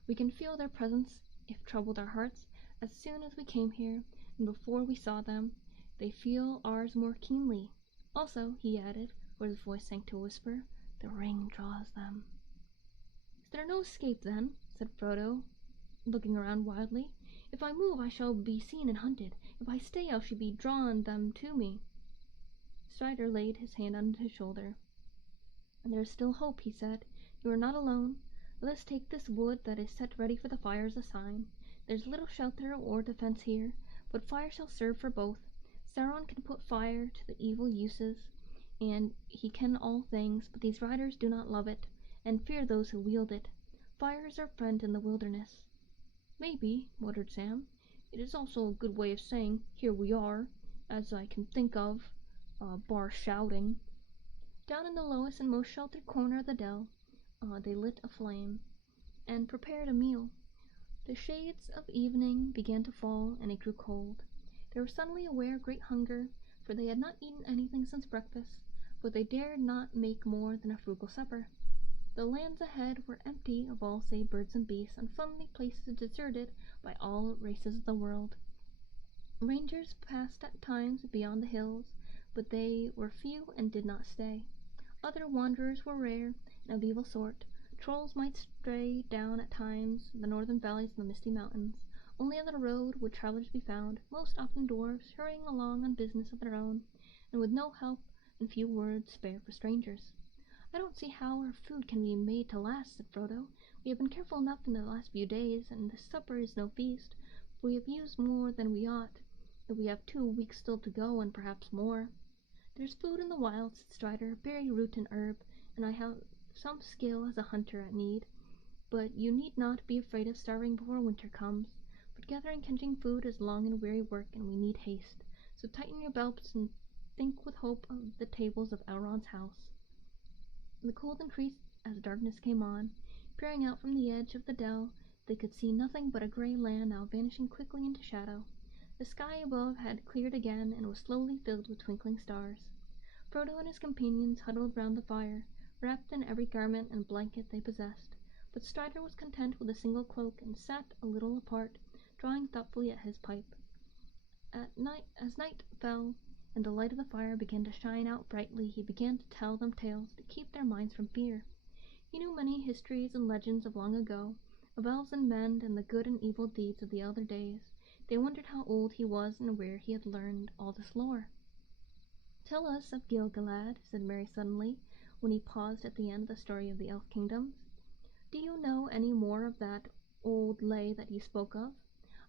We can feel their presence, if troubled our hearts, as soon as we came here, and before we saw them. They feel ours more keenly. Also," he added, for his voice sank to a whisper, "the ring draws them." "Is there no escape, then?" said Frodo, looking around wildly. "If I move I shall be seen and hunted. If I stay I shall be drawn them to me." Strider laid his hand on his shoulder. "There is still hope," he said. "You are not alone. Let us take this wood that is set ready for the fire as a sign. There is little shelter or defense here, but fire shall serve for both. Sauron can put fire to the evil uses, and he can all things, but these riders do not love it, and fear those who wield it. Fire is our friend in the wilderness." "Maybe," muttered Sam. "It is also a good way of saying, 'Here we are,' as I can think of, bar shouting." Down in the lowest and most sheltered corner of the dell, they lit a flame, and prepared a meal. The shades of evening began to fall, and it grew cold. They were suddenly aware of great hunger, for they had not eaten anything since breakfast, but they dared not make more than a frugal supper. The lands ahead were empty of all save birds and beasts, and friendly places deserted by all races of the world. Rangers passed at times beyond the hills, but they were few and did not stay. Other wanderers were rare, and of evil sort. Trolls might stray down at times the northern valleys of the misty mountains. Only on the road would travelers be found, most often dwarfs, hurrying along on business of their own, and with no help and few words spare for strangers. "I don't see how our food can be made to last," said Frodo. "We have been careful enough in the last few days, and this supper is no feast, for we have used more than we ought, though we have 2 weeks still to go, and perhaps more." "There's food in the wild," said Strider, "berry, root, and herb, and I have some skill as a hunter at need. But you need not be afraid of starving before winter comes. But gathering and catching food is long and weary work, and we need haste. So tighten your belts and think with hope of the tables of Elrond's house." The cold increased as darkness came on. Peering out from the edge of the dell, they could see nothing but a grey land now vanishing quickly into shadow. The sky above had cleared again, and was slowly filled with twinkling stars. Frodo and his companions huddled round the fire, wrapped in every garment and blanket they possessed, but Strider was content with a single cloak, and sat a little apart, drawing thoughtfully at his pipe. As night fell, and the light of the fire began to shine out brightly, he began to tell them tales to keep their minds from fear. He knew many histories and legends of long ago, of elves and men and the good and evil deeds of the elder days. They wondered how old he was and where he had learned all this lore. "Tell us of Gil-galad," said Mary suddenly, when he paused at the end of the story of the elf kingdoms. "Do you know any more of that old lay that you spoke of?"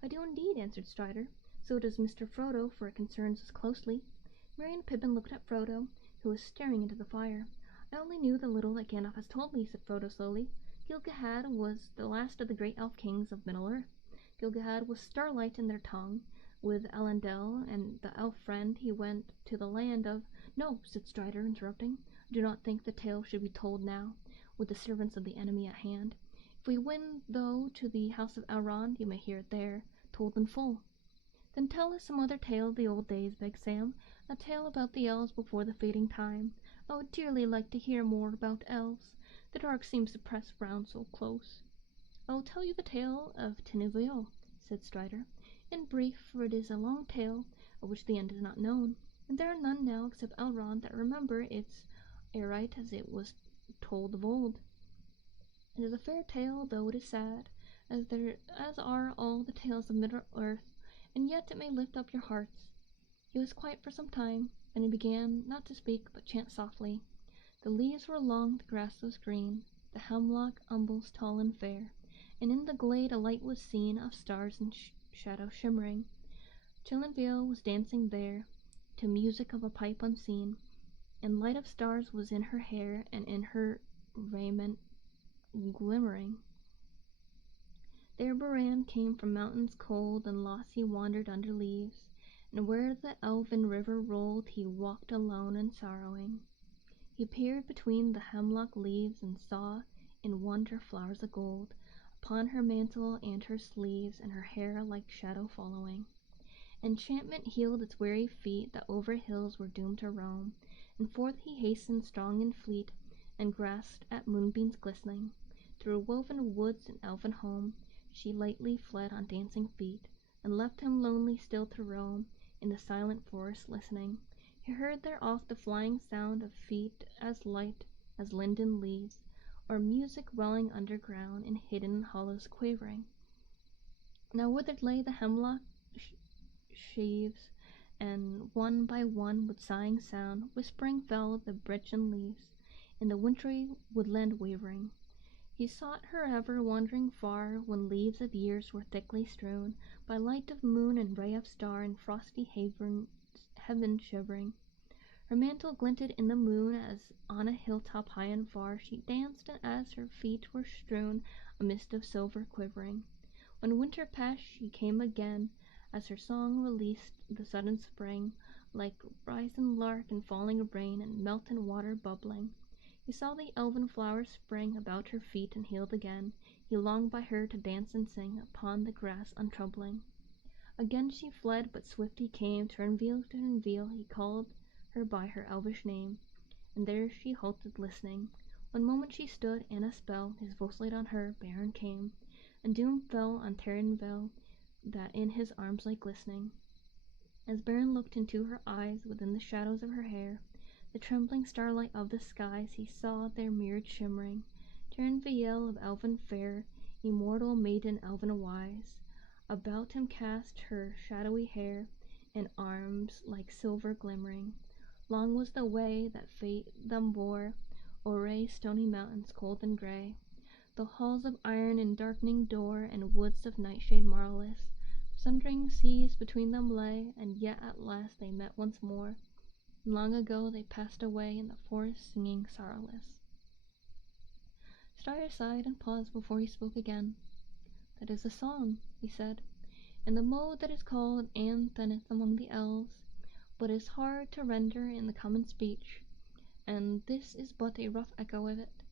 "I do indeed," answered Strider. "So does Mr. Frodo, for it concerns us closely." Merry and Pippin looked at Frodo, who was staring into the fire. "I only knew the little that Gandalf has told me," said Frodo slowly. "Gil-galad was the last of the great elf kings of Middle-earth. Gil-galad was starlight in their tongue. With Elendil and the elf friend he went to the land of—" "No," said Strider, interrupting. "I do not think the tale should be told now, with the servants of the enemy at hand. If we win, though, to the house of Elrond, you may hear it there, told in full." "Then tell us some other tale of the old days," begged Sam. "A tale about the elves before the fading time. I would dearly like to hear more about elves. The dark seems to press round so close." "I will tell you the tale of Tiniville," said Strider, "in brief, for it is a long tale, of which the end is not known, and there are none now except Elrond that remember its aright as it was told of old. It is a fair tale, though it is sad, as are all the tales of Middle-earth, and yet it may lift up your hearts." He was quiet for some time, then he began, not to speak, but chant softly. "The leaves were long, the grass was green, the hemlock umbels tall and fair, and in the glade a light was seen of stars and shadow shimmering. Tiniville was dancing there, to music of a pipe unseen, and light of stars was in her hair and in her raiment glimmering. There Beran came from mountains cold, and lost he wandered under leaves, and where the elven river rolled he walked alone and sorrowing. He peered between the hemlock leaves and saw in wonder flowers of gold upon her mantle and her sleeves, and her hair like shadow following. Enchantment healed its weary feet that over hills were doomed to roam, and forth he hastened strong and fleet, and grasped at moonbeams glistening. Through woven woods and elfin home she lightly fled on dancing feet, and left him lonely still to roam in the silent forest listening. He heard there oft the flying sound of feet as light as linden leaves, or music welling underground in hidden hollows quavering. Now withered lay the hemlock sheaves, and one by one with sighing sound whispering fell the birchen leaves, in the wintry woodland wavering. He sought her ever, wandering far, when leaves of years were thickly strewn, by light of moon and ray of star in frosty heaven shivering. Her mantle glinted in the moon, as on a hilltop high and far she danced, and as her feet were strewn a mist of silver quivering. When winter passed she came again, as her song released the sudden spring, like rising lark and falling rain and melting water bubbling. He saw the elven flowers spring about her feet and healed again. He longed by her to dance and sing upon the grass untroubling. Again she fled, but swift he came, Turnveal to Turnveal he called her by her elvish name, and there she halted listening. One moment she stood, and a spell his voice laid on her, Bearn came, and doom fell on Turnveal that in his arms lay glistening. As Bearn looked into her eyes, within the shadows of her hair, the trembling starlight of the skies he saw there mirrored shimmering, Turnveal of elven fair, immortal maiden elven wise. About him cast her shadowy hair, and arms like silver glimmering. Long was the way that fate them bore, o'er stony mountains cold and grey, the halls of iron and darkening door, and woods of nightshade marvellous. Sundering seas between them lay, and yet at last they met once more. And long ago they passed away in the forest singing sorrowless. Strider sighed and paused before he spoke again. "That is a song," he said, "in the mode that is called antheneth among the elves, but is hard to render in the common speech, and this is but a rough echo of it.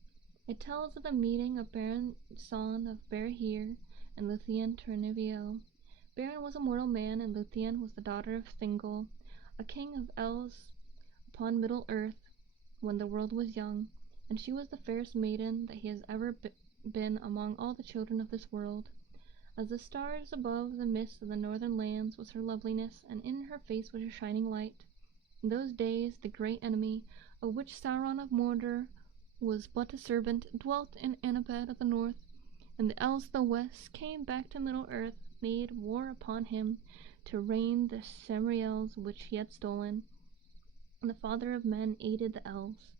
It tells of the meeting of Bearn son of Barahir and Luthien Turnveal. Bearn was a mortal man, and Luthien was the daughter of Thingol, a king of elves upon Middle-earth, when the world was young, and she was the fairest maiden that he has ever been among all the children of this world. As the stars above the mists of the northern lands was her loveliness, and in her face was a shining light. In those days the great enemy, of which Sauron of Mordor was but a servant, dwelt in Annabad of the north, and the elves of the west came back to Middle-earth, made war upon him to reign the Semriels which he had stolen, and the father of men aided the elves.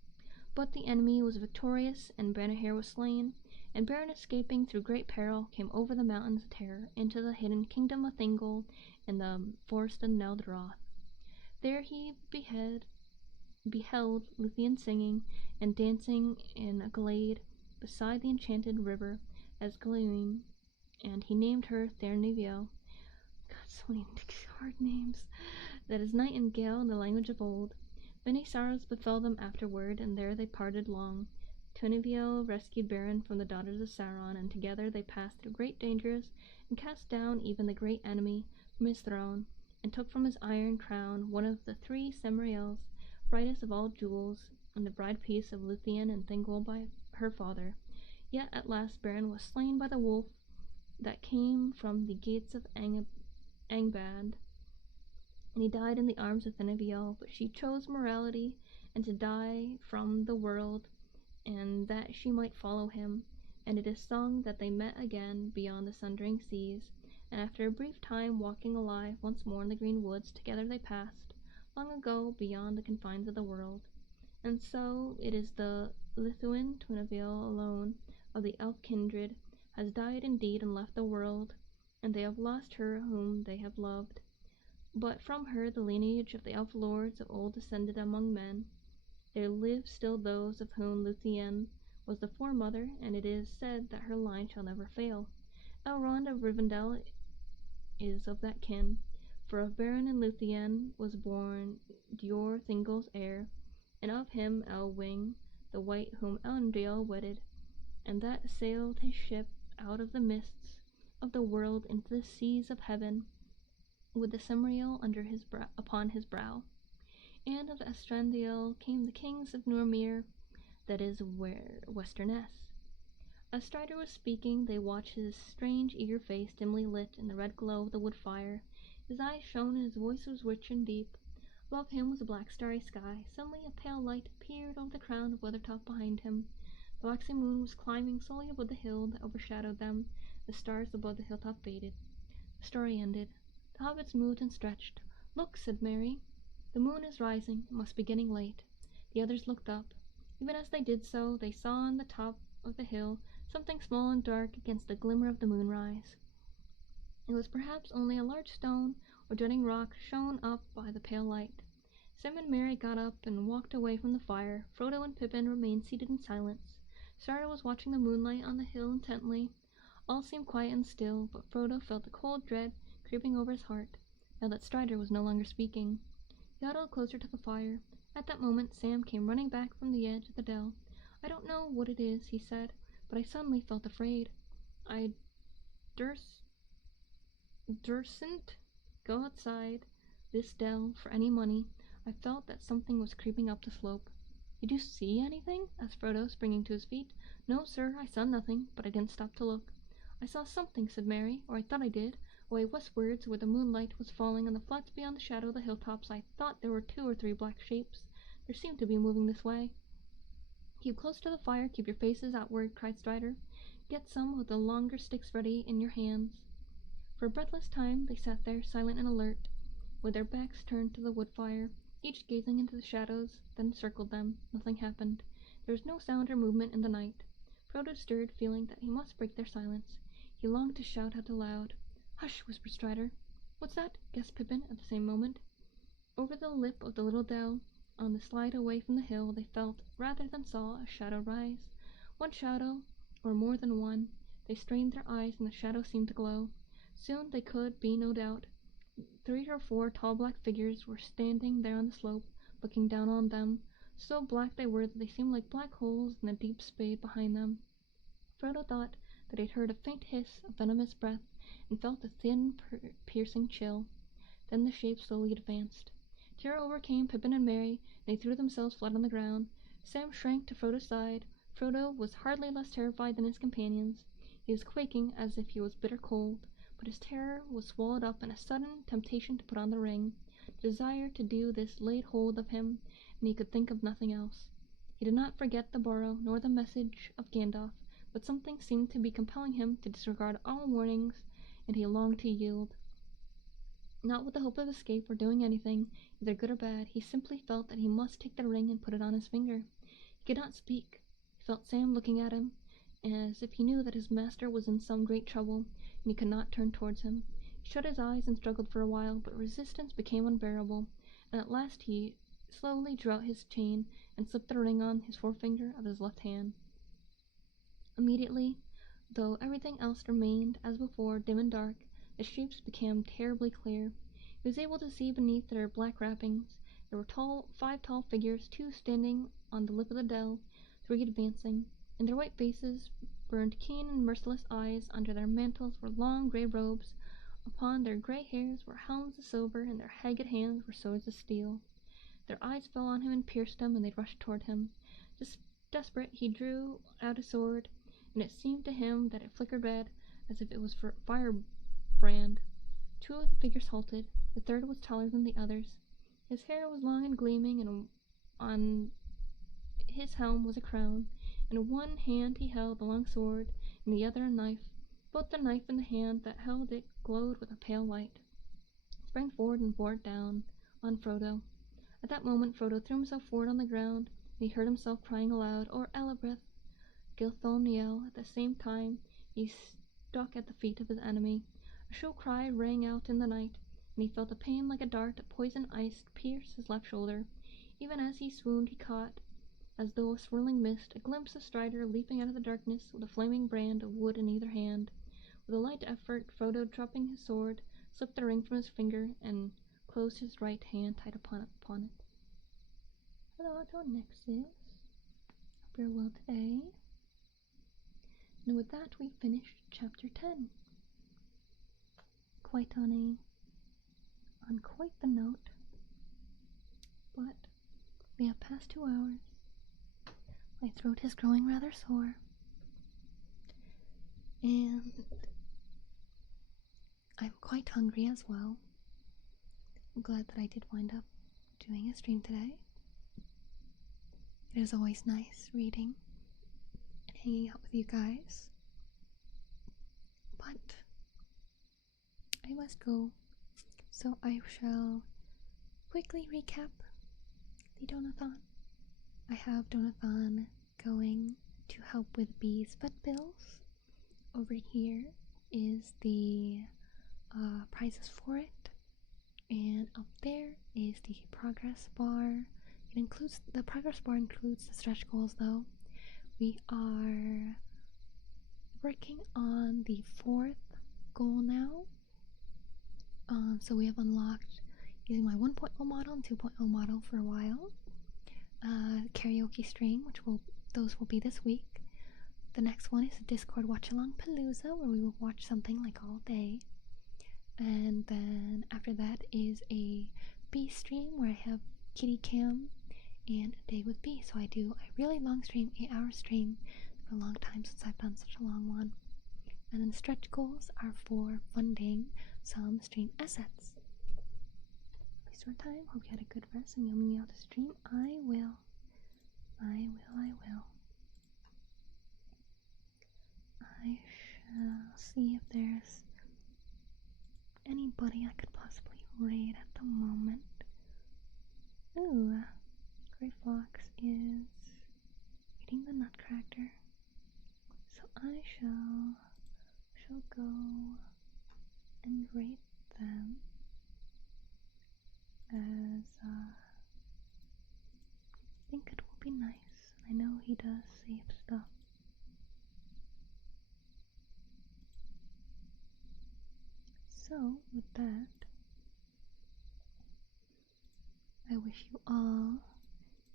But the enemy was victorious, and Branahir was slain, and Beren, escaping through great peril, came over the mountains of terror into the hidden kingdom of Thingol in the forest of Neldroth. There he beheld Luthien singing and dancing in a glade beside the enchanted river as Gluin, and he named her Thernivio. God, so many hard names. That is nightingale in the language of old. Many sorrows befell them afterward, and there they parted long. Thernivio rescued Beren from the daughters of Sauron, and together they passed through great dangers, and cast down even the great enemy from his throne, and took from his iron crown one of the 3 Semriels, brightest of all jewels, and the bride piece of Luthien and Thingol by her father. Yet at last Beren was slain by the wolf that came from the gates of Angband, and he died in the arms of Thernivio. But she chose morality, and to die from the world, and that she might follow him. And it is sung that they met again beyond the sundering seas, and after a brief time walking alive once more in the green woods, together they passed, long ago, beyond the confines of the world. And so it is the Lithuan Twinaville alone of the elf kindred has died indeed and left the world, and they have lost her whom they have loved. But from her the lineage of the elf lords of old descended among men. There live still those of whom Luthien was the foremother, and it is said that her line shall never fail. Elrond of Rivendell is of that kin, for of Beren and Luthien was born Dior Thingol's heir, and of him Elwing the White whom Elendil wedded, and that sailed his ship out of the mists of the world into the seas of heaven, with the Semriel upon his brow. And of Estrandil came the kings of Normir, that is where Westerness. As Strider was speaking, they watched his strange, eager face dimly lit in the red glow of the wood fire. His eyes shone, and his voice was rich and deep. Above him was a black starry sky. Suddenly a pale light appeared over the crown of Weathertop behind him. The waxing moon was climbing slowly above the hill that overshadowed them. The stars above the hilltop faded. The story ended. The hobbits moved and stretched. "Look," said Merry. "The moon is rising. It must be getting late." The others looked up. Even as they did so, they saw on the top of the hill something small and dark against the glimmer of the moonrise. It was perhaps only a large stone or jutting rock shown up by the pale light. Sam and Merry got up and walked away from the fire. Frodo and Pippin remained seated in silence. Strider was watching the moonlight on the hill intently. All seemed quiet and still, but Frodo felt a cold dread creeping over his heart, now that Strider was no longer speaking. He huddled closer to the fire. At that moment Sam came running back from the edge of the dell. "I don't know what it is," he said, "but I suddenly felt afraid. I dursn't go outside this dell for any money. I felt that something was creeping up the slope." "Did you see anything?" asked Frodo, springing to his feet. "No, sir, I saw nothing, but I didn't stop to look." "I saw something," said Merry, "or I thought I did. Away westwards, where the moonlight was falling on the flats beyond the shadow of the hilltops, I thought there were 2 or 3 black shapes. They seemed to be moving this way." "Keep close to the fire, keep your faces outward," cried Strider. "Get some of the longer sticks ready in your hands." For a breathless time they sat there, silent and alert, with their backs turned to the wood fire, each gazing into the shadows that encircled them. Nothing happened. There was no sound or movement in the night. Frodo stirred, feeling that he must break their silence. He longed to shout out aloud. "Hush!" whispered Strider. "What's that?" gasped Pippin at the same moment. Over the lip of the little dell, on the slide away from the hill, they felt, rather than saw, a shadow rise. One shadow, or more than one. They strained their eyes, and the shadow seemed to glow. Soon they could be no doubt. 3 or 4 tall black figures were standing there on the slope, looking down on them. So black they were that they seemed like black holes in the deep spade behind them. Frodo thought that he had heard a faint hiss of venomous breath, and felt a thin, piercing chill. Then the shape slowly advanced. Terror overcame Pippin and Merry, and they threw themselves flat on the ground. Sam shrank to Frodo's side. Frodo was hardly less terrified than his companions. He was quaking as if he was bitter cold, but his terror was swallowed up in a sudden temptation to put on the ring. The desire to do this laid hold of him, and he could think of nothing else. He did not forget the burrow, nor the message of Gandalf, but something seemed to be compelling him to disregard all warnings, and he longed to yield. Not with the hope of escape or doing anything, either good or bad, he simply felt that he must take the ring and put it on his finger. He could not speak. He felt Sam looking at him, as if he knew that his master was in some great trouble, and he could not turn towards him. He shut his eyes and struggled for a while, but resistance became unbearable, and at last he slowly drew out his chain and slipped the ring on his forefinger of his left hand. Immediately, though everything else remained as before dim and dark, the streets became terribly clear. He was able to see beneath their black wrappings. There were 5 tall figures, 2 standing on the lip of the dell, 3 advancing. In their white faces burned keen and merciless eyes. Under their mantles were long grey robes. Upon their grey hairs were helms of silver, and their haggard hands were swords of steel. Their eyes fell on him and pierced him, and they rushed toward him. Just desperate, he drew out his sword, and it seemed to him that it flickered red, as if it was for firebrand. 2 of the figures halted. The third was taller than the others. His hair was long and gleaming, and on his helm was a crown. In one hand he held a long sword, in the other a knife. Both the knife and the hand that held it glowed with a pale light. He sprang forward and bore it down on Frodo. At that moment Frodo threw himself forward on the ground, and he heard himself crying aloud, "O Elebrith, Gilthoniel!" At the same time he stuck at the feet of his enemy. A shrill cry rang out in the night, and he felt a pain like a dart of poisoned ice pierce his left shoulder. Even as he swooned he caught, as though a swirling mist, a glimpse of Strider leaping out of the darkness with a flaming brand of wood in either hand. With a light effort, Frodo, dropping his sword, slipped the ring from his finger and closed his right hand tight upon it. Hello to Nexus. Hope you're well today. And with that, we finished chapter 10. Quite on quite the note, but we have passed 2 hours. My throat is growing rather sore, and I'm quite hungry as well. I'm glad that I did wind up doing a stream today. It is always nice reading and hanging out with you guys, but I must go, so I shall quickly recap the donathon. I have donathon going to help with Bee's vet bills. Over here is the prizes for it, and up there is the progress bar. The progress bar includes the stretch goals, though. We are working on the 4th goal now. So we have unlocked using my 1.0 model and 2.0 model for a while. Karaoke stream, those will be this week. The next one is a Discord watch along Palooza, where we will watch something like all day. And then after that is a B stream where I have kitty cam and a day with B. So I do a really long stream, 8-hour stream. It's been a long time since I've done such a long one. And then the stretch goals are for funding some stream assets. Restore time. Hope you had a good rest and you'll meet me out to stream. I will. I shall see if there's anybody I could possibly raid at the moment. Ooh, Grey Fox is eating the Nutcracker, so I shall go and rate them as I think it will be nice. I know he does save stuff. So with that, I wish you all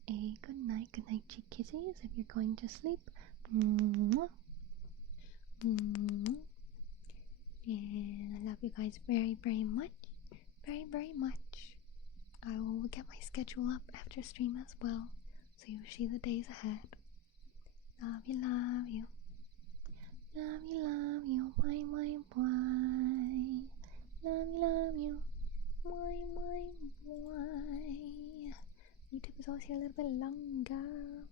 a good night, cheek kisses if you're going to sleep. Mwah. Mwah. And I love you guys very, very much. Very, very much. I will get my schedule up after stream as well, so you'll see the days ahead. Love you, love you. Love you, love you. Why, why, why? Love you, love you. Why? YouTube is always here a little bit longer.